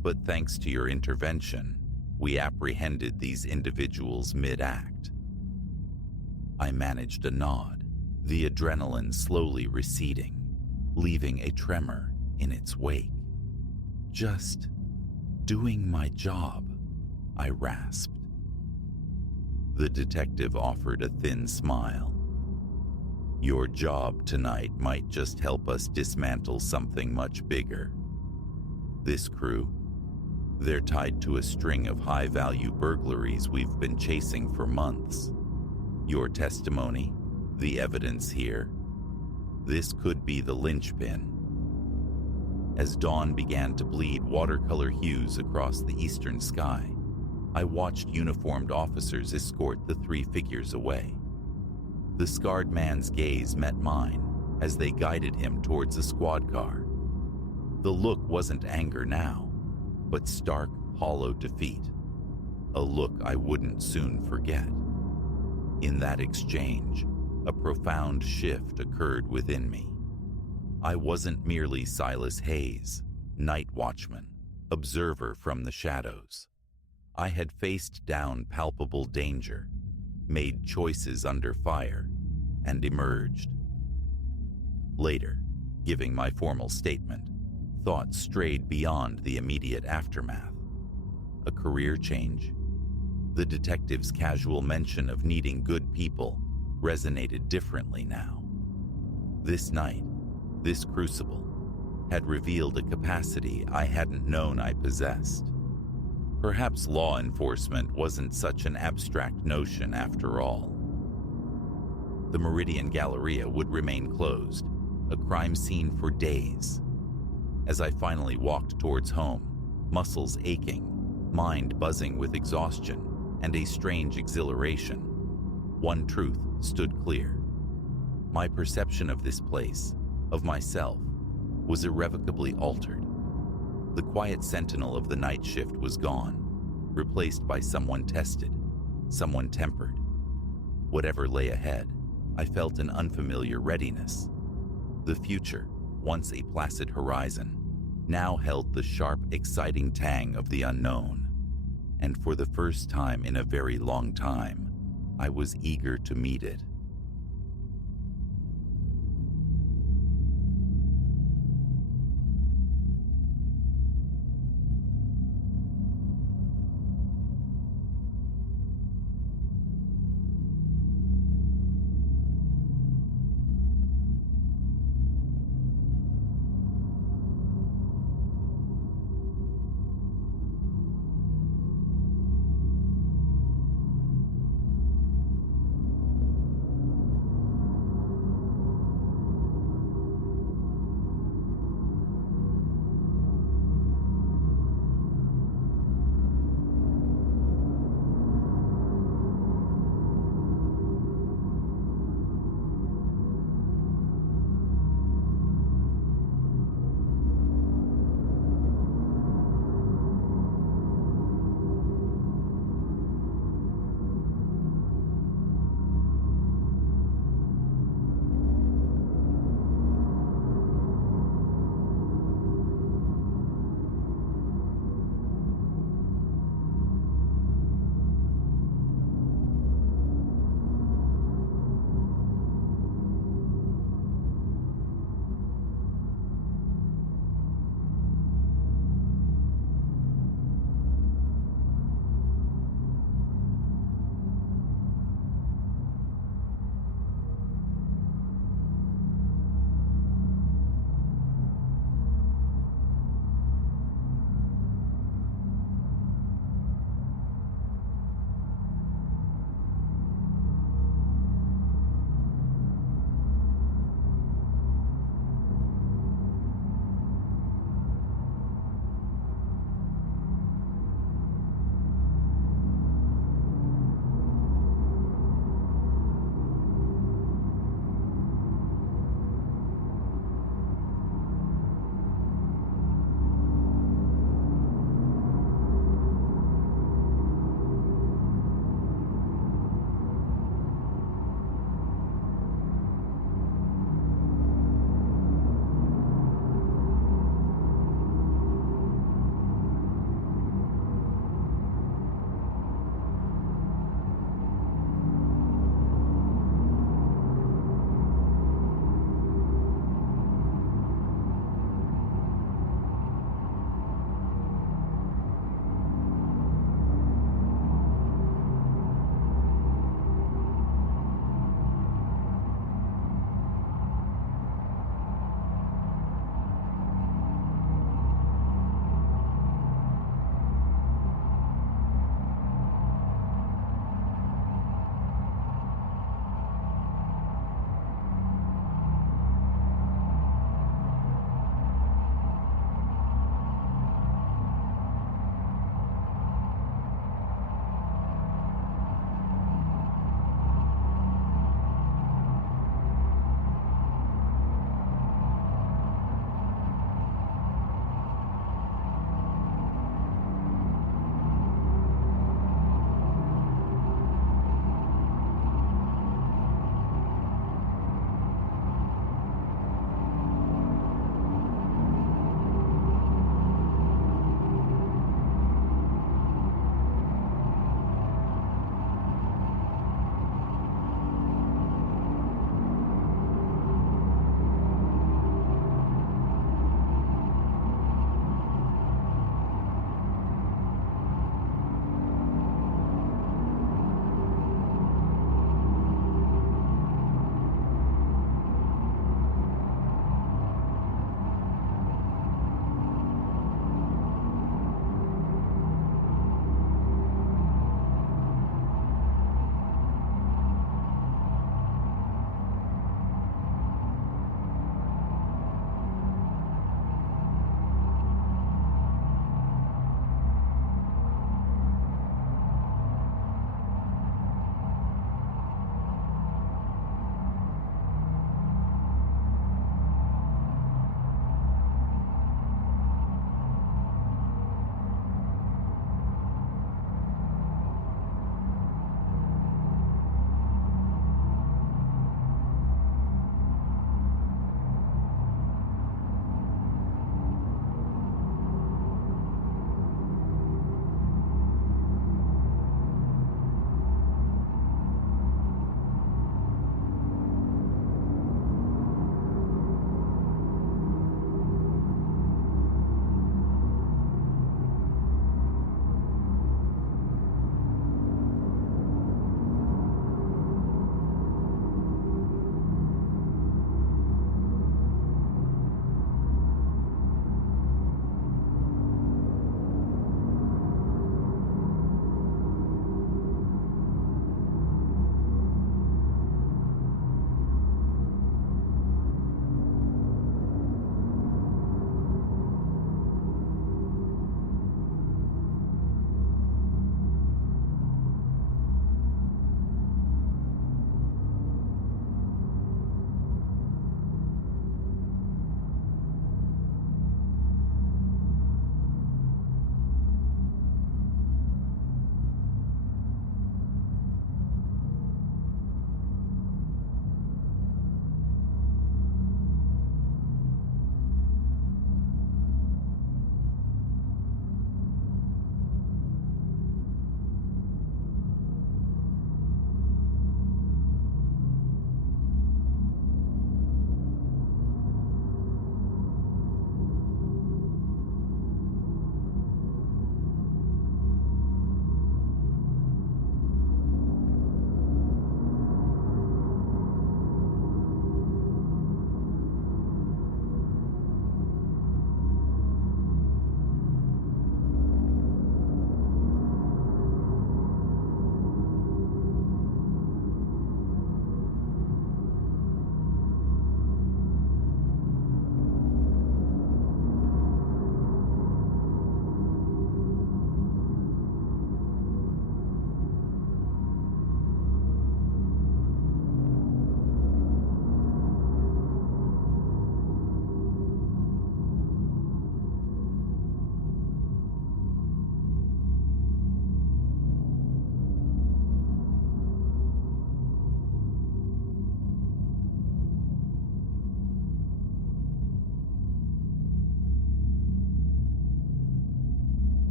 But thanks to your intervention, we apprehended these individuals mid-act." I managed a nod, the adrenaline slowly receding, leaving a tremor in its wake. "Just doing my job," I rasped. The detective offered a thin smile. "Your job tonight might just help us dismantle something much bigger. This crew, they're tied to a string of high-value burglaries we've been chasing for months. Your testimony, the evidence here, this could be the linchpin." As dawn began to bleed watercolor hues across the eastern sky, I watched uniformed officers escort the three figures away. The scarred man's gaze met mine as they guided him towards a squad car, The look wasn't anger now, but stark, hollow defeat. A look I wouldn't soon forget. In that exchange, a profound shift occurred within me. I wasn't merely Silas Hayes, night watchman, observer from the shadows. I had faced down palpable danger, made choices under fire, and emerged. Later, giving my formal statement, thoughts strayed beyond the immediate aftermath. A career change? The detective's casual mention of needing good people resonated differently now. This night, this crucible, had revealed a capacity I hadn't known I possessed. Perhaps law enforcement wasn't such an abstract notion after all. The Meridian Galleria would remain closed, a crime scene for days. As I finally walked towards home, muscles aching, mind buzzing with exhaustion, and a strange exhilaration, one truth stood clear. My perception of this place, of myself, was irrevocably altered. The quiet sentinel of the night shift was gone, replaced by someone tested, someone tempered. Whatever lay ahead, I felt an unfamiliar readiness. The future, once a placid horizon, now held the sharp, exciting tang of the unknown. And for the first time in a very long time, I was eager to meet it.